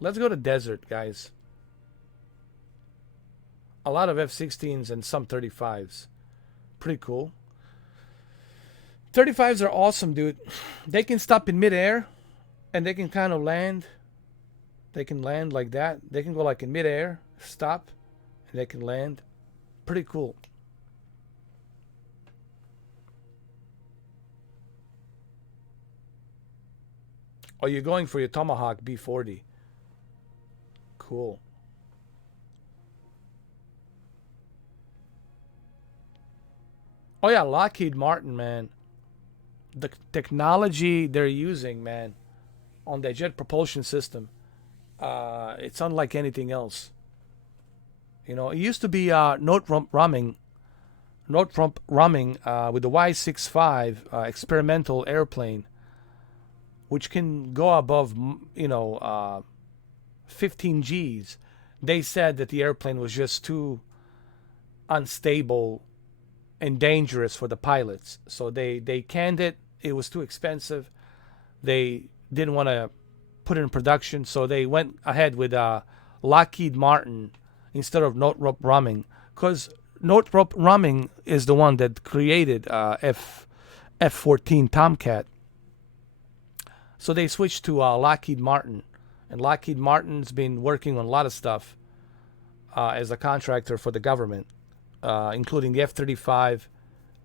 Let's go to desert, guys. A lot of F-16s and some 35s. Pretty cool. 35s are awesome, dude. They can stop in midair and they can kind of land. They can land like that. They can go like in midair, stop, and they can land. Pretty cool. Oh, you're going for your Tomahawk B-40. Cool. Oh yeah, Lockheed Martin, man. The technology they're using, man, on the jet propulsion system, it's unlike anything else. It used to be note ramming Northrop Grumman with the Y-65 experimental airplane, which can go above, 15 Gs. They said that the airplane was just too unstable and dangerous for the pilots. So they canned it. It was too expensive. They didn't want to put it in production, so they went ahead with Lockheed Martin instead of Northrop Grumman, because Northrop Grumman is the one that created F-14 Tomcat. So they switched to Lockheed Martin, and Lockheed Martin's been working on a lot of stuff as a contractor for the government, including the F-35,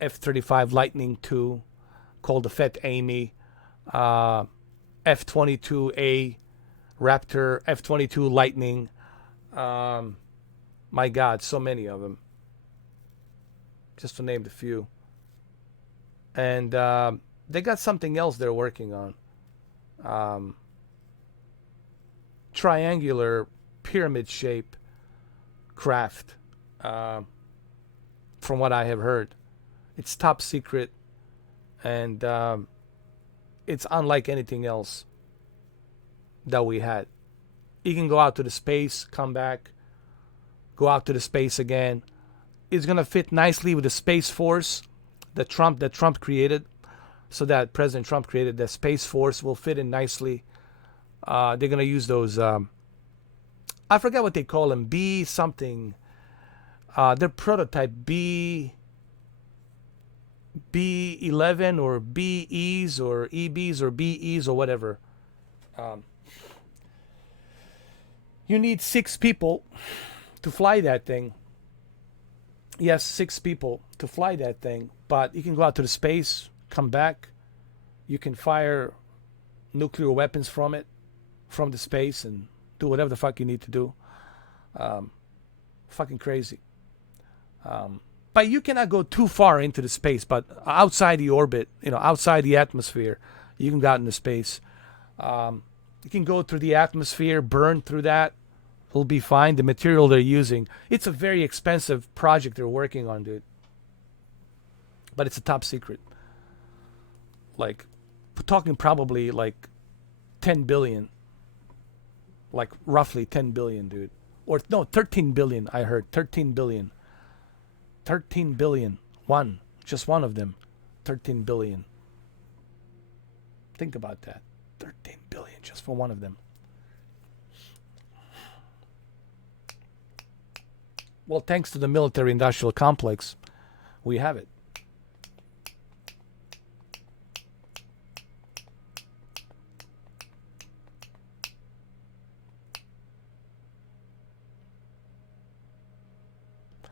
F-35 Lightning II, called the Fat Amy, F-22A Raptor, F-22 Lightning. My God, so many of them. Just to name a few. And they got something else they're working on. Triangular pyramid shape craft, from what I have heard. It's top secret, and it's unlike anything else that we had. You can go out to the space, come back, go out to the space again. It's gonna fit nicely with the Space Force that Trump created. So that President Trump created, the Space Force will fit in nicely. They're gonna use those. I forget what they call them. B something. Their prototype B11 or BEs or EBs or BEs or whatever. You need 6 people to fly that thing. Yes, 6 people to fly that thing. But you can go out to the space, come back. You can fire nuclear weapons from it, from the space, and do whatever the fuck you need to do. Fucking crazy. But you cannot go too far into the space. But outside the orbit, outside the atmosphere, you can go out into space. You can go through the atmosphere, burn through that. It'll be fine. The material they're using, it's a very expensive project they're working on, dude. But it's a top secret. Like, we're talking probably like 10 billion. Like roughly 10 billion, dude. Or no, 13 billion, I heard. 13 billion. 13 billion. One. Just one of them. 13 billion. Think about that. 13 billion just for one of them. Well, thanks to the military-industrial complex, we have it.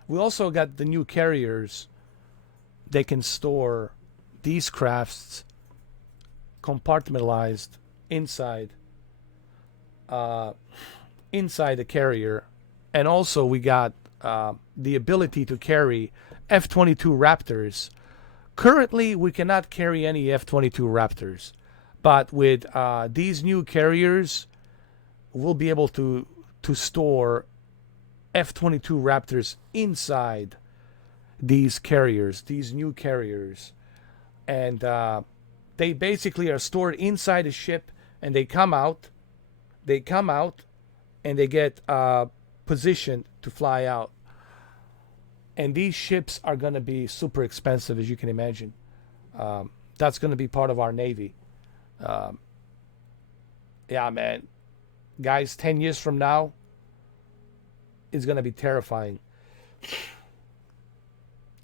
We also got the new carriers. They can store these crafts compartmentalized inside the carrier. And also we got the ability to carry F-22 Raptors. Currently, we cannot carry any F-22 Raptors. But with these new carriers, we'll be able to store F-22 Raptors inside these carriers, these new carriers. And they basically are stored inside the ship, and they come out, and they get positioned to fly out. And these ships are going to be super expensive, as you can imagine. That's going to be part of our Navy. Yeah, man. Guys, 10 years from now, it's going to be terrifying.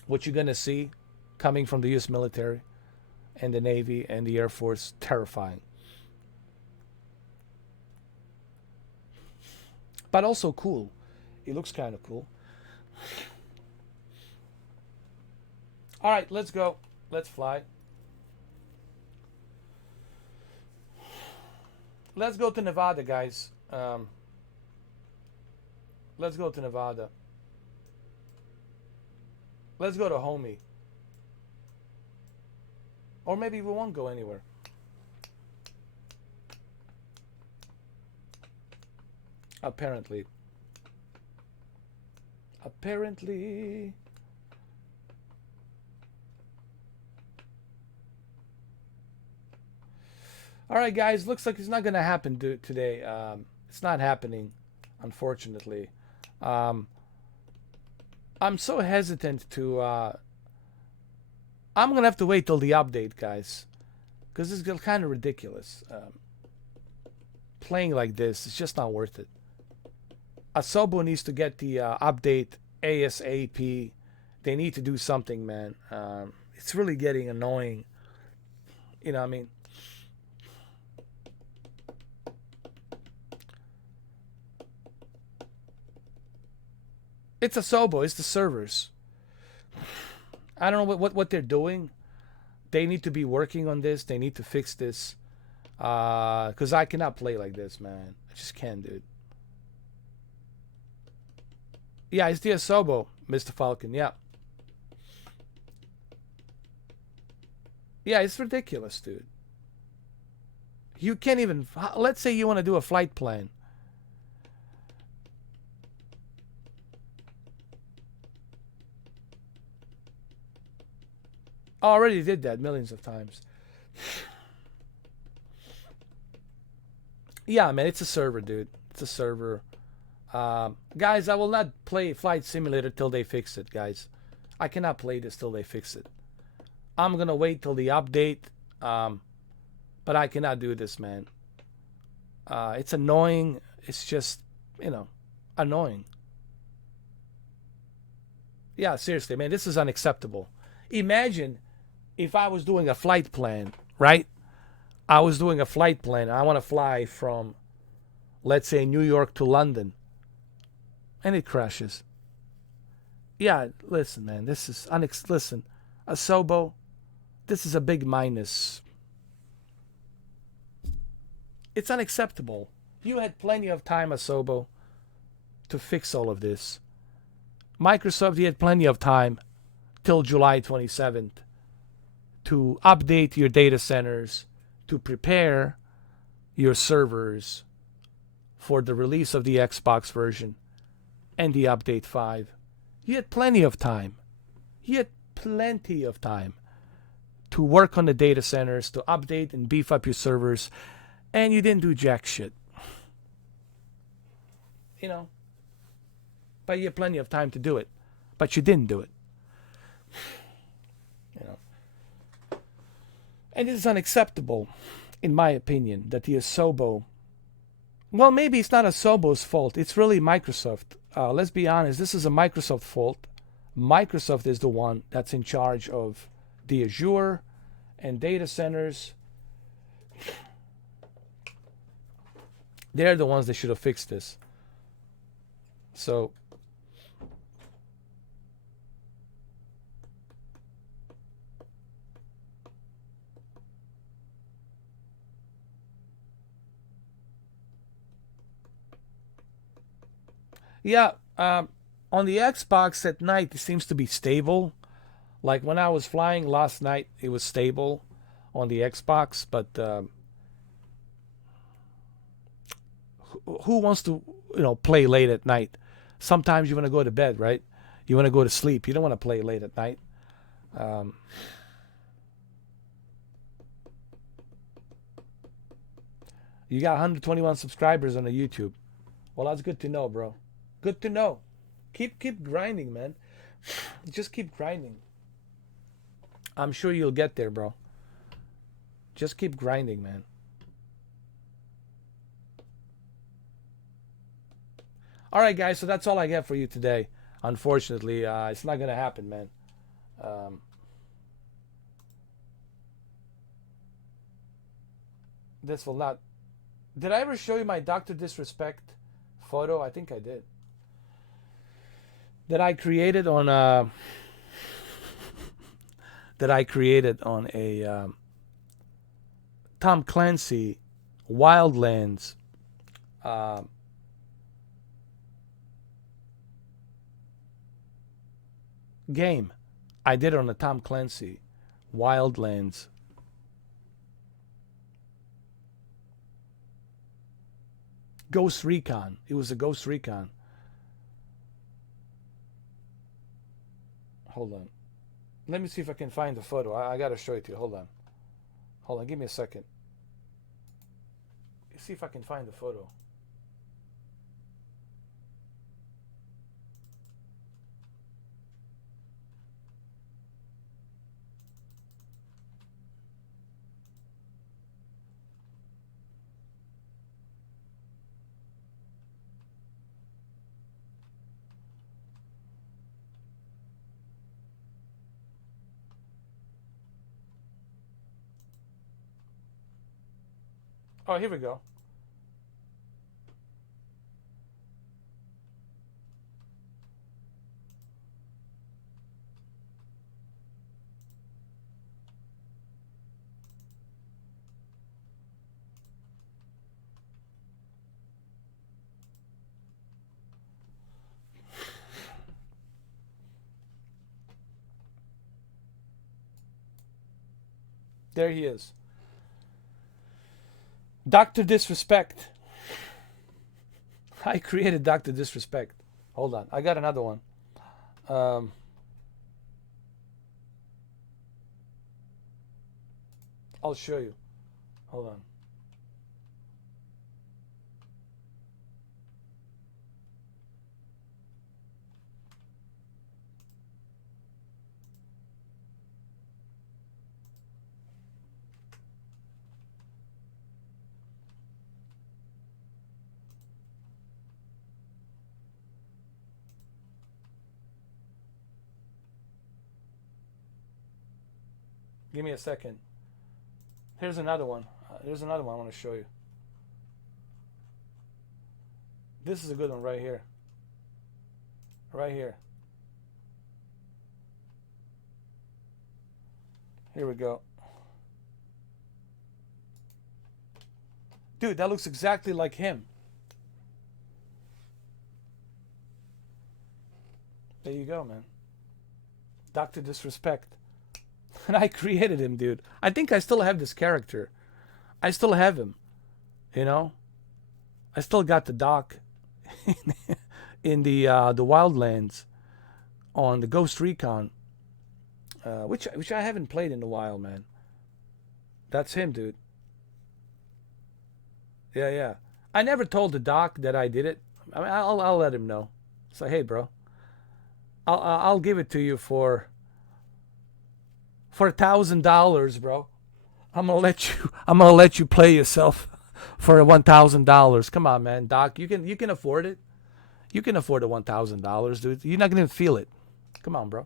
What you're going to see coming from the U.S. military and the Navy and the Air Force, terrifying. But also cool. It looks kind of cool. All right, let's go. Let's fly. Let's go to Nevada, guys. Let's go to Nevada. Let's go to Homey. Or maybe we won't go anywhere. Apparently. All right, guys. Looks like it's not gonna happen today. It's not happening, unfortunately. Um, I'm so hesitant to. I'm gonna have to wait till the update, guys, because it's kind of ridiculous. Playing like this, it's just not worth it. Asobo needs to get the update ASAP. They need to do something, man. It's really getting annoying. You know what I mean? It's Asobo. It's the servers. I don't know what they're doing. They need to be working on this. They need to fix this. Because I cannot play like this, man. I just can't, dude. Yeah, it's the Asobo, Mr. Falcon. Yeah. Yeah, it's ridiculous, dude. You can't even. Let's say you want to do a flight plan. I already did that millions of times. Yeah, man, it's a server, dude. It's a server. Guys, I will not play Flight Simulator till they fix it, guys. I cannot play this till they fix it. I'm gonna wait till the update. But I cannot do this, man. It's annoying. It's just, annoying. Yeah, seriously, man, this is unacceptable. Imagine if I was doing a flight plan, right? I was doing a flight plan. And I want to fly from, let's say, New York to London, and it crashes. Yeah, listen, man, this is listen, Asobo, this is a big minus. It's unacceptable. You had plenty of time, Asobo, to fix all of this. Microsoft, you had plenty of time till July 27th to update your data centers, to prepare your servers for the release of the Xbox version and the update 5. You had plenty of time. You had plenty of time to work on the data centers, to update and beef up your servers, and you didn't do jack shit. But you had plenty of time to do it. But you didn't do it. And it is unacceptable, in my opinion, that the Asobo. Well, maybe it's not Asobo's fault. It's really Microsoft. Let's be honest. This is a Microsoft fault. Microsoft is the one that's in charge of the Azure and data centers. They're the ones that should have fixed this. So, yeah, on the Xbox at night, it seems to be stable. Like when I was flying last night, it was stable on the Xbox, but who wants to, play late at night? Sometimes you want to go to bed, right? You want to go to sleep. You don't want to play late at night. You got 121 subscribers on the YouTube. Well, that's good to know, bro. Good to know. Keep grinding, man. Just keep grinding. I'm sure you'll get there, bro. Just keep grinding, man. All right, guys. So that's all I got for you today. Unfortunately, it's not gonna happen, man. This will not. Did I ever show you my Dr. Disrespect photo? I think I did. That I created on a Tom Clancy Wildlands game. I did it on a Tom Clancy Wildlands. Ghost Recon. It was a Ghost Recon. Hold on. Let me see if I can find the photo. I gotta show it to you. Hold on. Hold on. Give me a second. see if I can find the photo. Oh, here we go. There he is. Dr. Disrespect. I created Dr. Disrespect. Hold on. I got another one. I'll show you. Hold on. Give me a second. Here's another one. Here's another one I want to show you. This is a good one right here. Right here. Here we go. Dude, that looks exactly like him. There you go, man. Dr. Disrespect. And I created him, dude. I think I still have this character. I still have him. You know? I still got the doc in the Wildlands on the Ghost Recon. Which I haven't played in a while, man. That's him, dude. Yeah, yeah. I never told the doc that I did it. I mean, I'll let him know. Say, hey, bro, I'll give it to you for $1,000, bro. I'm gonna let you play yourself for $1,000. Come on, man, Doc. You can afford it. You can afford the $1,000, dude. You're not gonna feel it. Come on, bro.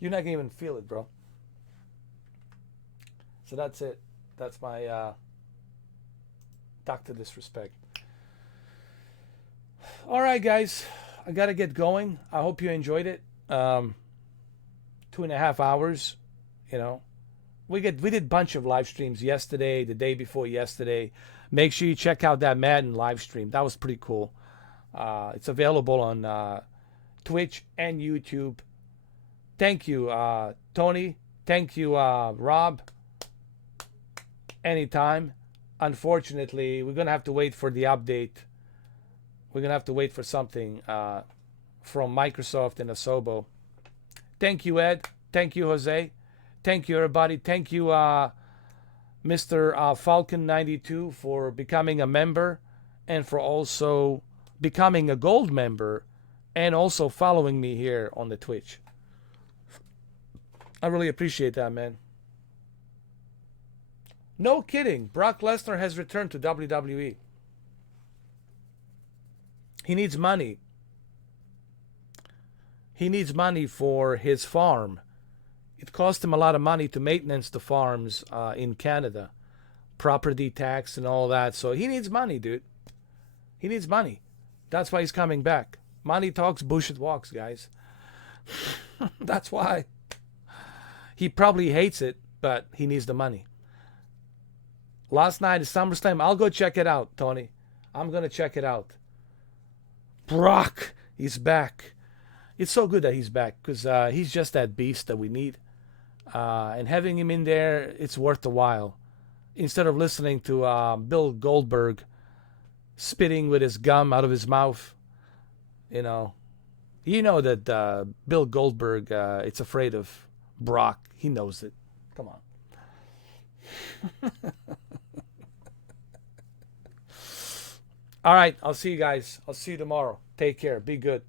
You're not gonna even feel it, bro. So that's it. That's my Dr. Disrespect. All right, guys. I gotta get going. I hope you enjoyed it. 2.5 hours. You know, we did a bunch of live streams yesterday, the day before yesterday. Make sure you check out that Madden live stream. That was pretty cool. It's available on Twitch and YouTube. Thank you, Tony. Thank you, Rob. Anytime. Unfortunately, we're gonna have to wait for the update. We're gonna have to wait for something from Microsoft and Asobo. Thank you, Ed. Thank you, Jose. Thank you, everybody. Thank you, Mr. Falcon 92 for becoming a member and for also becoming a gold member and also following me here on the Twitch. I really appreciate that, man. No kidding. Brock Lesnar has returned to WWE. He needs money. He needs money for his farm. It cost him a lot of money to maintenance the farms in Canada. Property tax and all that. So he needs money, dude. He needs money. That's why he's coming back. Money talks, bullshit walks, guys. That's why. He probably hates it, but he needs the money. Last night is SummerSlam. I'll go check it out, Tony. I'm going to check it out. Brock, he's back. It's so good that he's back because he's just that beast that we need. And having him in there, it's worth the while. Instead of listening to Bill Goldberg spitting with his gum out of his mouth, you know that Bill Goldberg, it's afraid of Brock. He knows it. Come on. All right. I'll see you guys. I'll see you tomorrow. Take care. Be good.